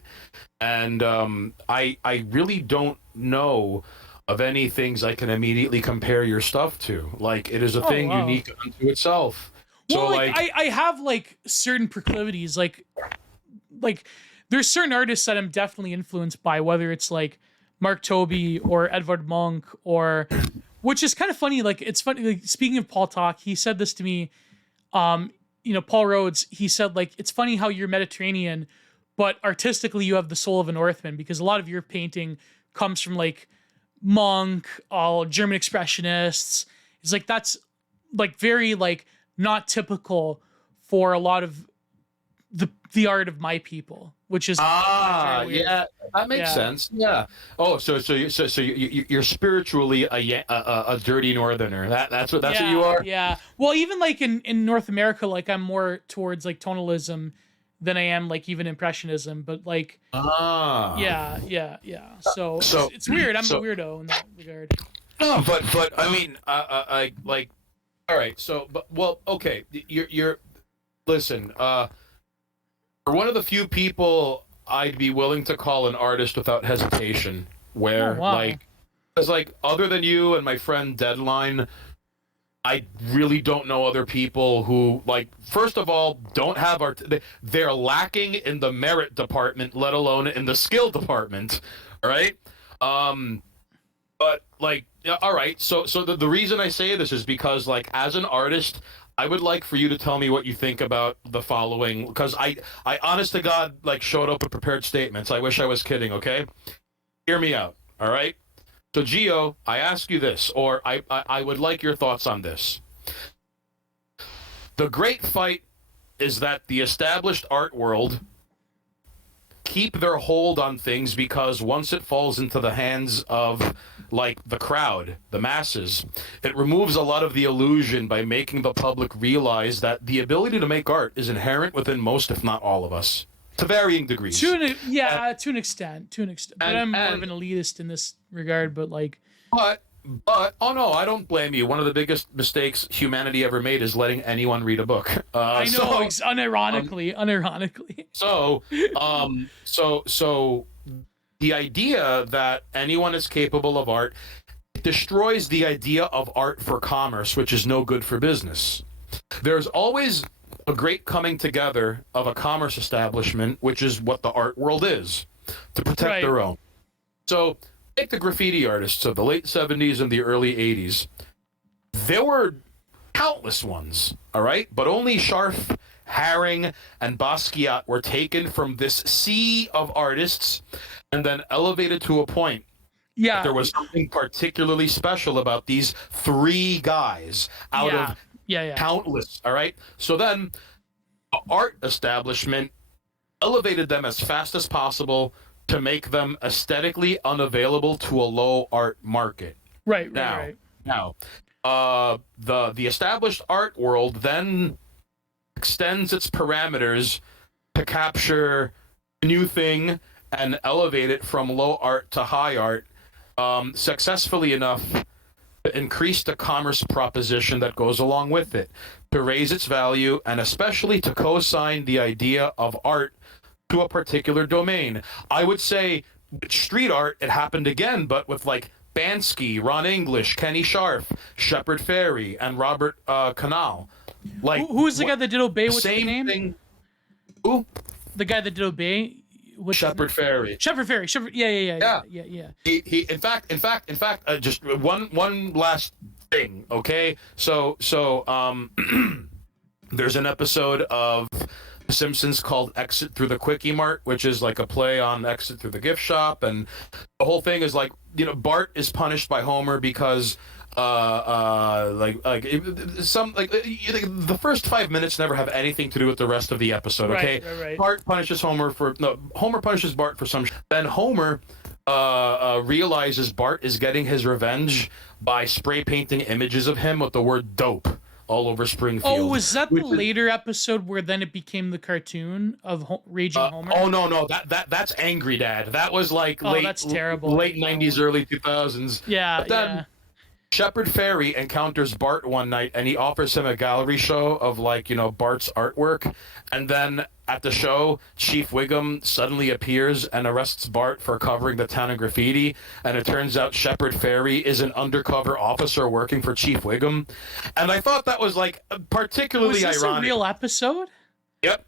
and I really don't know of any things I can immediately compare your stuff to. Like, it is a thing unique unto itself. Well, so, like I have like certain proclivities. Like there's certain artists that I'm definitely influenced by, whether it's like Mark Tobey or Edvard Munch or. Which is kind of funny. Like, it's funny. Like, speaking of Paul Talk, he said this to me. Paul Rhodes. He said, like, it's funny how you're Mediterranean, but artistically you have the soul of a Northman, because a lot of your painting comes from like Munch, all German expressionists. It's like that's like very like not typical for a lot of the art of my people, which is yeah, that makes sense. Yeah. Oh, so you're spiritually a dirty northerner. That's what you are. Yeah. Well, even like in North America, like I'm more towards like tonalism than I am like even impressionism. But like yeah. So it's weird. I'm a weirdo in that regard. No, but I mean, I like. All right. So, okay. You're listen. You're one of the few people I'd be willing to call an artist without hesitation. Where because like other than you and my friend Deadline, I really don't know other people who like. First of all, don't have art. They're lacking in the merit department, let alone in the skill department. All right. But like, all right. So the reason I say this is because like as an artist, I would like for you to tell me what you think about the following, because I honest to God, like, showed up with prepared statements. I wish I was kidding, okay? Hear me out, all right? So, Gio, I ask you this, or I would like your thoughts on this. The great fight is that the established art world keep their hold on things, because once it falls into the hands of like the crowd, the masses, it removes a lot of the illusion by making the public realize that the ability to make art is inherent within most, if not all of us, to varying degrees. To an extent. But I'm more of an elitist in this regard, but like... But oh no, I don't blame you. One of the biggest mistakes humanity ever made is letting anyone read a book. I know, unironically. So the idea that anyone is capable of art destroys the idea of art for commerce, which is no good for business. There's always a great coming together of a commerce establishment, which is what the art world is, to protect their own. So take the graffiti artists of the late 70s and the early 80s. There were countless ones, all right? But only Scharf, Haring, and Basquiat were taken from this sea of artists and then elevated to a point. Yeah. There was something particularly special about these three guys out of countless, all right? So then the art establishment elevated them as fast as possible to make them aesthetically unavailable to a low art market. Right. Now, the established art world then extends its parameters to capture a new thing and elevate it from low art to high art, successfully enough to increase the commerce proposition that goes along with it, to raise its value, and especially to co-sign the idea of art to a particular domain. I would say street art, it happened again, but with like Bansky, Ron English, Kenny Scharf, Shepard Fairey, and Robert Canal. Like, who was the guy that did Obey? What's his name? Thing. Who? The guy that did Obey. Shepard Fairey. Yeah. He. In fact, just one last thing. Okay. So, there's an episode of The Simpsons called Exit Through the Quickie Mart, which is like a play on Exit Through the Gift Shop, and the whole thing is like, Bart is punished by Homer because the first 5 minutes never have anything to do with the rest of the episode. Okay, right. Homer punishes Bart for some. Then Homer realizes Bart is getting his revenge by spray painting images of him with the word dope all over Springfield. Oh, was that the later episode where then it became the cartoon of Raging Homer? Oh no, that's Angry Dad. That was like that's terrible. Late 90s, early 2000s. Yeah, but then Shepard Fairey encounters Bart one night, and he offers him a gallery show of Bart's artwork, and then at the show, Chief Wiggum suddenly appears and arrests Bart for covering the town in graffiti, and it turns out Shepard Fairey is an undercover officer working for Chief Wiggum, and I thought that was particularly ironic. Was this a real episode? Yep.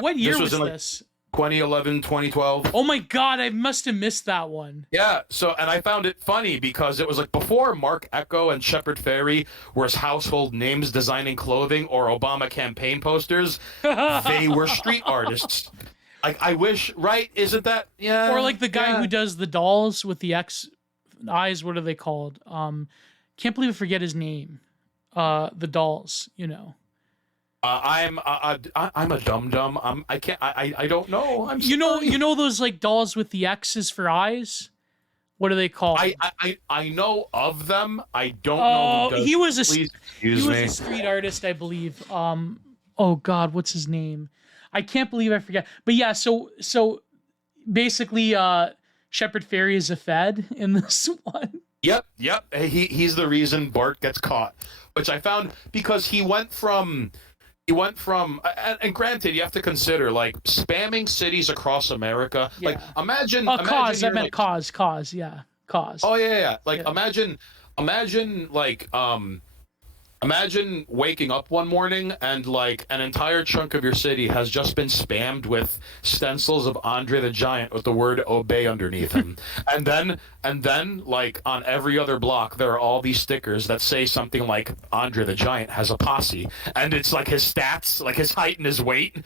What year was this? 2011, 2012. Oh my God, I must have missed that one. Yeah, and I found it funny because it was before Mark Echo and Shepard Fairey were household names designing clothing or Obama campaign posters. They were street artists. I wish, right? Isn't that, yeah? Or the guy who does the dolls with the X eyes, what are they called? Can't believe I forget his name. The dolls, I'm a dum-dum. I don't know. I'm you know those dolls with the X's for eyes? What are they called? I know of them. I don't know who does. He was a street artist, I believe. Oh God, what's his name? I can't believe I forget. But yeah, so basically Shepard Fairey is a Fed in this one. Yep. He's the reason Bart gets caught, which I found because he went from and granted, you have to consider spamming cities across America. Yeah. Imagine cause. I meant cause. Yeah, cause. Oh yeah. Imagine imagine waking up one morning and an entire chunk of your city has just been spammed with stencils of Andre the Giant with the word obey underneath him. and then on every other block there are all these stickers that say something like Andre the Giant has a posse, and it's his stats, his height and his weight.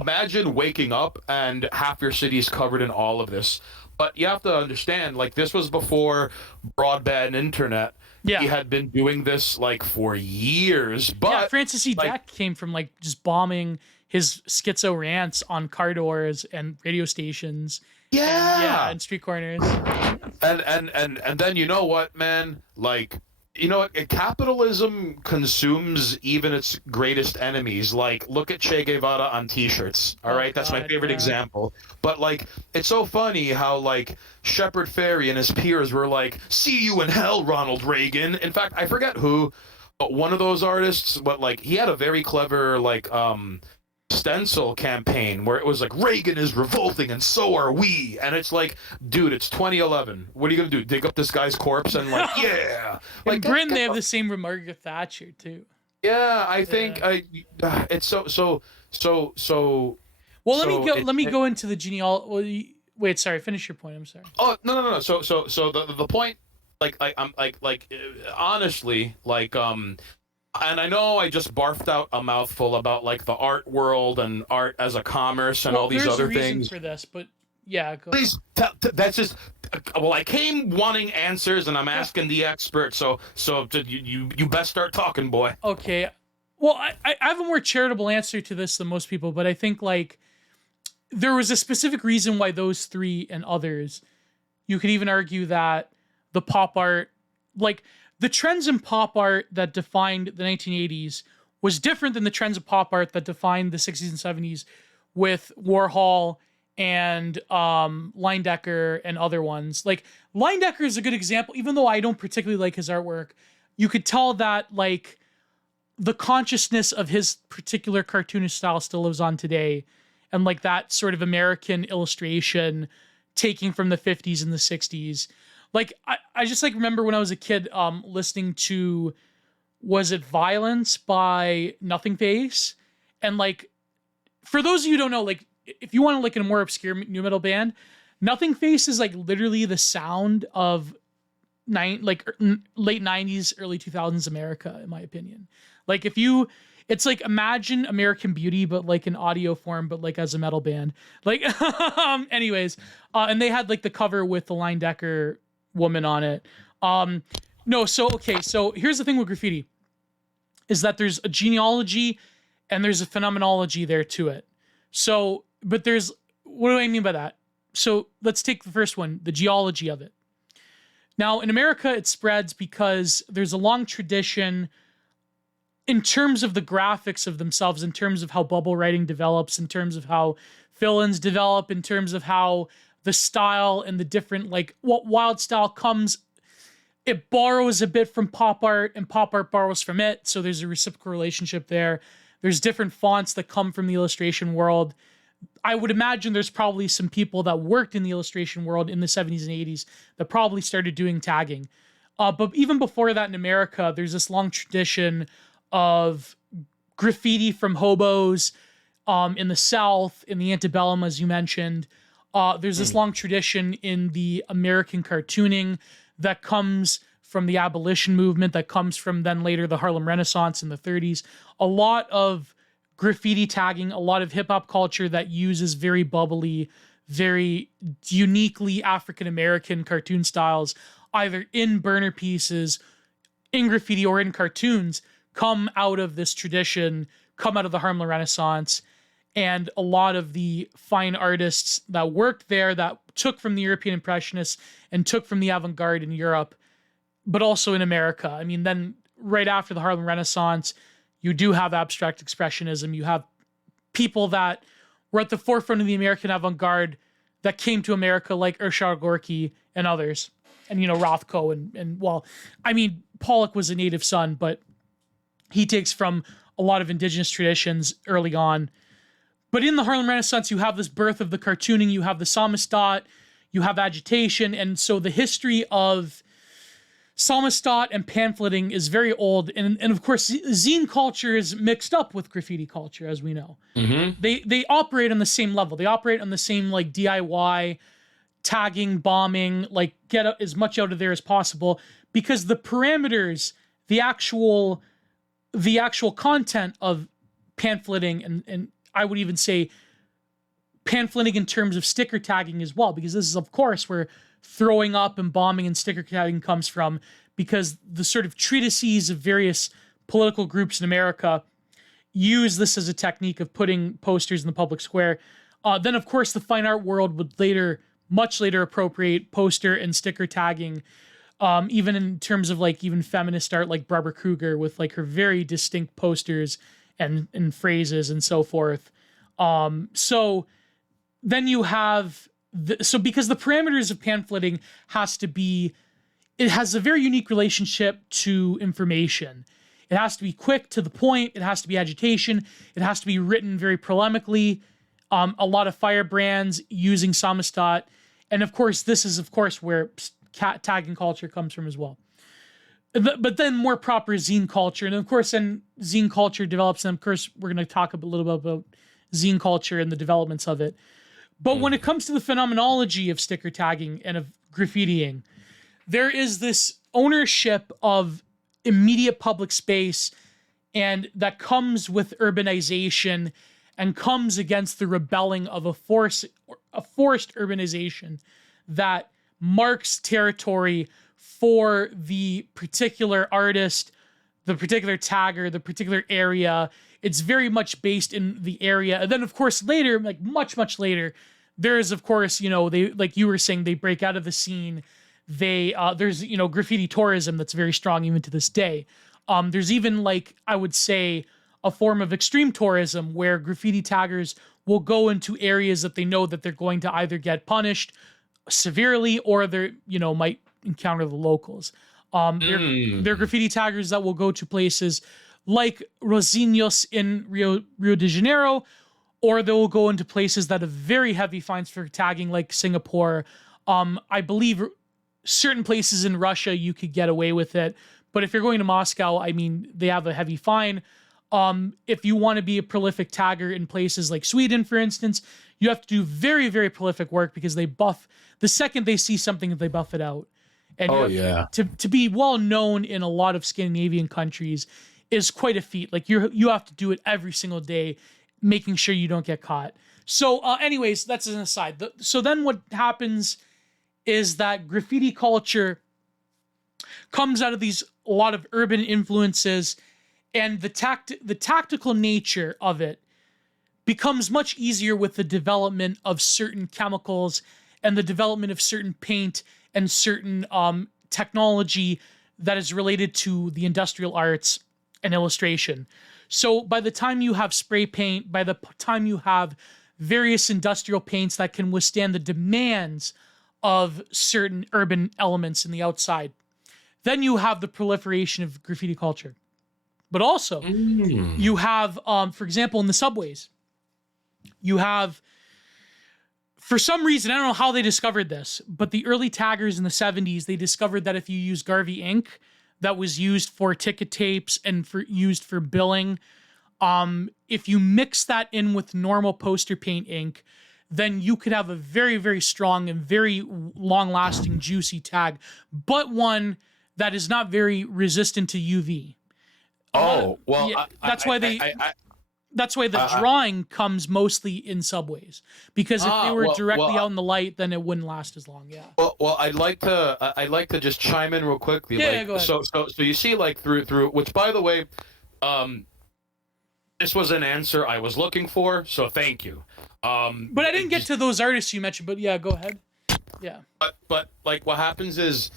Imagine waking up and half your city is covered in all of this. But you have to understand, this was before broadband internet. Yeah. He had been doing this for years. But Francis E. Deck came from just bombing his schizo rants on car doors and radio stations. Yeah. And street corners. And then you know what, man? Capitalism consumes even its greatest enemies. Look at Che Guevara on T-shirts. All right, that's my favorite example. But it's so funny how Shepard Fairey and his peers were "See you in hell, Ronald Reagan." In fact, I forget who, but one of those artists. But he had a very clever stencil campaign where it was Reagan is revolting and so are we, and it's dude, it's 2011. What are you gonna do? Dig up this guy's corpse and yeah? In Britain, they have the same with Margaret Thatcher too. Yeah, I think it's so. Well, let me go into the genealogy. Wait, sorry. Finish your point. I'm sorry. Oh no. So the point, I'm honestly and I know I just barfed out a mouthful about the art world and art as a commerce and all these other things. There's a reason for this, but yeah, go please. That's just. Well, I came wanting answers, and I'm asking the expert. So you best start talking, boy. Okay. Well, I have a more charitable answer to this than most people, but I think there was a specific reason why those three and others. You could even argue that the pop art, the trends in pop art that defined the 1980s was different than the trends of pop art that defined the 60s and 70s with Warhol and Leyendecker and other ones. Leyendecker is a good example, even though I don't particularly like his artwork. You could tell that the consciousness of his particular cartoonish style still lives on today, and that sort of American illustration taking from the 50s and the 60s. I just remember when I was a kid listening to, was it Violence by Nothing Face? And for those of you who don't know, if you want to a more obscure new metal band, Nothing Face is literally the sound of late 90s, early 2000s America, in my opinion. It's like, imagine American Beauty, but like in audio form, but like as a metal band. Like, anyways, and they had like the cover with the Line Decker woman on it. No, so here's the thing with graffiti, is that there's a genealogy and there's a phenomenology there to it. So, but what do I mean by that? So let's take the first one, the geology of it. Now, in America, it spreads because there's a long tradition in terms of the graphics of themselves, in terms of how bubble writing develops, in terms of how fill-ins develop, in terms of how the style and the different, like, what wild style comes, it borrows a bit from pop art, and pop art borrows from it, so there's a reciprocal relationship there. There's different fonts that come from the illustration world. I would imagine there's probably some people that worked in the illustration world in the 70s and 80s that probably started doing tagging. But even before that in America, there's this long tradition of graffiti from hobos in the South, in the antebellum, as you mentioned. There's this long tradition in the American cartooning that comes from the abolition movement, that comes from then later the Harlem Renaissance in the 30s. A lot of graffiti tagging, a lot of hip hop culture that uses very bubbly, very uniquely African-American cartoon styles, either in burner pieces, in graffiti, or in cartoons, come out of this tradition, come out of the Harlem Renaissance. And a lot of the fine artists that worked there, that took from the European Impressionists and took from the avant-garde in Europe, but also in America. I mean, then right after the Harlem Renaissance, you do have abstract expressionism. You have people that were at the forefront of the American avant-garde that came to America, like Urshar Gorky and others. And, Rothko and well, I mean, Pollock was a native son, but he takes from a lot of indigenous traditions early on. But in the Harlem Renaissance, you have this birth of the cartooning, you have the Samizdat, you have agitation, and so the history of Samizdat and pamphleting is very old, and of course, zine culture is mixed up with graffiti culture, as we know. Mm-hmm. They operate on the same level. They operate on the same, like, DIY, tagging, bombing, like, get as much out of there as possible, because the parameters, the actual content of pamphleting, and I would even say pamphleting in terms of sticker tagging as well, because this is, of course, where throwing up and bombing and sticker tagging comes from, because the sort of treatises of various political groups in America use this as a technique of putting posters in the public square. Then, of course, the fine art world would much later appropriate poster and sticker tagging, even in terms of, like, even feminist art, like Barbara Kruger with, like, her very distinct posters and phrases and so forth. So then you have because the parameters of pamphleting it has a very unique relationship to information. It has to be quick, to the point. It has to be agitation. It has to be written very polemically. A lot of firebrands using Samizdat. And of course, this is, of course, where tagging culture comes from as well. But then more proper zine culture. And of course, then zine culture develops. And of course, we're going to talk a little bit about zine culture and the developments of it. But when it comes to the phenomenology of sticker tagging and of graffitiing, there is this ownership of immediate public space, and that comes with urbanization and comes against the rebelling of a forced urbanization that marks territory for the particular artist, the particular tagger, the particular area. It's very much based in the area. And then, of course, later, like much, much later, there's, of course, they, like you were saying, they break out of the scene. There's, graffiti tourism that's very strong even to this day. There's even, like, I would say, a form of extreme tourism where graffiti taggers will go into areas that they know that they're going to either get punished severely or they're, might encounter the locals. They're graffiti taggers that will go to places like Rosinhos in Rio de Janeiro, or they will go into places that have very heavy fines for tagging, like Singapore. I believe certain places in Russia you could get away with it, but if you're going to Moscow, I mean, they have a heavy fine. If you want to be a prolific tagger in places like Sweden, for instance, you have to do very, very prolific work, because they buff the second they see something, they buff it out. And to be well known in a lot of Scandinavian countries, is quite a feat. Like you have to do it every single day, making sure you don't get caught. So anyways, that's an aside. So then what happens is that graffiti culture comes out of a lot of urban influences, and the tactical nature of it becomes much easier with the development of certain chemicals and the development of certain paint and certain technology that is related to the industrial arts and illustration. So by the time you have spray paint, by the time you have various industrial paints that can withstand the demands of certain urban elements in the outside, then you have the proliferation of graffiti culture. But also, you have, for example, in the subways, you have, for some reason, I don't know how they discovered this, but the early taggers in the 70s, they discovered that if you use Garvey ink that was used for ticket tapes and used for billing, if you mix that in with normal poster paint ink, then you could have a very, very strong and very long-lasting, juicy tag, but one that is not very resistant to UV. Oh, well, yeah, that's why the drawing comes mostly in subways, because if they were directly out in the light, then it wouldn't last as long. Yeah. Well, I'd like to just chime in real quickly. Yeah, go ahead. So you see, like through which, by the way, this was an answer I was looking for, so thank you. But I didn't get to those artists you mentioned. But yeah, go ahead. Yeah. But like what happens is.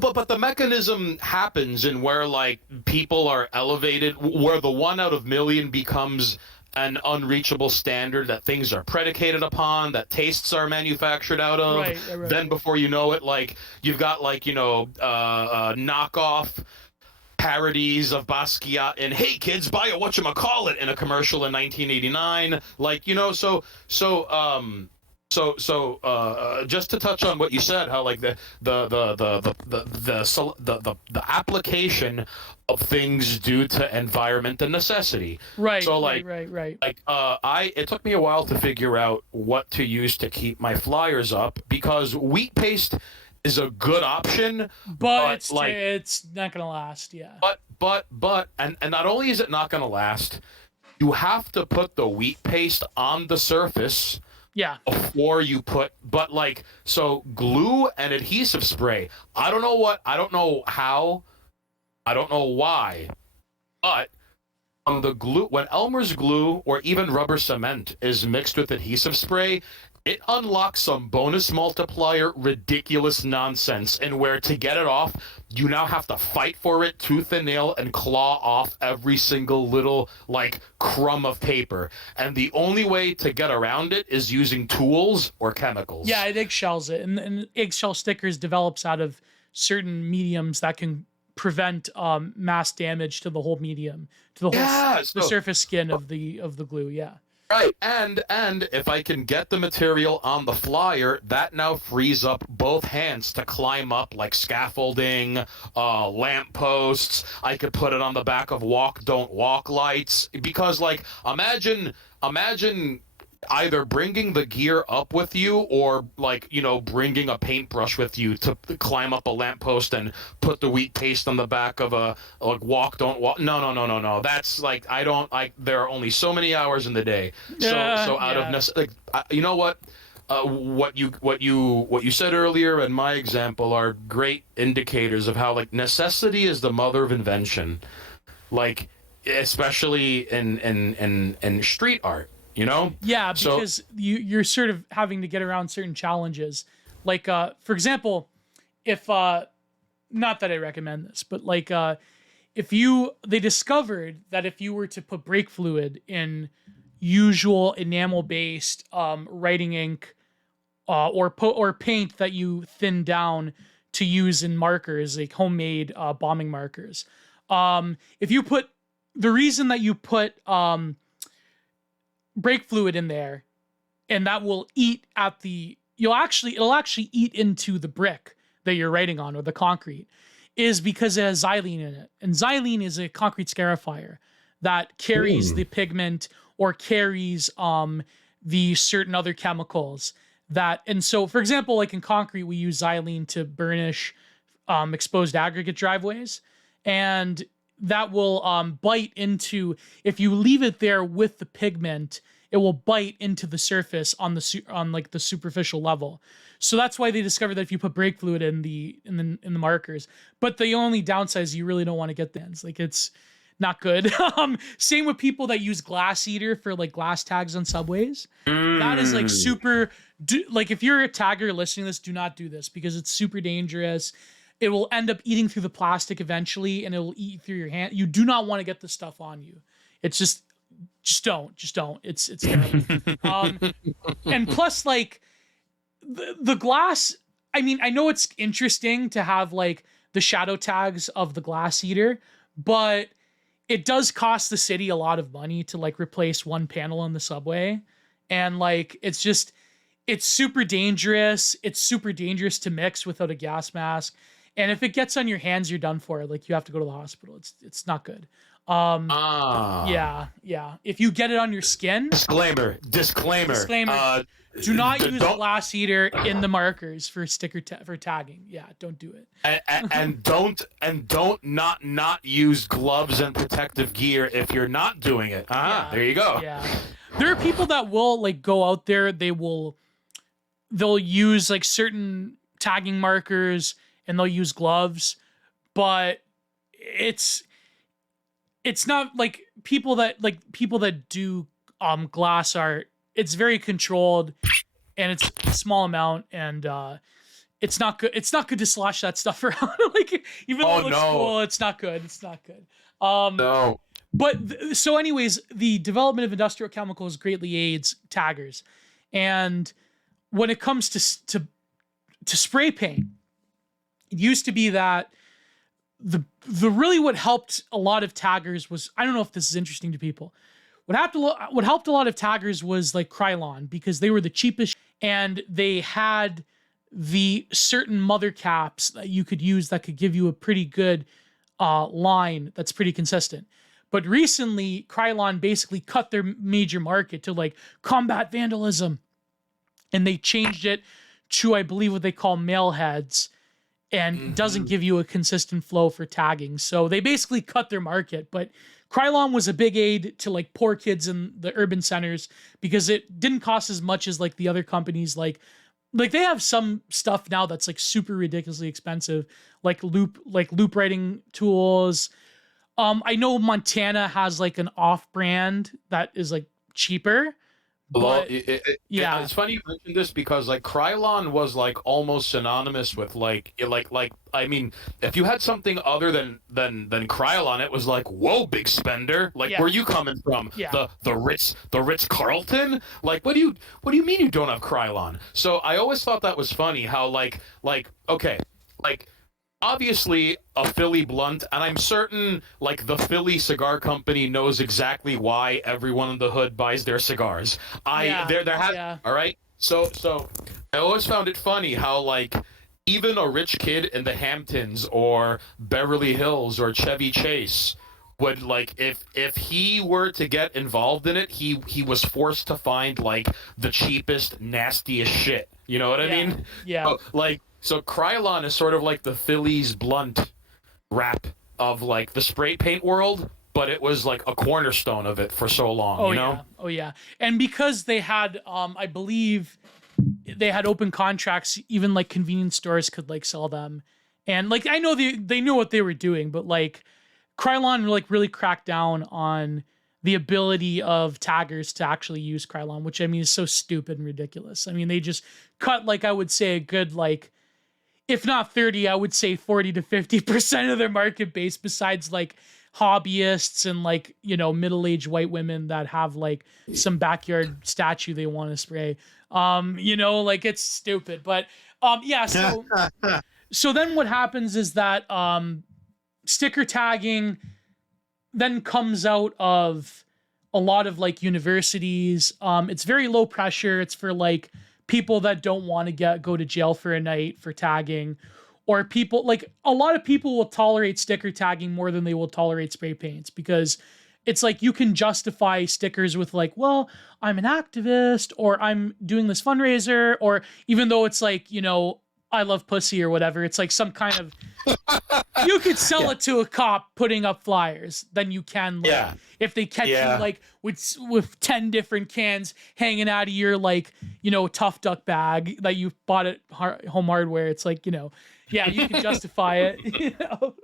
But the mechanism happens in where like people are elevated, where the 1 out of million becomes an unreachable standard that things are predicated upon, that tastes are manufactured out of. Right. Then before you know it, like you've got like knockoff parodies of Basquiat and "Hey kids, buy a whatchamacallit" in a commercial in 1989. Like So just to touch on what you said, how like the application of things due to environment and necessity. Right. So like right. Like it took me a while to figure out what to use to keep my flyers up, because wheat paste is a good option, but it's not gonna last. Yeah. But and not only is it not gonna last, you have to put the wheat paste on the surface. Yeah. Before you put, but like, so glue and adhesive spray. I don't know how, I don't know why, but the glue, when Elmer's glue or even rubber cement is mixed with adhesive spray, it unlocks some bonus multiplier ridiculous nonsense, and where to get it off, you now have to fight for it tooth and nail and claw off every single little like crumb of paper. And the only way to get around it is using tools or chemicals. Yeah, it eggshells it, and eggshell stickers develops out of certain mediums that can prevent mass damage to the whole medium, to the whole the surface skin of the glue. Yeah. Right, and if I can get the material on the flyer, that now frees up both hands to climb up like scaffolding, lamp posts. I could put it on the back of walk, don't walk lights, because like imagine either bringing the gear up with you or like bringing a paintbrush with you to climb up a lamppost and put the wheat paste on the back of a like walk don't walk. No, that's like there are only so many hours in the day. So out of necessity, you know what, what you said earlier and my example are great indicators of how like necessity is the mother of invention, like especially in street art. Yeah, because you're sort of having to get around certain challenges. Like, for example, if, not that I recommend this, but like, they discovered that if you were to put brake fluid in usual enamel-based writing ink or paint that you thin down to use in markers, like homemade bombing markers, if you put, the reason that you put brake fluid in there, and that will eat at it'll actually eat into the brick that you're writing on or the concrete, is because it has xylene in it. And xylene is a concrete scarifier that carries the pigment or carries the certain other chemicals and so for example, like in concrete, we use xylene to burnish exposed aggregate driveways. And that will bite into, if you leave it there with the pigment, it will bite into the surface on like the superficial level. So that's why they discovered that if you put brake fluid in the markers. But the only downside is you really don't want to get the ends. Like, it's not good. Same with people that use glass eater for like glass tags on subways. That is like super. Like, if you're a tagger listening to this, do not do this because it's super dangerous. It will end up eating through the plastic eventually, and it will eat through your hand. You do not want to get this stuff on you. It's just don't. It's terrible. And plus, like, the glass. I mean, I know it's interesting to have like the shadow tags of the glass eater, but it does cost the city a lot of money to like replace one panel on the subway. And like, it's super dangerous. It's super dangerous to mix without a gas mask. And if it gets on your hands, you're done for. Like, you have to go to the hospital. It's not good. Yeah. If you get it on your skin. Disclaimer. Do not use a glass eater in the markers for for tagging. Yeah, don't do it. And don't not use gloves and protective gear if you're not doing it. There you go. Yeah. There are people that will like go out there, they'll use like certain tagging markers and they'll use gloves, but it's not like people that do glass art. It's very controlled and it's a small amount, and it's not good. It's not good to slosh that stuff around. Like, even though it looks cool, it's not good. No. But so anyways, the development of industrial chemicals greatly aids taggers. And when it comes to spray paint, it used to be that the really what helped a lot of taggers was, I don't know if this is interesting to people. What helped a lot of taggers was like Krylon, because they were the cheapest and they had the certain mother caps that you could use that could give you a pretty good line that's pretty consistent. But recently, Krylon basically cut their major market to like combat vandalism, and they changed it to, I believe, what they call male heads, and doesn't give you a consistent flow for tagging. So they basically cut their market. But Krylon was a big aid to like poor kids in the urban centers because it didn't cost as much as like the other companies. Like they have some stuff now that's like super ridiculously expensive, like loop writing tools. I know Montana has like an off-brand that is like cheaper. But yeah, it's funny you mentioned this because like Krylon was like almost synonymous with like I mean, if you had something other than Krylon, it was like, whoa, big spender. Like, where are you coming from? Yeah. The Ritz Carlton? Like, what do you mean you don't have Krylon? So I always thought that was funny how like okay, like, obviously a Philly blunt, and I'm certain like the Philly cigar company knows exactly why everyone in the hood buys their cigars. All right. So I always found it funny how like even a rich kid in the Hamptons or Beverly Hills or Chevy Chase would like if he were to get involved in it, he was forced to find like the cheapest, nastiest shit. You know what I mean? Yeah. So Krylon is sort of like the Phillies blunt rap of like the spray paint world, but it was like a cornerstone of it for so long, you know? Oh yeah. And because they had I believe they had open contracts, even like convenience stores could like sell them. And like I know they knew what they were doing, but like Krylon like really cracked down on the ability of taggers to actually use Krylon, which I mean is so stupid and ridiculous. I mean, they just cut like I would say a good like, if not 30, I would say 40 to 50% of their market base, besides like hobbyists and like, you know, middle-aged white women that have like some backyard statue they want to spray. You know, like it's stupid. But yeah, so then what happens is that sticker tagging then comes out of a lot of like universities. It's very low pressure. It's for like people that don't want to go to jail for a night for tagging, or people like a lot of people will tolerate sticker tagging more than they will tolerate spray paints, because it's like you can justify stickers with like, well, I'm an activist or I'm doing this fundraiser, or even though it's like, you know, I love pussy or whatever, it's like some kind of You could sell it to a cop putting up flyers than you can, like, if they catch you, like, with 10 different cans hanging out of your, like, you know, Tough Duck bag that you bought at Home Hardware. It's like, you know, yeah, you can justify it, you know?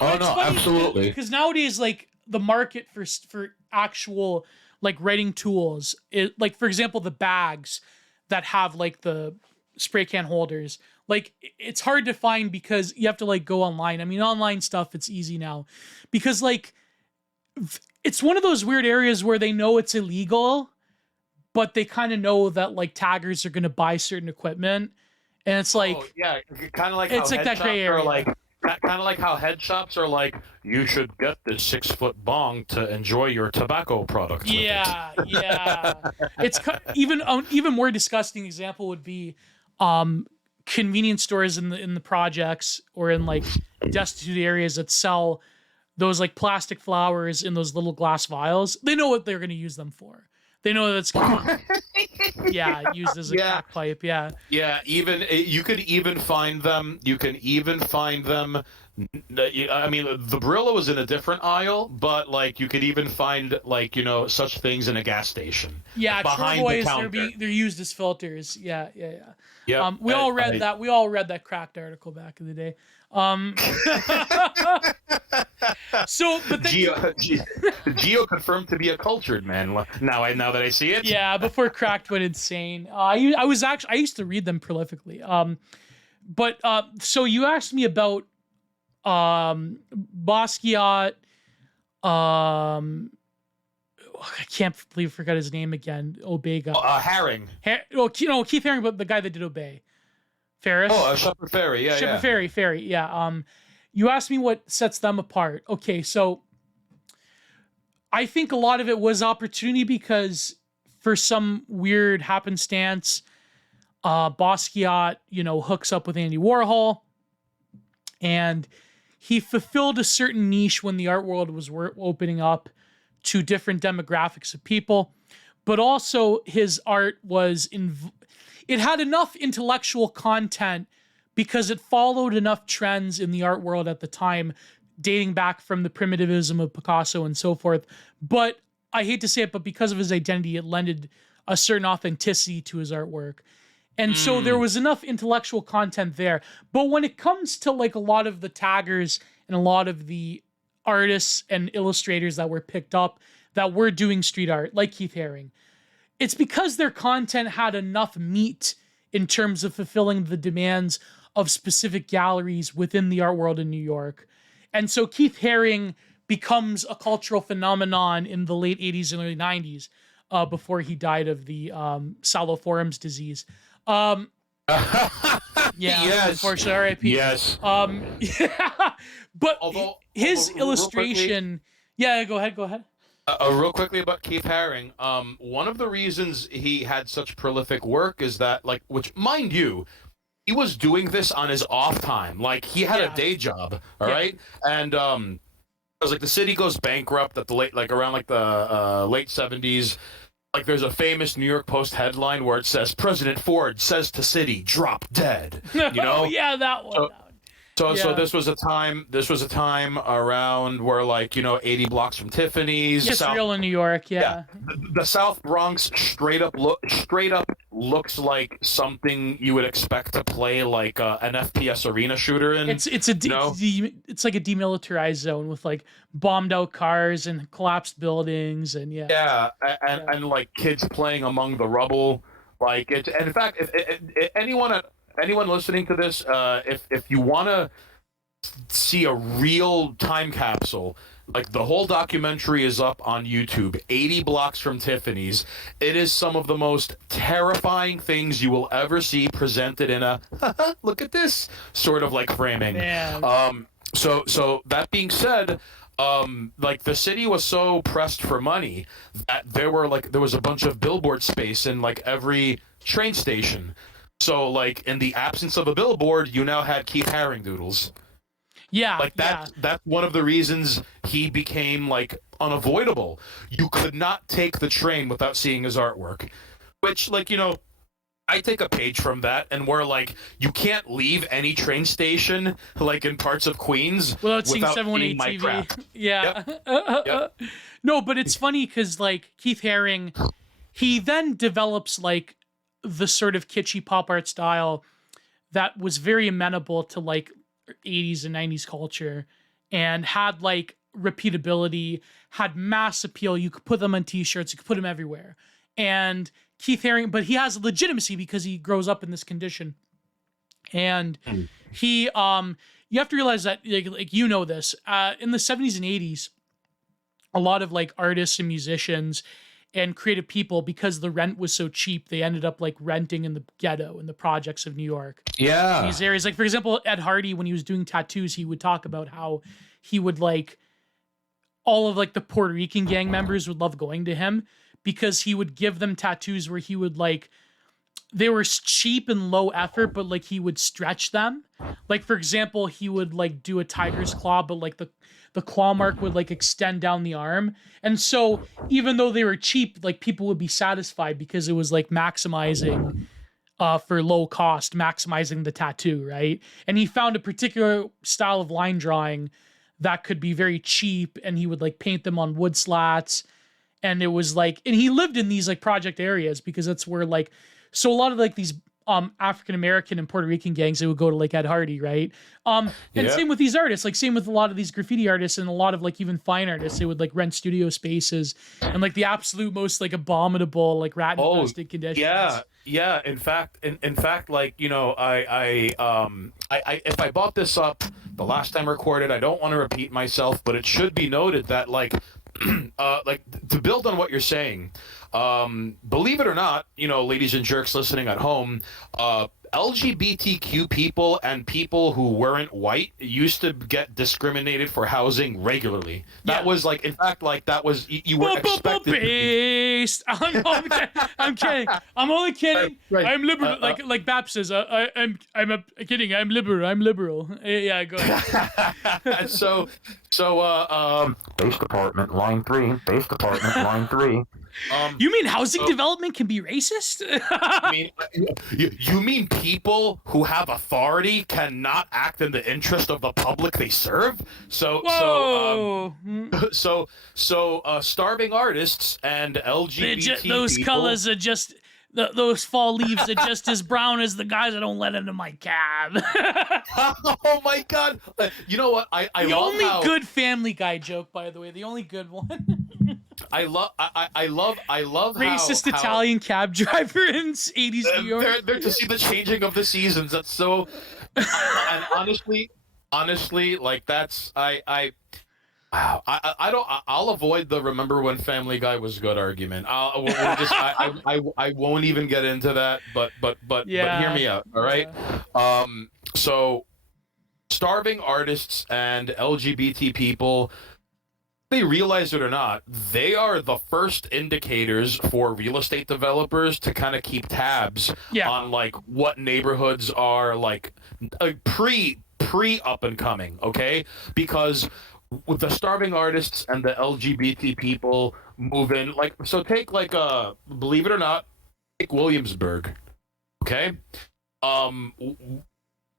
Oh, no, absolutely. Because nowadays, like, the market for actual, like, writing tools, like, for example, the bags that have, like, the spray can holders, like, it's hard to find because you have to, like, go online. I mean, online stuff, it's easy now because, like, it's one of those weird areas where they know it's illegal, but they kind of know that, like, taggers are going to buy certain equipment, and it's like, kind of like it's like that gray area. Like, kind of like how head shops are like, you should get this 6-foot bong to enjoy your tobacco products. Yeah. It's even more disgusting example would be convenience stores in the projects or in, like, destitute areas that sell those, like, plastic flowers in those little glass vials. They know what they're going to use them for. They know that's used as a crack pipe. Yeah. Even you could even find them. You can even find them. I mean, the Brillo was in a different aisle, but, like, you could even find, like, you know, such things in a gas station. Yeah, behind the counter. They're used as filters. Yeah. Yeah. We all read that. We all read that Cracked article back in the day. So, but then, Geo confirmed to be a cultured man. Now that I see it. Yeah, before Cracked went insane. I used to read them prolifically. But so you asked me about Basquiat. I can't believe I forgot his name again. Obey guy. Haring. Keith Haring, but the guy that did Obey. Ferris. Shepard Fairey. Yeah, Shepard Fairey. Yeah. You asked me what sets them apart. Okay, so I think a lot of it was opportunity because for some weird happenstance, Basquiat, hooks up with Andy Warhol, and he fulfilled a certain niche when the art world was opening up to different demographics of people, but also his art was it had enough intellectual content because it followed enough trends in the art world at the time, dating back from the primitivism of Picasso and so forth. But I hate to say it, but because of his identity, it lended a certain authenticity to his artwork. And so there was enough intellectual content there. But when it comes to, like, a lot of the taggers and a lot of the artists and illustrators that were picked up that were doing street art, like Keith Haring, it's because their content had enough meat in terms of fulfilling the demands of specific galleries within the art world in New York. And so Keith Haring becomes a cultural phenomenon in the late 80s and early 90s, before he died of the Saloforums disease. Yes. Unfortunately, R.I.P. Yes. But his illustration... Yeah, go ahead. Real quickly about Keith Haring. One of the reasons he had such prolific work is that, like, which, mind you, he was doing this on his off time. Like, he had a day job, all right? And it was like the city goes bankrupt at the late 70s. Like, there's a famous New York Post headline where it says, President Ford says to city, drop dead. You know? Yeah, that one. So this was a time around where, like, 80 blocks from Tiffany's. Yes, real in New York, yeah. The South Bronx straight up looks like something you would expect to play like an FPS arena shooter in. It's like a demilitarized zone with, like, bombed out cars and collapsed buildings and and like kids playing among the rubble. Like, and in fact, if anyone listening to this, if you want to see a real time capsule, like, the whole documentary is up on YouTube, 80 blocks from Tiffany's. It is some of the most terrifying things you will ever see presented in a look at this sort of, like, framing. Man. So that being said, like, the city was so pressed for money that there was a bunch of billboard space in, like, every train station. So, like, in the absence of a billboard, you now had Keith Haring doodles. Yeah. Like, that's one of the reasons he became, like, unavoidable. You could not take the train without seeing his artwork. Which, like, I take a page from that, and we're like, you can't leave any train station like in parts of Queens without seeing without 718 seeing my crap. TV. Yeah. Yep. No, but it's funny because like Keith Haring, he then develops like the sort of kitschy pop art style that was very amenable to like 80s and 90s culture and had like repeatability, had mass appeal. You could put them on t-shirts, you could put them everywhere. And Keith Haring, but he has legitimacy because he grows up in this condition. And he you have to realize that like you know this, in the 70s and 80s, a lot of like artists and musicians and creative people, because the rent was so cheap, they ended up like renting in the ghetto in the projects of New York. Yeah. These areas, like for example, Ed Hardy, when he was doing tattoos, he would talk about how he would like all of like the Puerto Rican gang members would love going to him because he would give them tattoos where he would like, they were cheap and low effort, but like he would stretch them. Like for example, he would like do a tiger's claw, but like the claw mark would like extend down the arm. And so even though they were cheap, like people would be satisfied because it was like maximizing for low cost, maximizing the tattoo, right? And he found a particular style of line drawing that could be very cheap, and he would like paint them on wood slats. And it was like, and he lived in these like project areas because that's where like, so a lot of like these African-American and Puerto Rican gangs, they would go to like Ed Hardy, right? And same with these artists, like same with a lot of these graffiti artists and a lot of like even fine artists, they would like rent studio spaces and like the absolute most like abominable, like rat infested conditions. Yeah. In fact, like, you know, I if I bought this up the last time I recorded, I don't want to repeat myself, but it should be noted that like, like to build on what you're saying, believe it or not, you know, ladies and jerks listening at home, LGBTQ people and people who weren't white used to get discriminated for housing regularly. That was like, in fact, like that was you were expected. Based. I'm kidding. I'm only kidding. Right. I'm liberal. Like Bap says. I'm kidding. I'm liberal. I'm liberal. Yeah, go ahead. So, base department line 3. Base department line 3. You mean housing development can be racist? I mean, you mean people who have authority cannot act in the interest of the public they serve? So starving artists and LGBT those people, colors are just those fall leaves are just as brown as the guys I don't let into my cab. Oh my God! You know what? I the love only how... good Family Guy joke, by the way, the only good one. I love racist Italian cab driver in 80s New York. They're to see the changing of the seasons. That's so. And honestly, like that's I don't. I'll avoid the remember when Family Guy was good argument. I won't even get into that. But hear me out. All right. Yeah. So, starving artists and LGBT people, they realize it or not, they are the first indicators for real estate developers to kind of keep tabs on like what neighborhoods are like pre up and coming. Okay, because with the starving artists and the LGBT people move in, like, so take like believe it or not, take Williamsburg. Okay,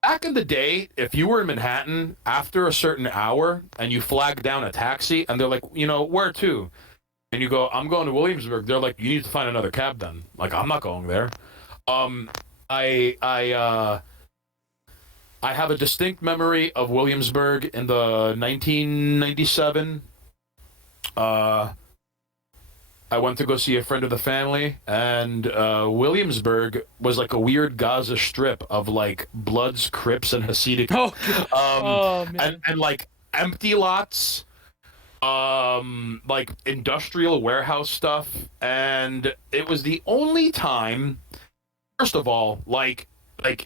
back in the day, if you were in Manhattan after a certain hour and you flag down a taxi and they're like, you know, where to? And you go, I'm going to Williamsburg. They're like, you need to find another cab then. Like, I'm not going there. I have a distinct memory of Williamsburg in the 1997. I went to go see a friend of the family, and Williamsburg was like a weird Gaza Strip of like Bloods, Crips, and Hasidic. And like empty lots, like industrial warehouse stuff, and it was the only time. First of all, like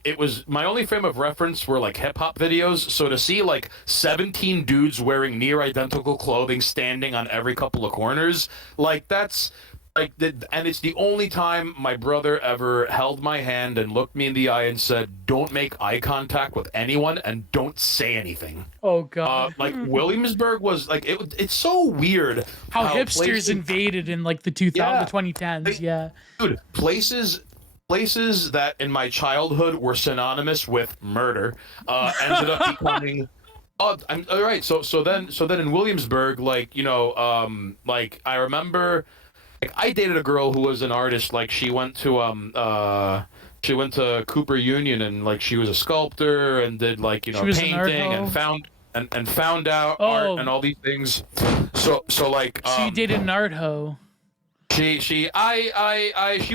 it was my only frame of reference were like hip hop videos. So to see like 17 dudes wearing near identical clothing standing on every couple of corners, like that's like and it's the only time my brother ever held my hand and looked me in the eye and said, "Don't make eye contact with anyone and don't say anything." Oh God! Like Williamsburg was like it's so weird how hipsters invaded in like the 2010s. Yeah, dude, places places that in my childhood were synonymous with murder ended up becoming. Oh, I'm all right. So then in Williamsburg, like like I remember, like I dated a girl who was an artist. Like she went to Cooper Union and like she was a sculptor and did like She was an art painting hoe. and found out art Oh, and all these things. So like so you dated an art hoe. she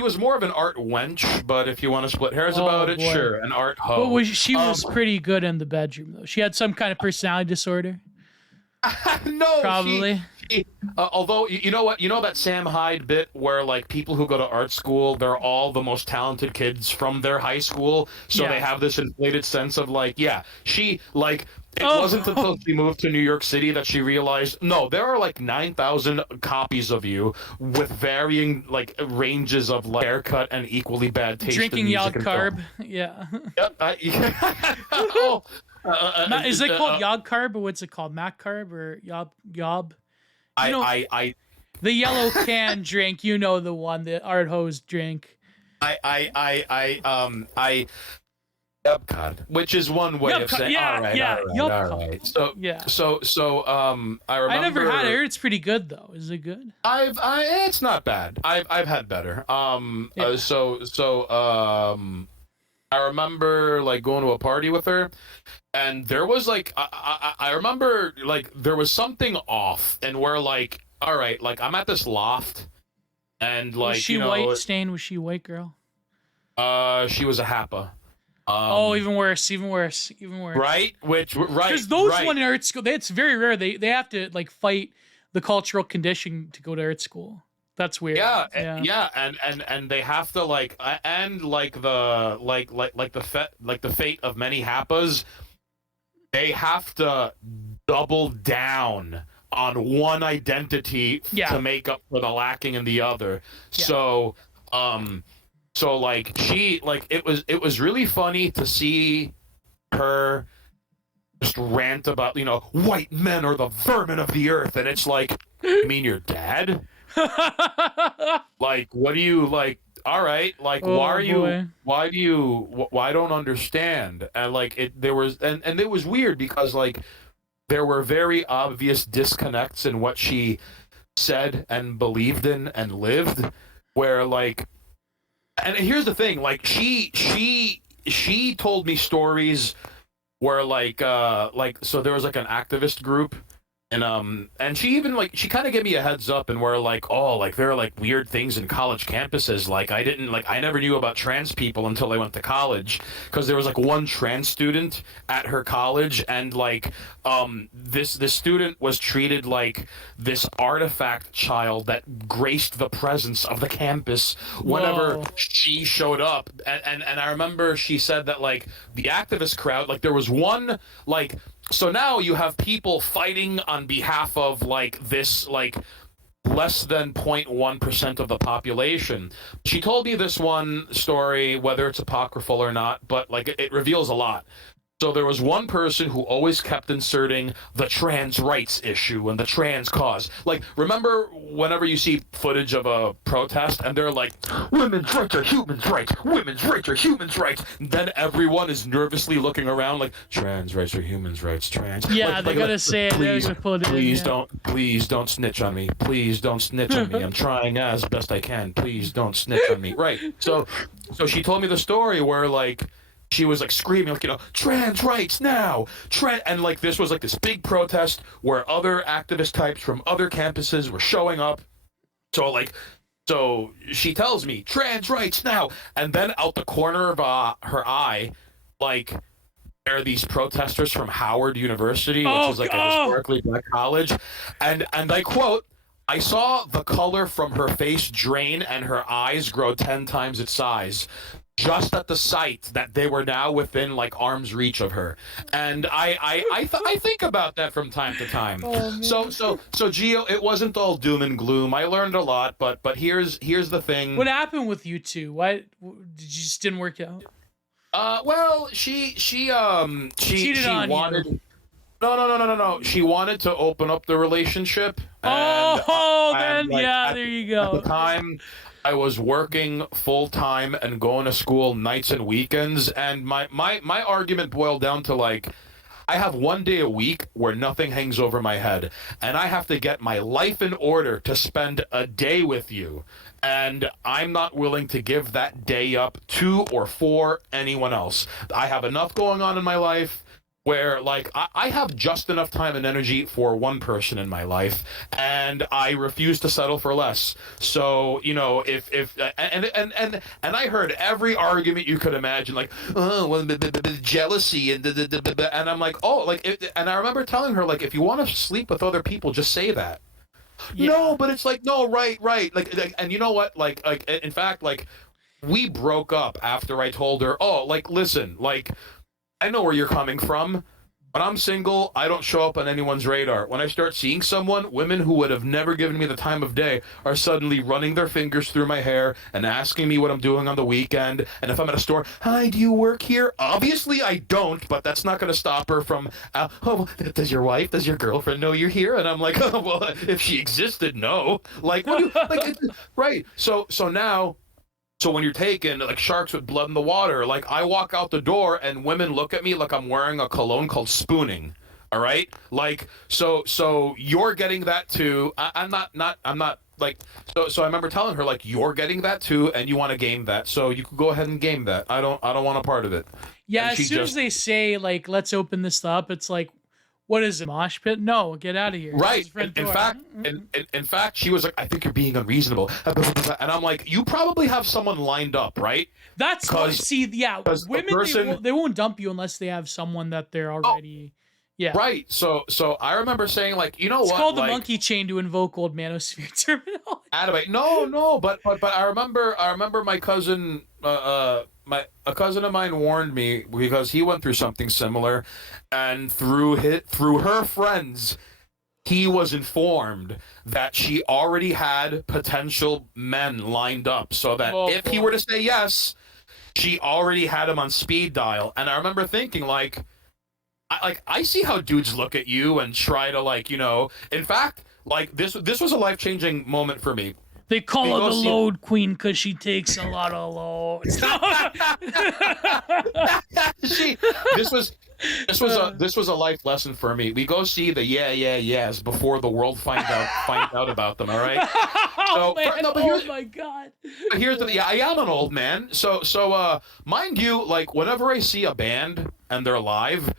was more of an art wench, but if you want to split hairs Oh about it, boy. sure, an art Well, hoe. she was pretty good in the bedroom though. She had some kind of personality disorder, No, probably. although you know what, you know that Sam Hyde bit where like people who go to art school, they're all the most talented kids from their high school, so Yeah. they have this inflated sense of like, yeah, she like. It Oh. wasn't until she moved to New York City that she realized, no, there are like 9,000 copies of you with varying like ranges of like, haircut and equally bad taste Drinking in Yog music and film. Carb. Yeah. Yep. Oh, Is it called Yog Carb or what's it called? Mac Carb or Yob? You know, I the yellow can drink, you know the one, the art hose drink. I Yep, God, which is one way Yup, of saying, yeah, all right, yeah, all right, yup. all right. So, Yeah. I remember. I never had it. I heard it's pretty good though. Is it good? It's not bad. I've had better. Yeah. I remember like going to a party with her, and there was like, I remember like there was something off, and we're like, all right, like I'm at this loft, and Was like she white? Stain? Was she a white girl? she was a Happa. Oh, even worse. Even worse. Even worse. Right? Right. Because those right. one in art school, it's very rare. They have to like fight the cultural condition to go to art school. That's weird. Yeah, Yeah. and they have to like and like the fate of many Happas, they have to double down on one identity Yeah. to make up for the lacking in the other. Yeah. So like she like it was really funny to see her just rant about white men are the vermin of the earth, and it's like, you mean your dad? Like, what do you like? All right, like, Oh, why are you? boy. Why I don't understand? And like, there was, and it was weird because like, there were very obvious disconnects in what she said and believed in and lived, where like, and here's the thing, like, she told me stories where like so there was like an activist group. And she even like she kind of gave me a heads up and were like, oh, like there are like weird things in college campuses. Like I never knew about trans people until I went to college, because there was like one trans student at her college, and like this student was treated like this artifact child that graced the presence of the campus whenever Whoa. she showed up. And I remember she said that like the activist crowd, like there was one like. So now you have people fighting on behalf of like this like less than 0.1% of the population. She told me this one story, whether it's apocryphal or not, but like it reveals a lot. So there was one person who always kept inserting the trans rights issue and the trans cause. Like, remember whenever you see footage of a protest and they're like, women's rights are human rights, women's rights are human rights. And then everyone is nervously looking around like, trans rights are human rights, trans. Yeah, they're gonna say it. They're gonna put it in. Please don't snitch on me. Please don't snitch on me. I'm trying as best I can. Please don't snitch on me. Right. So she told me the story where like, she was like screaming like, trans rights now, and like this was like this big protest where other activist types from other campuses were showing up. So she tells me trans rights now, and then out the corner of her eye, like there are these protesters from Howard University, which is like a historically black college, and I quote, I saw the color from her face drain and her eyes grow 10 times its size, just at the sight that they were now within like arm's reach of her. And I think about that from time to time. Oh, so Gio, it wasn't all doom and gloom. I learned a lot, but here's the thing. What happened with you two? What did you just didn't work out? Well, she cheated on wanted you. No. She wanted to open up the relationship. Then Like, yeah, there you go. At the time, I was working full time and going to school nights and weekends, and my argument boiled down to like, I have one day a week where nothing hangs over my head, and I have to get my life in order to spend a day with you. And I'm not willing to give that day up to or for anyone else. I have enough going on in my life where, like, I have just enough time and energy for one person in my life, and I refuse to settle for less. So, you know, if and I heard every argument you could imagine, like, oh, well, jealousy and I'm like, oh, like, and I remember telling her, like, if you want to sleep with other people, just say that. Yeah. No, but it's like, no, right, like, and you know what, like, in fact, like, we broke up after I told her, oh, like, listen, like, I know where you're coming from. When I'm single, I don't show up on anyone's radar. When I start seeing someone, women who would have never given me the time of day are suddenly running their fingers through my hair and asking me what I'm doing on the weekend. And if I'm at a store, hi, do you work here? Obviously, I don't, but that's not going to stop her from, oh, does your wife, does your girlfriend know you're here? And I'm like, oh, well, if she existed, no. Like, what do you, like, right. So now, so when you're taking like sharks with blood in the water, like I walk out the door and women look at me like I'm wearing a cologne called spooning. All right, like so you're getting that too. I'm not like so I remember telling her like you're getting that too, and you want to game that, so you could go ahead and game that. I don't want a part of it. Yeah, And as soon as they say like let's open this up, it's like, what is it, mosh pit? No, get out of here. Right. In fact, she was like, I think you're being unreasonable. And I'm like, you probably have someone lined up, right? That's what, see, yeah, women, person, they won't dump you unless they have someone that they're already, yeah. Right. So I remember saying like, you know it's what? It's called like, the monkey chain to invoke old manosphere terminology. No, but I remember my cousin, a cousin of mine warned me because he went through something similar, and through her friends, he was informed that she already had potential men lined up, so that if he were to say yes, she already had him on speed dial. And I remember thinking like, I see how dudes look at you and try to like, you know, in fact, like this was a life-changing moment for me. They call her the load queen because she takes a lot of loads. This was a life lesson for me. We go see the yes before the world find out about them. All right. So, oh my god. But here's the I am an old man. So mind you, like whenever I see a band and they're live,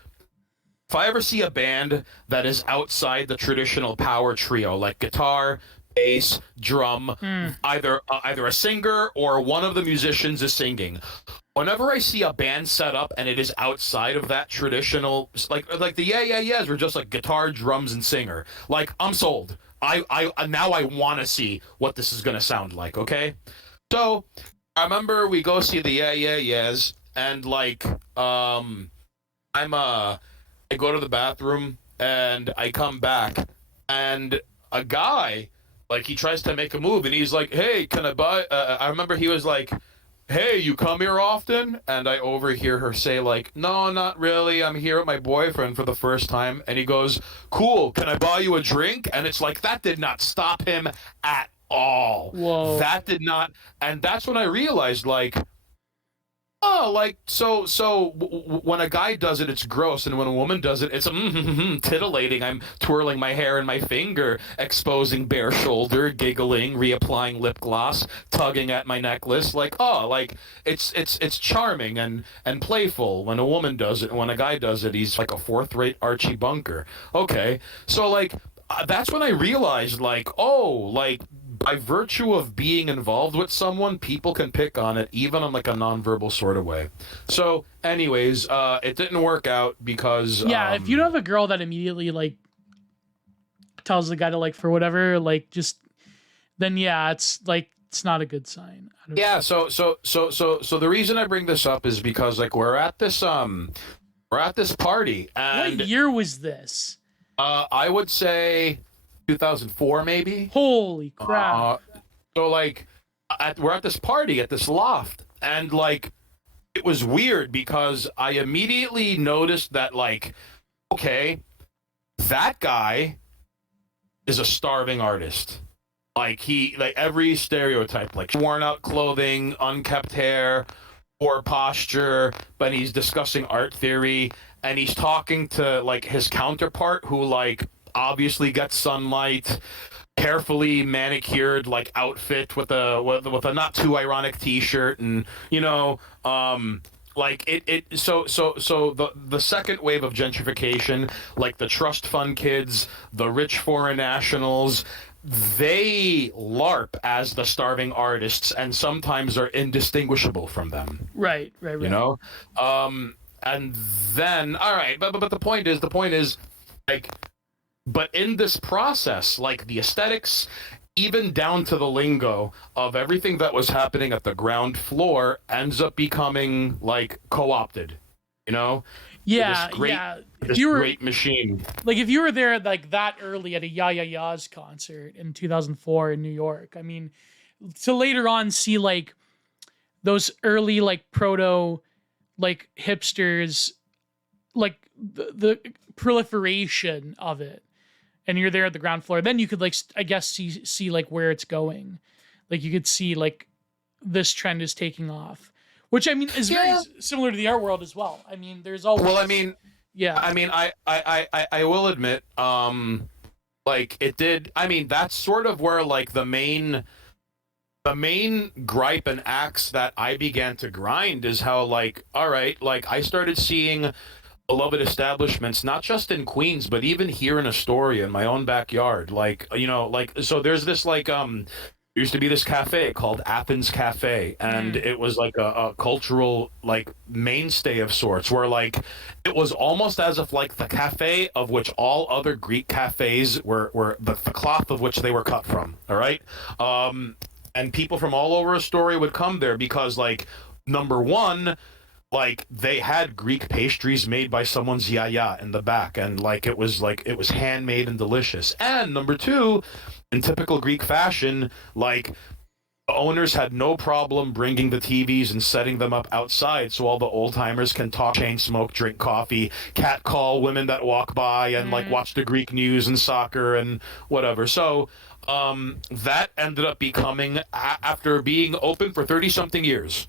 if I ever see a band that is outside the traditional power trio, like guitar, bass, drum, either a singer or one of the musicians is singing. Whenever I see a band set up and it is outside of that traditional, like the yeahs were just like guitar, drums, and singer. Like I'm sold. I now I want to see what this is gonna sound like. Okay, so I remember we go see the yeahs and like I go to the bathroom and I come back and a guy. Like, he tries to make a move, and he's like, hey, can I buy... I remember he was like, hey, you come here often? And I overhear her say, like, no, not really. I'm here with my boyfriend for the first time. And he goes, cool, can I buy you a drink? And it's like, that did not stop him at all. Whoa. That did not... And that's when I realized, like... Oh, like, so when a guy does it, it's gross, and when a woman does it, it's titillating. I'm twirling my hair and my finger, exposing bare shoulder, giggling, reapplying lip gloss, tugging at my necklace. Like, oh, like, it's charming and playful when a woman does it, and when a guy does it, he's like a fourth-rate Archie Bunker. Okay, so, like, that's when I realized, like, oh, like, by virtue of being involved with someone, people can pick on it, even on like a nonverbal sort of way. So, anyways, it didn't work out because if you don't have a girl that immediately like tells the guy to like for whatever, like just then it's like it's not a good sign. Yeah. So the reason I bring this up is because like we're at this party. And what year was this? I would say 2004 maybe. Holy crap. So like we're at this party at this loft, and like it was weird because I immediately noticed that like, okay, that guy is a starving artist. Like every stereotype, like worn out clothing, unkept hair, poor posture, but he's discussing art theory, and he's talking to like his counterpart who like obviously gets sunlight, carefully manicured like outfit with a not too ironic t-shirt, and like so the second wave of gentrification, like the trust fund kids, the rich foreign nationals, they LARP as the starving artists and sometimes are indistinguishable from them. Right. And then all right, but the point is like, but in this process, like the aesthetics, even down to the lingo of everything that was happening at the ground floor, ends up becoming like co-opted, Yeah, this great machine. Like if you were there like that early at a Ya Ya Ya's concert in 2004 in New York, I mean, to later on see like those early like proto like hipsters, like the proliferation of it, and you're there at the ground floor, then you could like I guess see like where it's going. Like you could see like this trend is taking off, which I mean is very similar to the art world as well. I mean, there's always I will admit, like it did. I mean, that's sort of where like the main gripe and axe that I began to grind is how like, all right, like I started seeing beloved establishments, not just in Queens, but even here in Astoria, in my own backyard. Like, so there's this like, there used to be this cafe called Athens Cafe, and it was like a cultural like mainstay of sorts, where like it was almost as if like the cafe of which all other Greek cafes were the cloth of which they were cut from. All right. And people from all over Astoria would come there because like, number one, like they had Greek pastries made by someone's yaya in the back, and like it was handmade and delicious. And number two, in typical Greek fashion, like the owners had no problem bringing the TVs and setting them up outside so all the old timers can talk, chain smoke, drink coffee, catcall women that walk by, and like watch the Greek news and soccer and whatever. So that ended up becoming, after being open for 30-something years,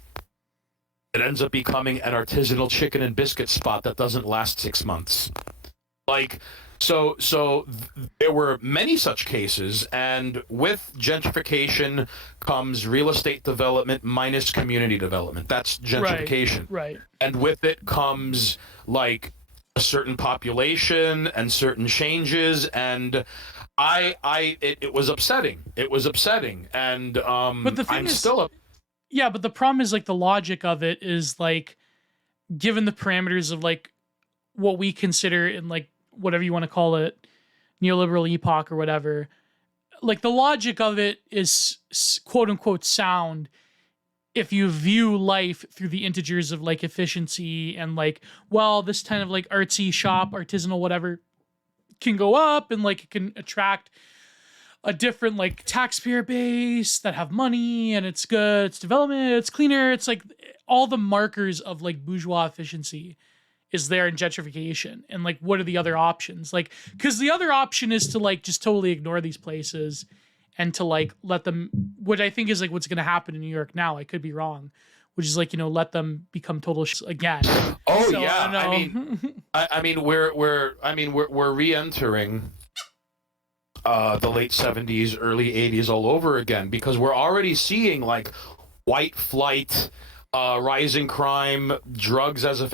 it ends up becoming an artisanal chicken and biscuit spot that doesn't last 6 months. Like, so there were many such cases, and with gentrification comes real estate development minus community development. That's gentrification. Right. And with it comes like a certain population and certain changes, and it was upsetting. It was upsetting, and but the thing I'm is, still yeah, but the problem is like the logic of it is like, given the parameters of like what we consider in like whatever you want to call it, neoliberal epoch or whatever, like the logic of it is quote unquote sound if you view life through the integers of like efficiency and like, well, this kind of like artsy shop, artisanal, whatever, can go up and like it can attract a different like taxpayer base that have money, and it's good, it's development, it's cleaner, it's like all the markers of like bourgeois efficiency is there in gentrification. And like, what are the other options? Like, because the other option is to like just totally ignore these places and to like let them, what I think is like what's going to happen in New York now. I could be wrong, which is like, let them become total again. Oh so, yeah, I mean we're re-entering the late 70s, early 80s all over again, because we're already seeing like white flight, rising crime, drugs as if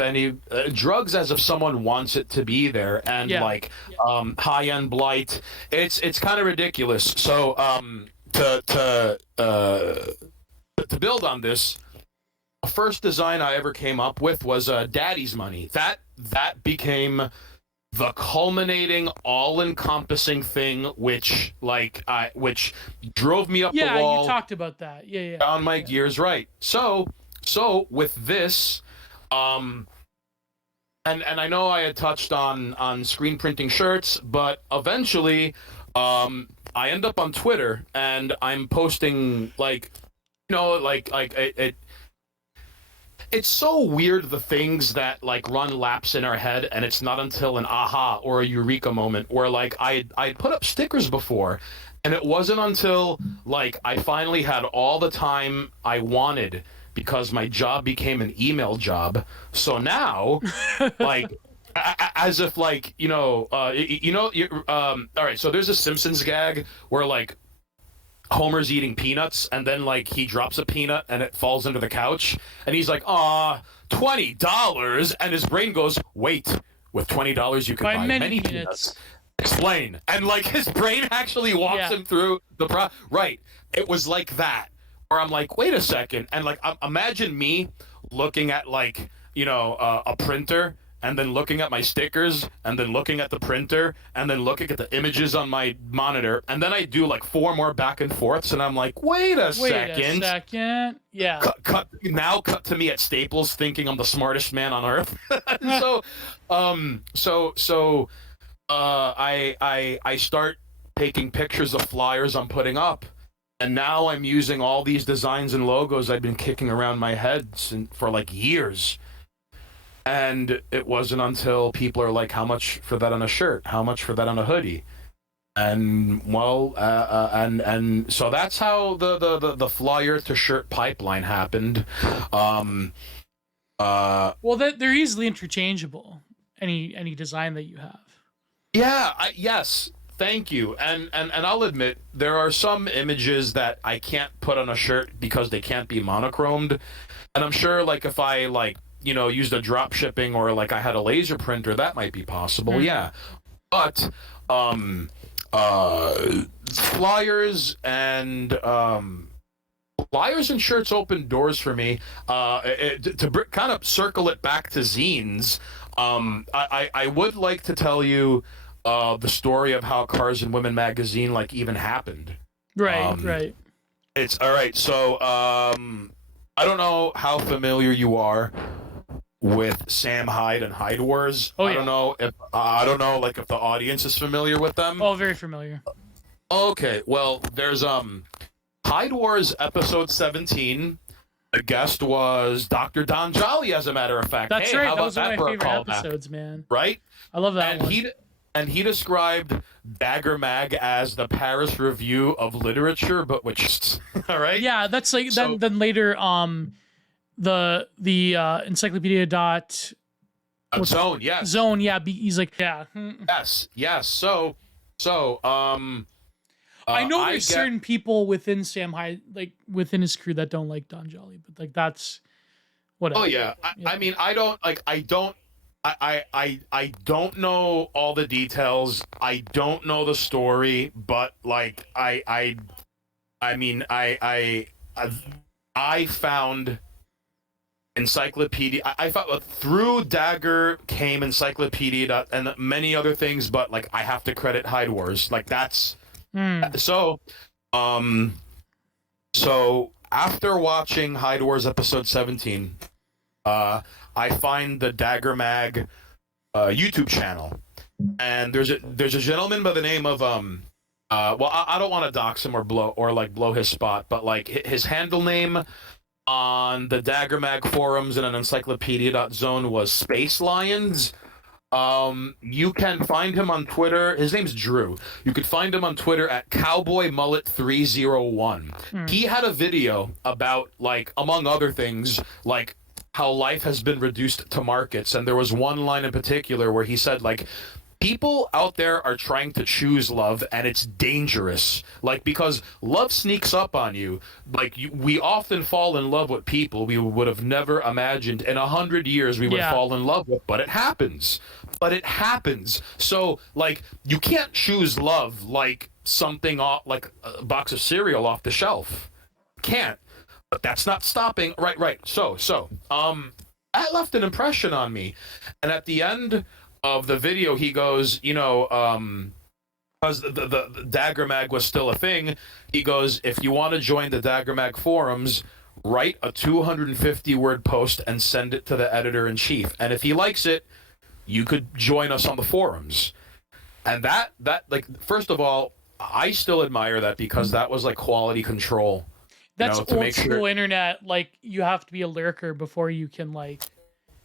someone wants it to be there, and high-end blight. It's kind of ridiculous. So to build on this, the first design I ever came up with was Daddy's Money. That became the culminating, all-encompassing thing, which drove me up the wall. Yeah, you talked about that. Yeah. Down my gears, right. So with this, and I know I had touched on screen printing shirts, but eventually, I end up on Twitter and I'm posting it's so weird, the things that like run laps in our head, and it's not until an aha or a eureka moment where like I put up stickers before, And it wasn't until like I finally had all the time I wanted because my job became an email job. So now, like, as if like all right. So there's a Simpsons gag where like Homer's eating peanuts and then like he drops a peanut and it falls under the couch and he's like, "Aw, $20," and his brain goes, "Wait, with $20 you can buy many peanuts." Explain. And like his brain actually walks him through the right. It was like that. Or I'm like, wait a second. And like, imagine me looking at like, a printer and then looking at my stickers and then looking at the printer and then looking at the images on my monitor. And then I do like 4 more back and forths. And I'm like, wait a second. Yeah. Cut to me at Staples thinking I'm the smartest man on earth. I start taking pictures of flyers I'm putting up, and now I'm using all these designs and logos I've been kicking around my head for like years. And it wasn't until people are like, "How much for that on a shirt? How much for that on a hoodie?" And and so that's how the flyer to shirt pipeline happened. They're easily interchangeable. Any design that you have. Yeah, yes, thank you. And I'll admit there are some images that I can't put on a shirt because they can't be monochromed. And I'm sure like if I like, used a drop shipping or like I had a laser printer, that might be possible. Yeah. But flyers and shirts open doors for me. To kind of circle it back to zines, I would like to tell you the story of how Cars&Women Magazine like even happened. Right. It's all right. So I don't know how familiar you are with Sam Hyde and Hyde Wars. Oh, I yeah. I don't know like if the audience is familiar with them. Oh, very familiar. Okay, well, there's Hyde Wars episode 17. The guest was Dr. Don Jolly, as a matter of fact. That's hey, right. How that about was one that of my for a favorite callback? episodes, man. Right? I love that one. He described Dagger Mag as the Paris Review of Literature, but which, all right? Yeah, that's like then later the encyclopedia Zone, yes. Zone, yeah. He's like, yeah. Yes. So I know there's certain people within Sam Hyde, like within his crew, that don't like Don Jolly, but like that's whatever. Oh yeah. I mean, I don't know all the details. I don't know the story, but like I found encyclopedia. I found through Dagger came encyclopedia and many other things, but like I have to credit Hyde Wars. Like that's so after watching Hyde Wars episode 17, I find the Dagger Mag YouTube channel, and there's a gentleman by the name of I don't want to dox him or blow his spot, but like his handle name on the Dagger Mag forums and an encyclopedia.zone was Space Lions. You can find him on Twitter. His name's Drew. You could find him on Twitter at Cowboy Mullet 301. He had a video about, like, among other things, like how life has been reduced to markets, and there was one line in particular where he said, like, people out there are trying to choose love, and it's dangerous. Like, because love sneaks up on you. Like, we often fall in love with people we would have never imagined in 100 years we would fall in love with, but it happens. So, like, you can't choose love like something off, like a box of cereal off the shelf. Can't. But that's not stopping. Right. So, that left an impression on me. And at the end of the video, he goes, because the Dagger Mag was still a thing, he goes, if you want to join the Dagger Mag forums, write a 250-word post and send it to the editor-in-chief. And if he likes it, you could join us on the forums. And that like, first of all, I still admire that because that was like quality control. That's old school internet. Like, you have to be a lurker before you can like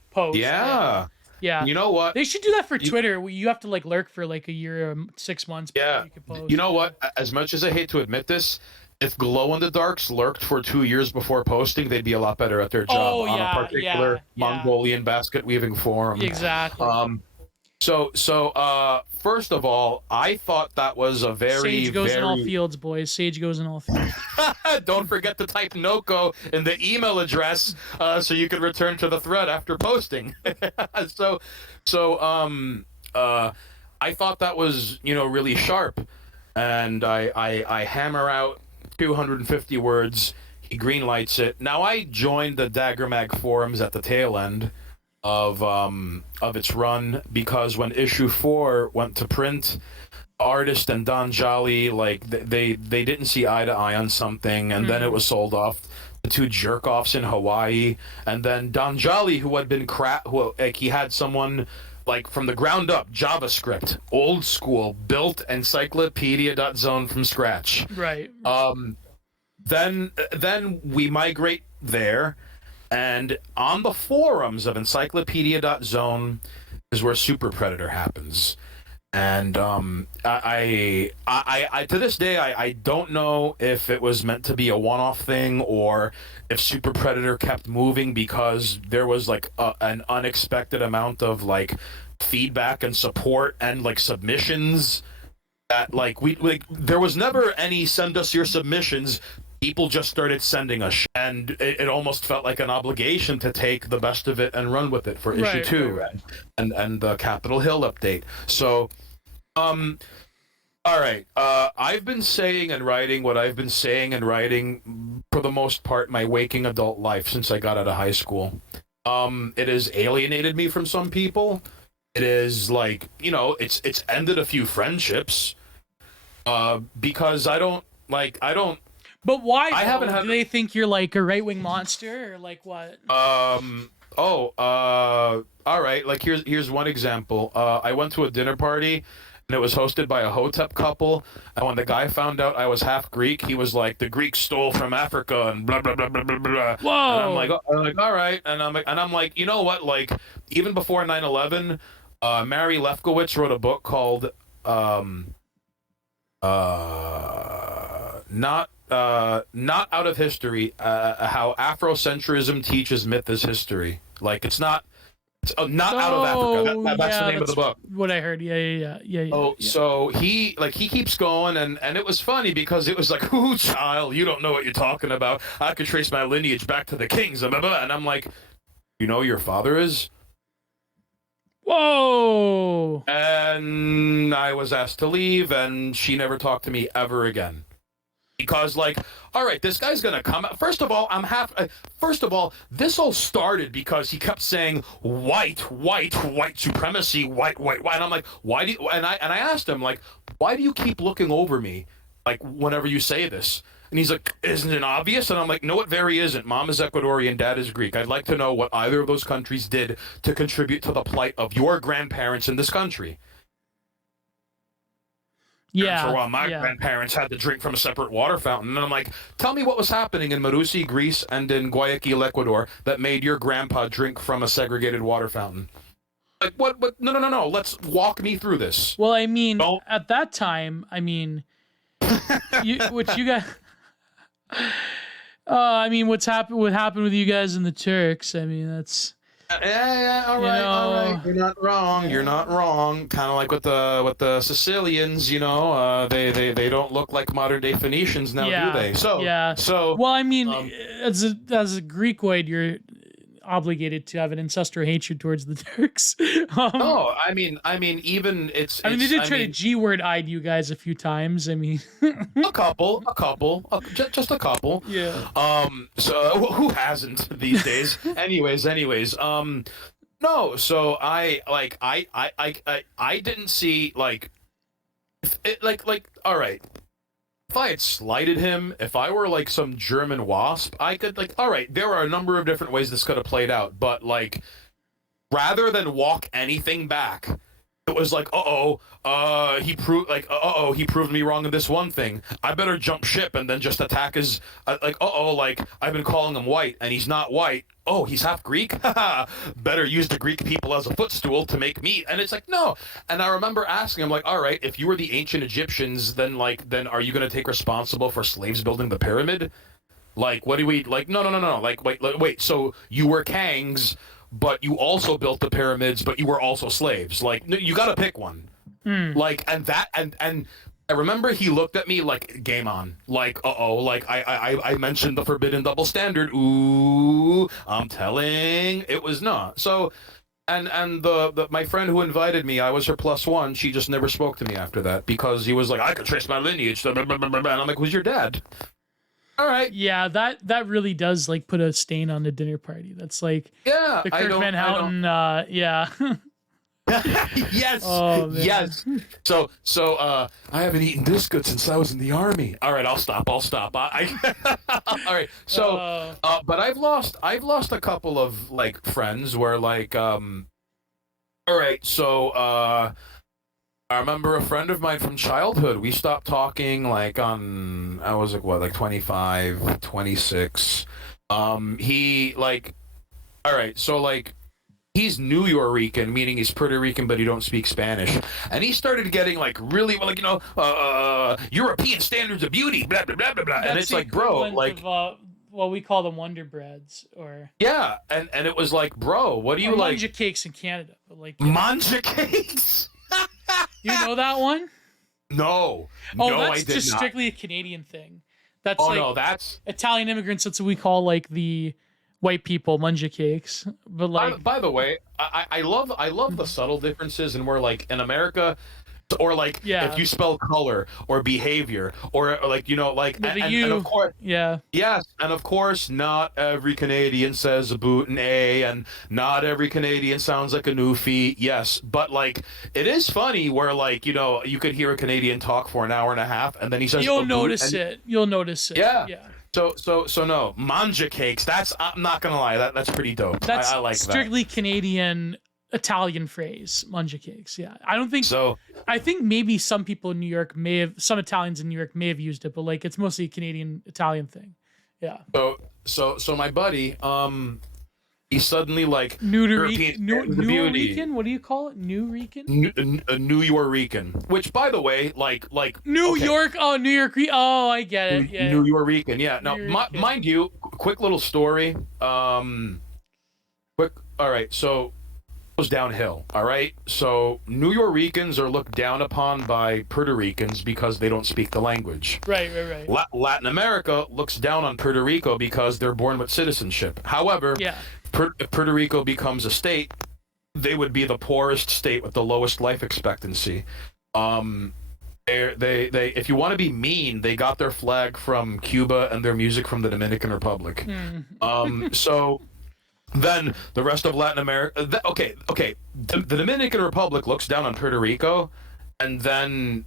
post. Yeah. Yeah. You know what? They should do that for Twitter. You have to like lurk for like a year or 6 months before you can post. You know what? As much as I hate to admit this, if Glow in the Darks lurked for 2 years before posting, they'd be a lot better at their job on a particular Mongolian basket weaving forum. Exactly. So, first of all, I thought that was a very Sage goes in all fields, boys. Sage goes in all fields. Don't forget to type Noko in the email address so you can return to the thread after posting. So, I thought that was, really sharp, and I hammer out 250 words. He greenlights it. Now, I joined the Dagger Mag forums at the tail end of its run, because when issue 4 went to print, Artist and Don Jolly, like, they didn't see eye to eye on something, and then it was sold off to 2 jerk-offs in Hawaii, and then Don Jolly, who had been he had someone like from the ground up, JavaScript, old school, built encyclopedia.zone from scratch. Right. Then we migrate there, and on the forums of encyclopedia.zone is where Super Predator happens. And I to this day, I don't know if it was meant to be a one-off thing, or if Super Predator kept moving because there was like an unexpected amount of like feedback and support and like submissions that there was never any send us your submissions. People just started sending us, and it almost felt like an obligation to take the best of it and run with it for issue 2, right. and the Capitol Hill update. So, all right. I've been saying and writing what I've been saying and writing for the most part my waking adult life since I got out of high school. It has alienated me from some people. It is like, it's ended a few friendships. Because I don't. But why? Do they think you're like a right-wing monster, or like what? All right. Like, here's one example. I went to a dinner party, and it was hosted by a Hotep couple. And when the guy found out I was half Greek, he was like, "The Greeks stole from Africa," and blah blah blah blah blah blah. Whoa! And I'm like, all right. And I'm like, you know what? Like, even before 9/11, Mary Lefkowitz wrote a book called not out of history, how Afrocentrism teaches myth as history. Like, it's not out of Africa. That's the name of the book. What I heard. Yeah. So he keeps going, and it was funny because it was like, "Ooh, child, you don't know what you're talking about. I could trace my lineage back to the kings." Blah, blah, blah. And I'm like, "You know, your father is." Whoa! And I was asked to leave, and she never talked to me ever again. Because, like, all right, this guy's gonna come out. First of all, this all started because he kept saying white supremacy, white. And I'm like, why do you, and I asked him, like, why do you keep looking over me, like, whenever you say this? And he's like, isn't it obvious? And I'm like, no, it very isn't. Mom is Ecuadorian, Dad is Greek. I'd like to know what either of those countries did to contribute to the plight of your grandparents in this country. Yeah. For a while, my grandparents had to drink from a separate water fountain. And I'm like, tell me what was happening in Marusi, Greece, and in Guayaquil, Ecuador, that made your grandpa drink from a segregated water fountain. Like, what? No. Let's walk me through this. Well, I mean, at that time, what happened with you guys and the Turks? I mean, that's... Yeah, all right. You're not wrong. You're not wrong. Kind of like with the Sicilians, they don't look like modern day Phoenicians now, do they? So well, I mean, as a Greekoid, you're obligated to have an ancestral hatred towards the Turks. No, I mean, even it's. They did try to G-word-eyed you guys a few times. I mean, a couple, just a couple. Yeah. So who hasn't these days? anyways. No. So I didn't see all right. If I had slighted him, if I were like some German wasp, I could all right, there are a number of different ways this could have played out, but rather than walk anything back, it was like, he proved me wrong in this one thing. I better jump ship and then just attack his, like I've been calling him white and he's not white. Oh, he's half Greek? Better use the Greek people as a footstool to make meat. And it's like, no. And I remember asking him, like, all right, if you were the ancient Egyptians, then are you going to take responsible for slaves building the pyramid? Like, what do we, like, no. Like, wait, so you were Kangs, but you also built the pyramids, but you were also slaves. Like, no, you got to pick one. Like, and I remember he looked at me like, game on. Like, like I mentioned the forbidden double standard. Ooh, I'm telling. It was not. So, and the my friend who invited me, I was her +1. She just never spoke to me after that because he was like, I could trace my lineage. And I'm like, who's your dad? All right. Yeah, that really does like put a stain on the dinner party. That's like the Kirk Van Houten. Yeah. Yes. Oh, yes. So I haven't eaten this good since I was in the army. All right, I'll stop. All right. So but I've lost a couple of like friends where like all right, so I remember a friend of mine from childhood. We stopped talking like on I was like what, like 25, 26. He like all right, so like he's New Yorican, meaning he's Puerto Rican, but he don't speak Spanish. And he started getting like really like European standards of beauty, blah blah blah blah blah. And it's like, bro, like well, we call them Wonder Breads, or yeah, and it was like, bro, what do you like? Manja cakes in Canada, but like Manja cakes. You know that one? No. Oh, no, that's I did just not. strictly a Canadian thing. That's no, that's Italian immigrants. That's what we call like the white people Manja cakes. But like, by the way, I love the subtle differences, and we're like in America, or like if you spell color or behavior or like like and of course yes, and of course not every Canadian says a boot and a, and not every Canadian sounds like a newfie. Yes, but like it is funny where like you could hear a Canadian talk for an hour and a half and then he says you'll notice it. Yeah. So no, Manja cakes. That's, I'm not gonna lie, that's pretty dope. That's I like strictly that. Canadian Italian phrase, Manja cakes. Yeah, I don't think so. I think maybe some people in New York some Italians in New York may have used it, but like it's mostly a Canadian Italian thing. Yeah. So my buddy, he suddenly like New Rican. What do you call it? New Rican. New Yorican, which by the way, like New York. Oh, New York. Oh, I get it. Yeah. New Yorican. Yeah. Now, mind you, quick little story. Quick. All right. So goes downhill. All right. So New Yorkers are looked down upon by Puerto Ricans because they don't speak the language. Right. Latin America looks down on Puerto Rico because they're born with citizenship. However, if Puerto Rico becomes a state, they would be the poorest state with the lowest life expectancy. They if you want to be mean, they got their flag from Cuba and their music from the Dominican Republic. So then the rest of Latin America, the Dominican Republic looks down on Puerto Rico, and then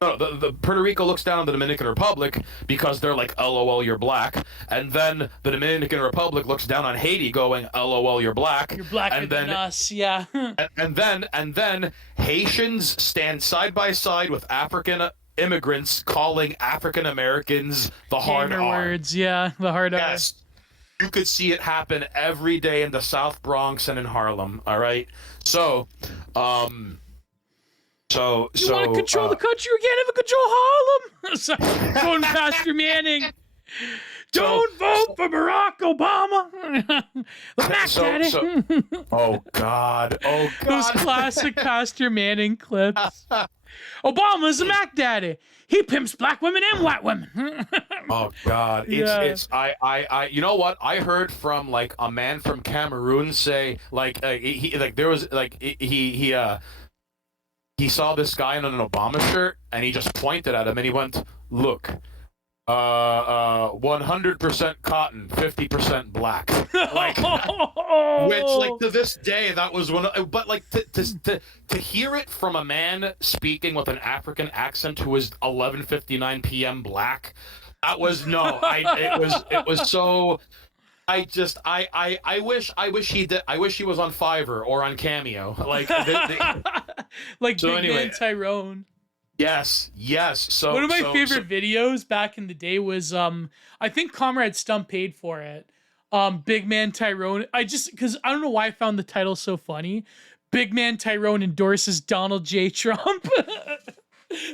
the Puerto Rico looks down on the Dominican Republic because they're like, LOL, you're black, and then the Dominican Republic looks down on Haiti, going, LOL, you're black. You're blacker than us, yeah. and then Haitians stand side by side with African immigrants, calling African Americans the hard R. words, yeah, the hard R. Yes. You could see it happen every day in the South Bronx and in Harlem. All right, so you want to control the country? You can't even control Harlem. Sorry, going Pastor Manning. Don't vote for Barack Obama. The Mac Daddy. Oh God. Those classic Pastor Manning clips. Obama's a Mac Daddy. He pimps black women and white women. Oh God. It's I you know what? I heard from like a man from Cameroon say like he saw this guy in an Obama shirt and he just pointed at him and he went, "Look, 100% cotton, 50% black." Like, which, like, to this day, that was one. But like to hear it from a man speaking with an African accent who was 11:59 p.m. black, that was it was so. I wish he did. I wish he was on Fiverr or on Cameo. Like Like So Big anyway, Man Tyrone. yes. So One of my favorite videos back in the day was I think Comrade Stump paid for it. Big Man Tyrone. Because I don't know why I found the title so funny. Big Man Tyrone endorses Donald J. Trump.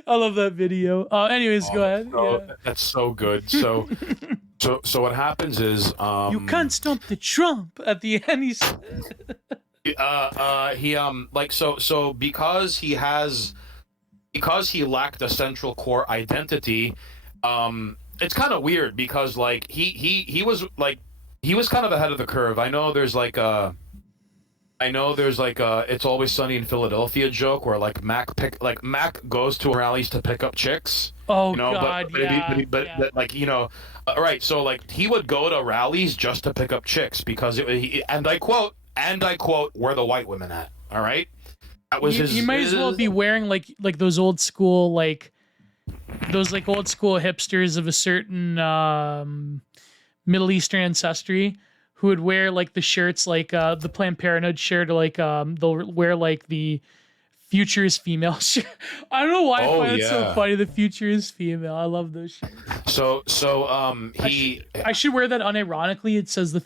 I love that video. Anyways, go ahead. That's so good. So what happens is You can't stump the Trump at the end. because he lacked a central core identity, it's kind of weird because like he was kind of ahead of the curve. I know there's like a It's Always Sunny in Philadelphia joke where like Mac goes to rallies to pick up chicks. Oh, you know, God, but like, you know, right. So like he would go to rallies just to pick up chicks because and I quote, "Where the white women at?" All right. That was He might as well be wearing like those old school hipsters of a certain Middle Eastern ancestry who would wear like the shirts like the Planned Parenthood shirt, or like they'll wear like the Future is Female shirt. I don't know why I find it so funny. The Future is Female. I love those shirts. I should wear that unironically. It says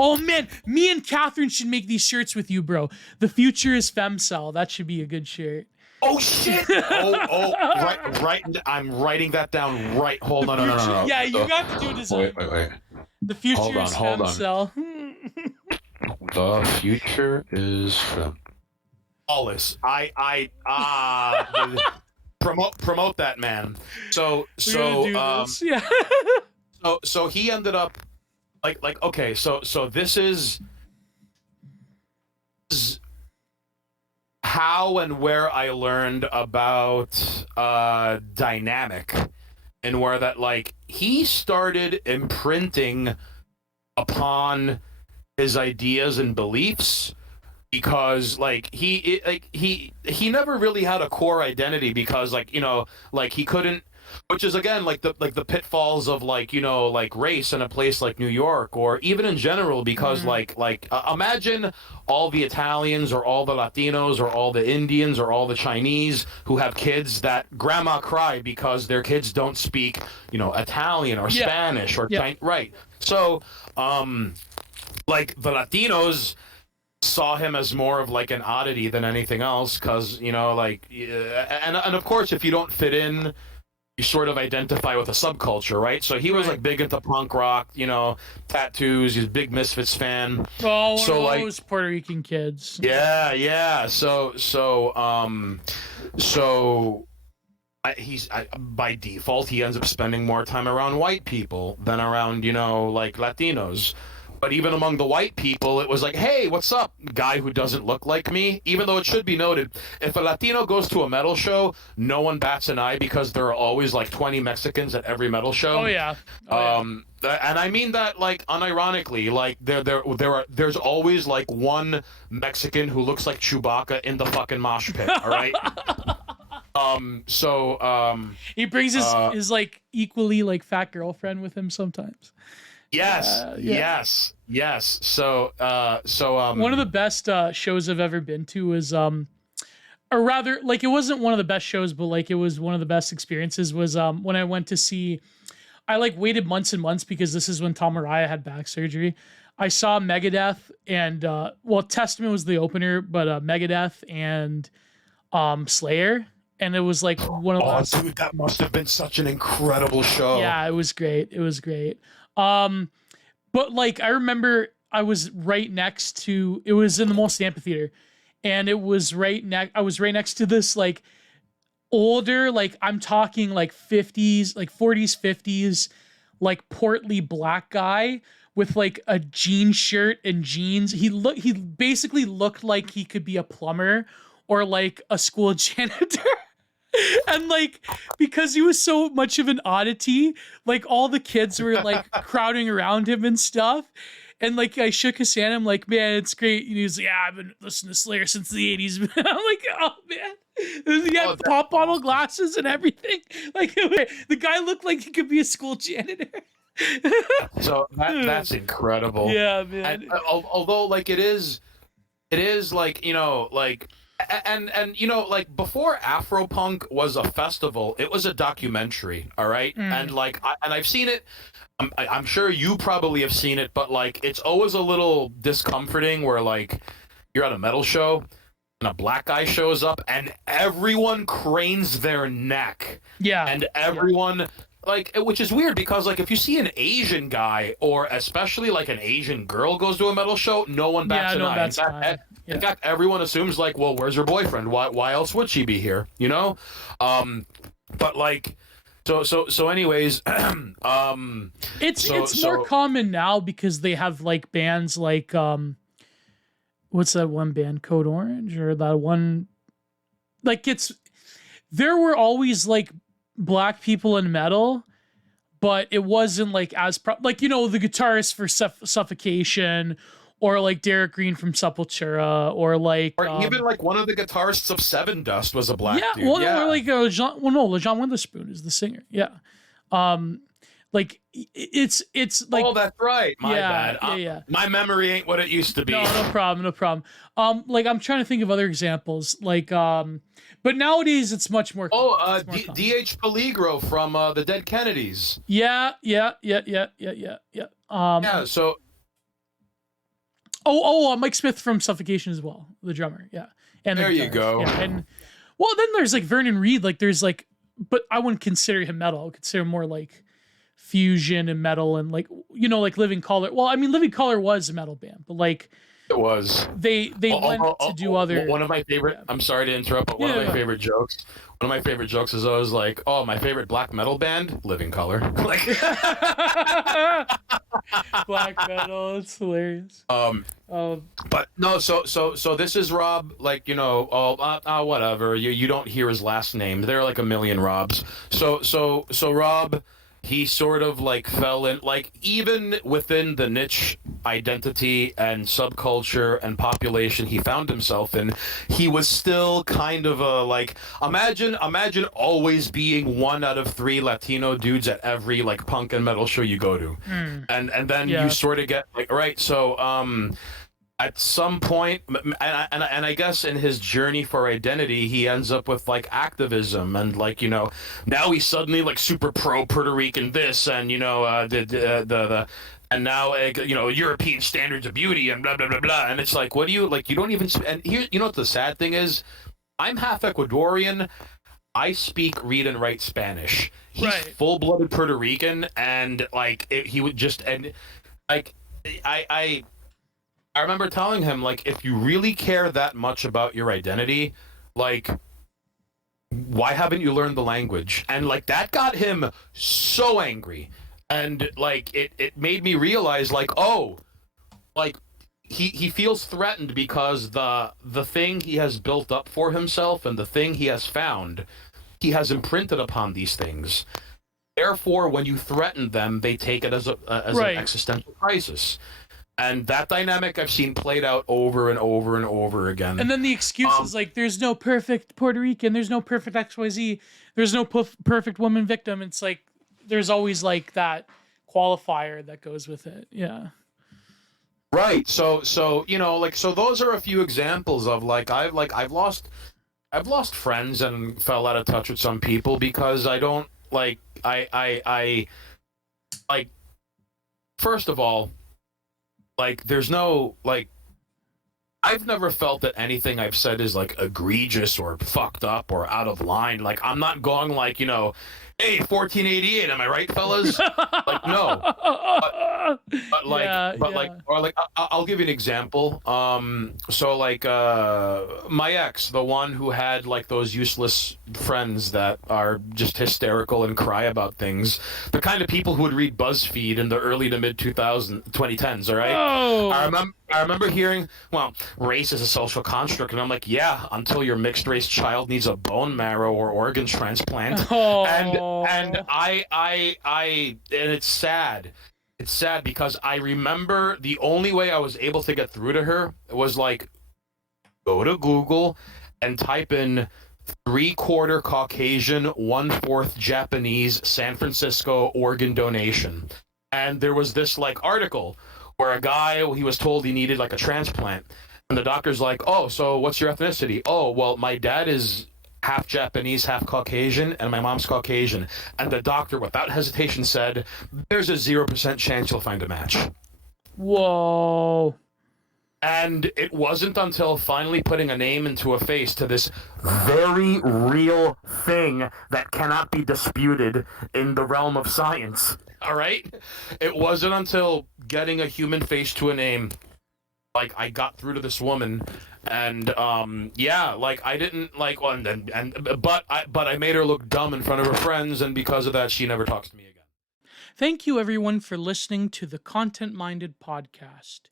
oh man, me and Catherine should make these shirts with you, bro. The Future is Femcel. That should be a good shirt. Oh shit! Right. I'm writing that down. Right. Hold on. No. Yeah, you got to do design. Wait. The Future is Femcel. The future is flawless. Promote that man. So he ended up like okay. So this is how and where I learned about dynamic, and where that like he started imprinting upon his ideas and beliefs, because like he never really had a core identity, because like, you know, like he couldn't, which is again like the pitfalls of like, you know, like race in a place like New York, or even in general, because imagine all the Italians or all the Latinos or all the Indians or all the Chinese who have kids that grandma cry because their kids don't speak, you know, Italian or Spanish or right. So like the Latinos saw him as more of like an oddity than anything else, because, you know, like and of course if you don't fit in, you sort of identify with a subculture, right? So he was like big into punk rock, you know, tattoos. He's a big Misfits fan. Oh, so like those Puerto Rican kids. Yeah. So by default he ends up spending more time around white people than around, you know, like Latinos. But even among the white people, it was like, hey, what's up, guy who doesn't look like me? Even though it should be noted, if a Latino goes to a metal show, no one bats an eye, because there are always like 20 Mexicans at every metal show. Oh yeah. And I mean that like unironically. Like there's always like one Mexican who looks like Chewbacca in the fucking mosh pit. All right. He brings his like equally like fat girlfriend with him sometimes. Yes. So one of the best shows I've ever been to was or rather, like, it wasn't one of the best shows, but like it was one of the best experiences, was when I went to see, I like waited months and months, because this is when Tom Araya had back surgery. I saw Megadeth and Testament was the opener, but Megadeth and Slayer. And it was like one of those. Oh, dude, that must have been such an incredible show. Yeah, it was great. But like, I remember I was right next to, it was in the Molson Amphitheater, and it was I was right next to this like older, like I'm talking like 50s, like 40s, 50s, like portly black guy with like a jean shirt and jeans. He basically looked like he could be a plumber or like a school janitor. And like, because he was so much of an oddity, like all the kids were like crowding around him and stuff. And like, I shook his hand. I'm like, man, it's great. And he was like, yeah, I've been listening to Slayer since the 80s. I'm like, oh man. He had pop bottle glasses and everything. Like, the guy looked like he could be a school janitor. So that's incredible. Yeah, man. And, although like it is like, you know, like And you know, like before Afropunk was a festival, it was a documentary, all right? And like and I've seen it. I'm sure you probably have seen it, but like it's always a little discomforting where like you're at a metal show and a black guy shows up and everyone cranes their neck. Yeah. And everyone like, which is weird because like if you see an Asian guy or especially like an Asian girl goes to a metal show, no one bats an eye. In fact, everyone assumes like, well, where's her boyfriend? Why else would she be here? You know? But like so anyways, it's more common now because they have like bands like what's that one band, Code Orange, or that one, like there were always like black people in metal, but it wasn't like as like, you know, the guitarist for Suffocation, or like Derek Green from Sepultura, or even like one of the guitarists of Seven Dust was a black dude. Or like John Witherspoon is the singer. Yeah. Like it's like, oh, that's right. My bad. Yeah. My memory ain't what it used to be. No problem. Like I'm trying to think of other examples, like but nowadays it's much more. D.H. Peligro from the Dead Kennedys. Yeah. So. Mike Smith from Suffocation as well, the drummer. Yeah. And there you go. Yeah. And well, then there's like Vernon Reid. Like there's like, but I wouldn't consider him metal. I would consider him more like fusion and metal, and like, you know, like Living Colour. Well, I mean, Living Colour was a metal band, but like it was. They went to do other. One of my favorite. Yeah. I'm sorry to interrupt, but one of my favorite jokes. One of my favorite jokes is always like, "Oh, my favorite black metal band, Living Colour." Like black metal, it's hilarious. But no, so this is Rob. Like, you know, whatever. You don't hear his last name. There are like a million Robs. So Rob. He sort of like fell in, like, even within the niche identity and subculture and population he found himself in, he was still kind of a like, imagine always being one out of three Latino dudes at every like punk and metal show you go to. And then you sort of get like, all right, so at some point, and I guess in his journey for identity, he ends up with like activism, and like, you know, now he's suddenly like super pro Puerto Rican this, and you know, and now you know, European standards of beauty and blah blah blah blah, and it's like, what do you like? You don't even. And here, you know what the sad thing is? I'm half Ecuadorian. I speak, read, and write Spanish. He's full-blooded Puerto Rican, and like he would just, and like I remember telling him, like, if you really care that much about your identity, like, why haven't you learned the language? And like that got him so angry, and like it made me realize, like, oh, like he feels threatened because the thing he has built up for himself and the thing he has found, he has imprinted upon these things. Therefore, when you threaten them, they take it as an existential crisis. And that dynamic I've seen played out over and over and over again. And then the excuse is like, there's no perfect Puerto Rican, there's no perfect XYZ, there's no perfect woman victim. It's like, there's always like that qualifier that goes with it. Yeah. Right. So you know, like, so those are a few examples of like I've lost friends and fell out of touch with some people because I don't like I like, first of all, like, there's no, like, I've never felt that anything I've said is, like, egregious or fucked up or out of line. Like, I'm not going, like, you know, hey, 1488, am I right, fellas? Like, no. But like, or like, I'll give you an example. So like, my ex, the one who had like those useless friends that are just hysterical and cry about things, the kind of people who would read BuzzFeed in the early to mid 2010s, all right? Oh. I remember hearing, well, race is a social construct, and I'm like, yeah, until your mixed race child needs a bone marrow or organ transplant. Oh. And and it's sad. It's sad because I remember the only way I was able to get through to her was like, go to Google and type in 3/4 Caucasian, 1/4 Japanese, San Francisco organ donation. And there was this like article where a guy, he was told he needed like a transplant. And the doctor's like, oh, so what's your ethnicity? Oh, well, my dad is half Japanese, half Caucasian, and my mom's Caucasian. And the doctor, without hesitation, said, there's a 0% chance you'll find a match. Whoa. And it wasn't until finally putting a name into a face to this very real thing that cannot be disputed in the realm of science. All right? It wasn't until getting a human face to a name, like, I got through to this woman, and yeah, like, I didn't like one, but I made her look dumb in front of her friends, and because of that, she never talks to me again. Thank you, everyone, for listening to the Content Minded podcast.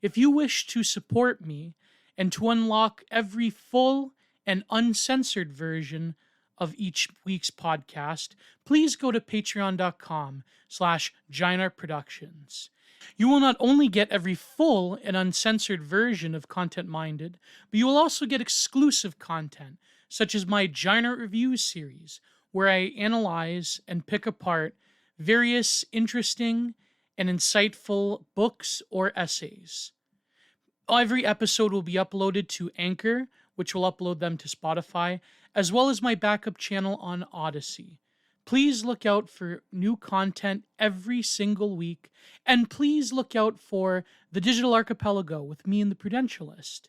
If you wish to support me and to unlock every full and uncensored version of each week's podcast, please go to patreon.com/GiantArtProductions. You will not only get every full and uncensored version of Content Minded, but you will also get exclusive content, such as my Giant Art Reviews series, where I analyze and pick apart various interesting and insightful books or essays. Every episode will be uploaded to Anchor, which will upload them to Spotify, as well as my backup channel on Odyssey. Please look out for new content every single week, and please look out for the Digital Archipelago with me and the Prudentialist.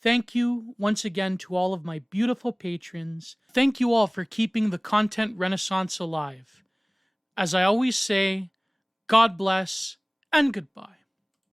Thank you once again to all of my beautiful patrons. Thank you all for keeping the content renaissance alive. As I always say, God bless and goodbye.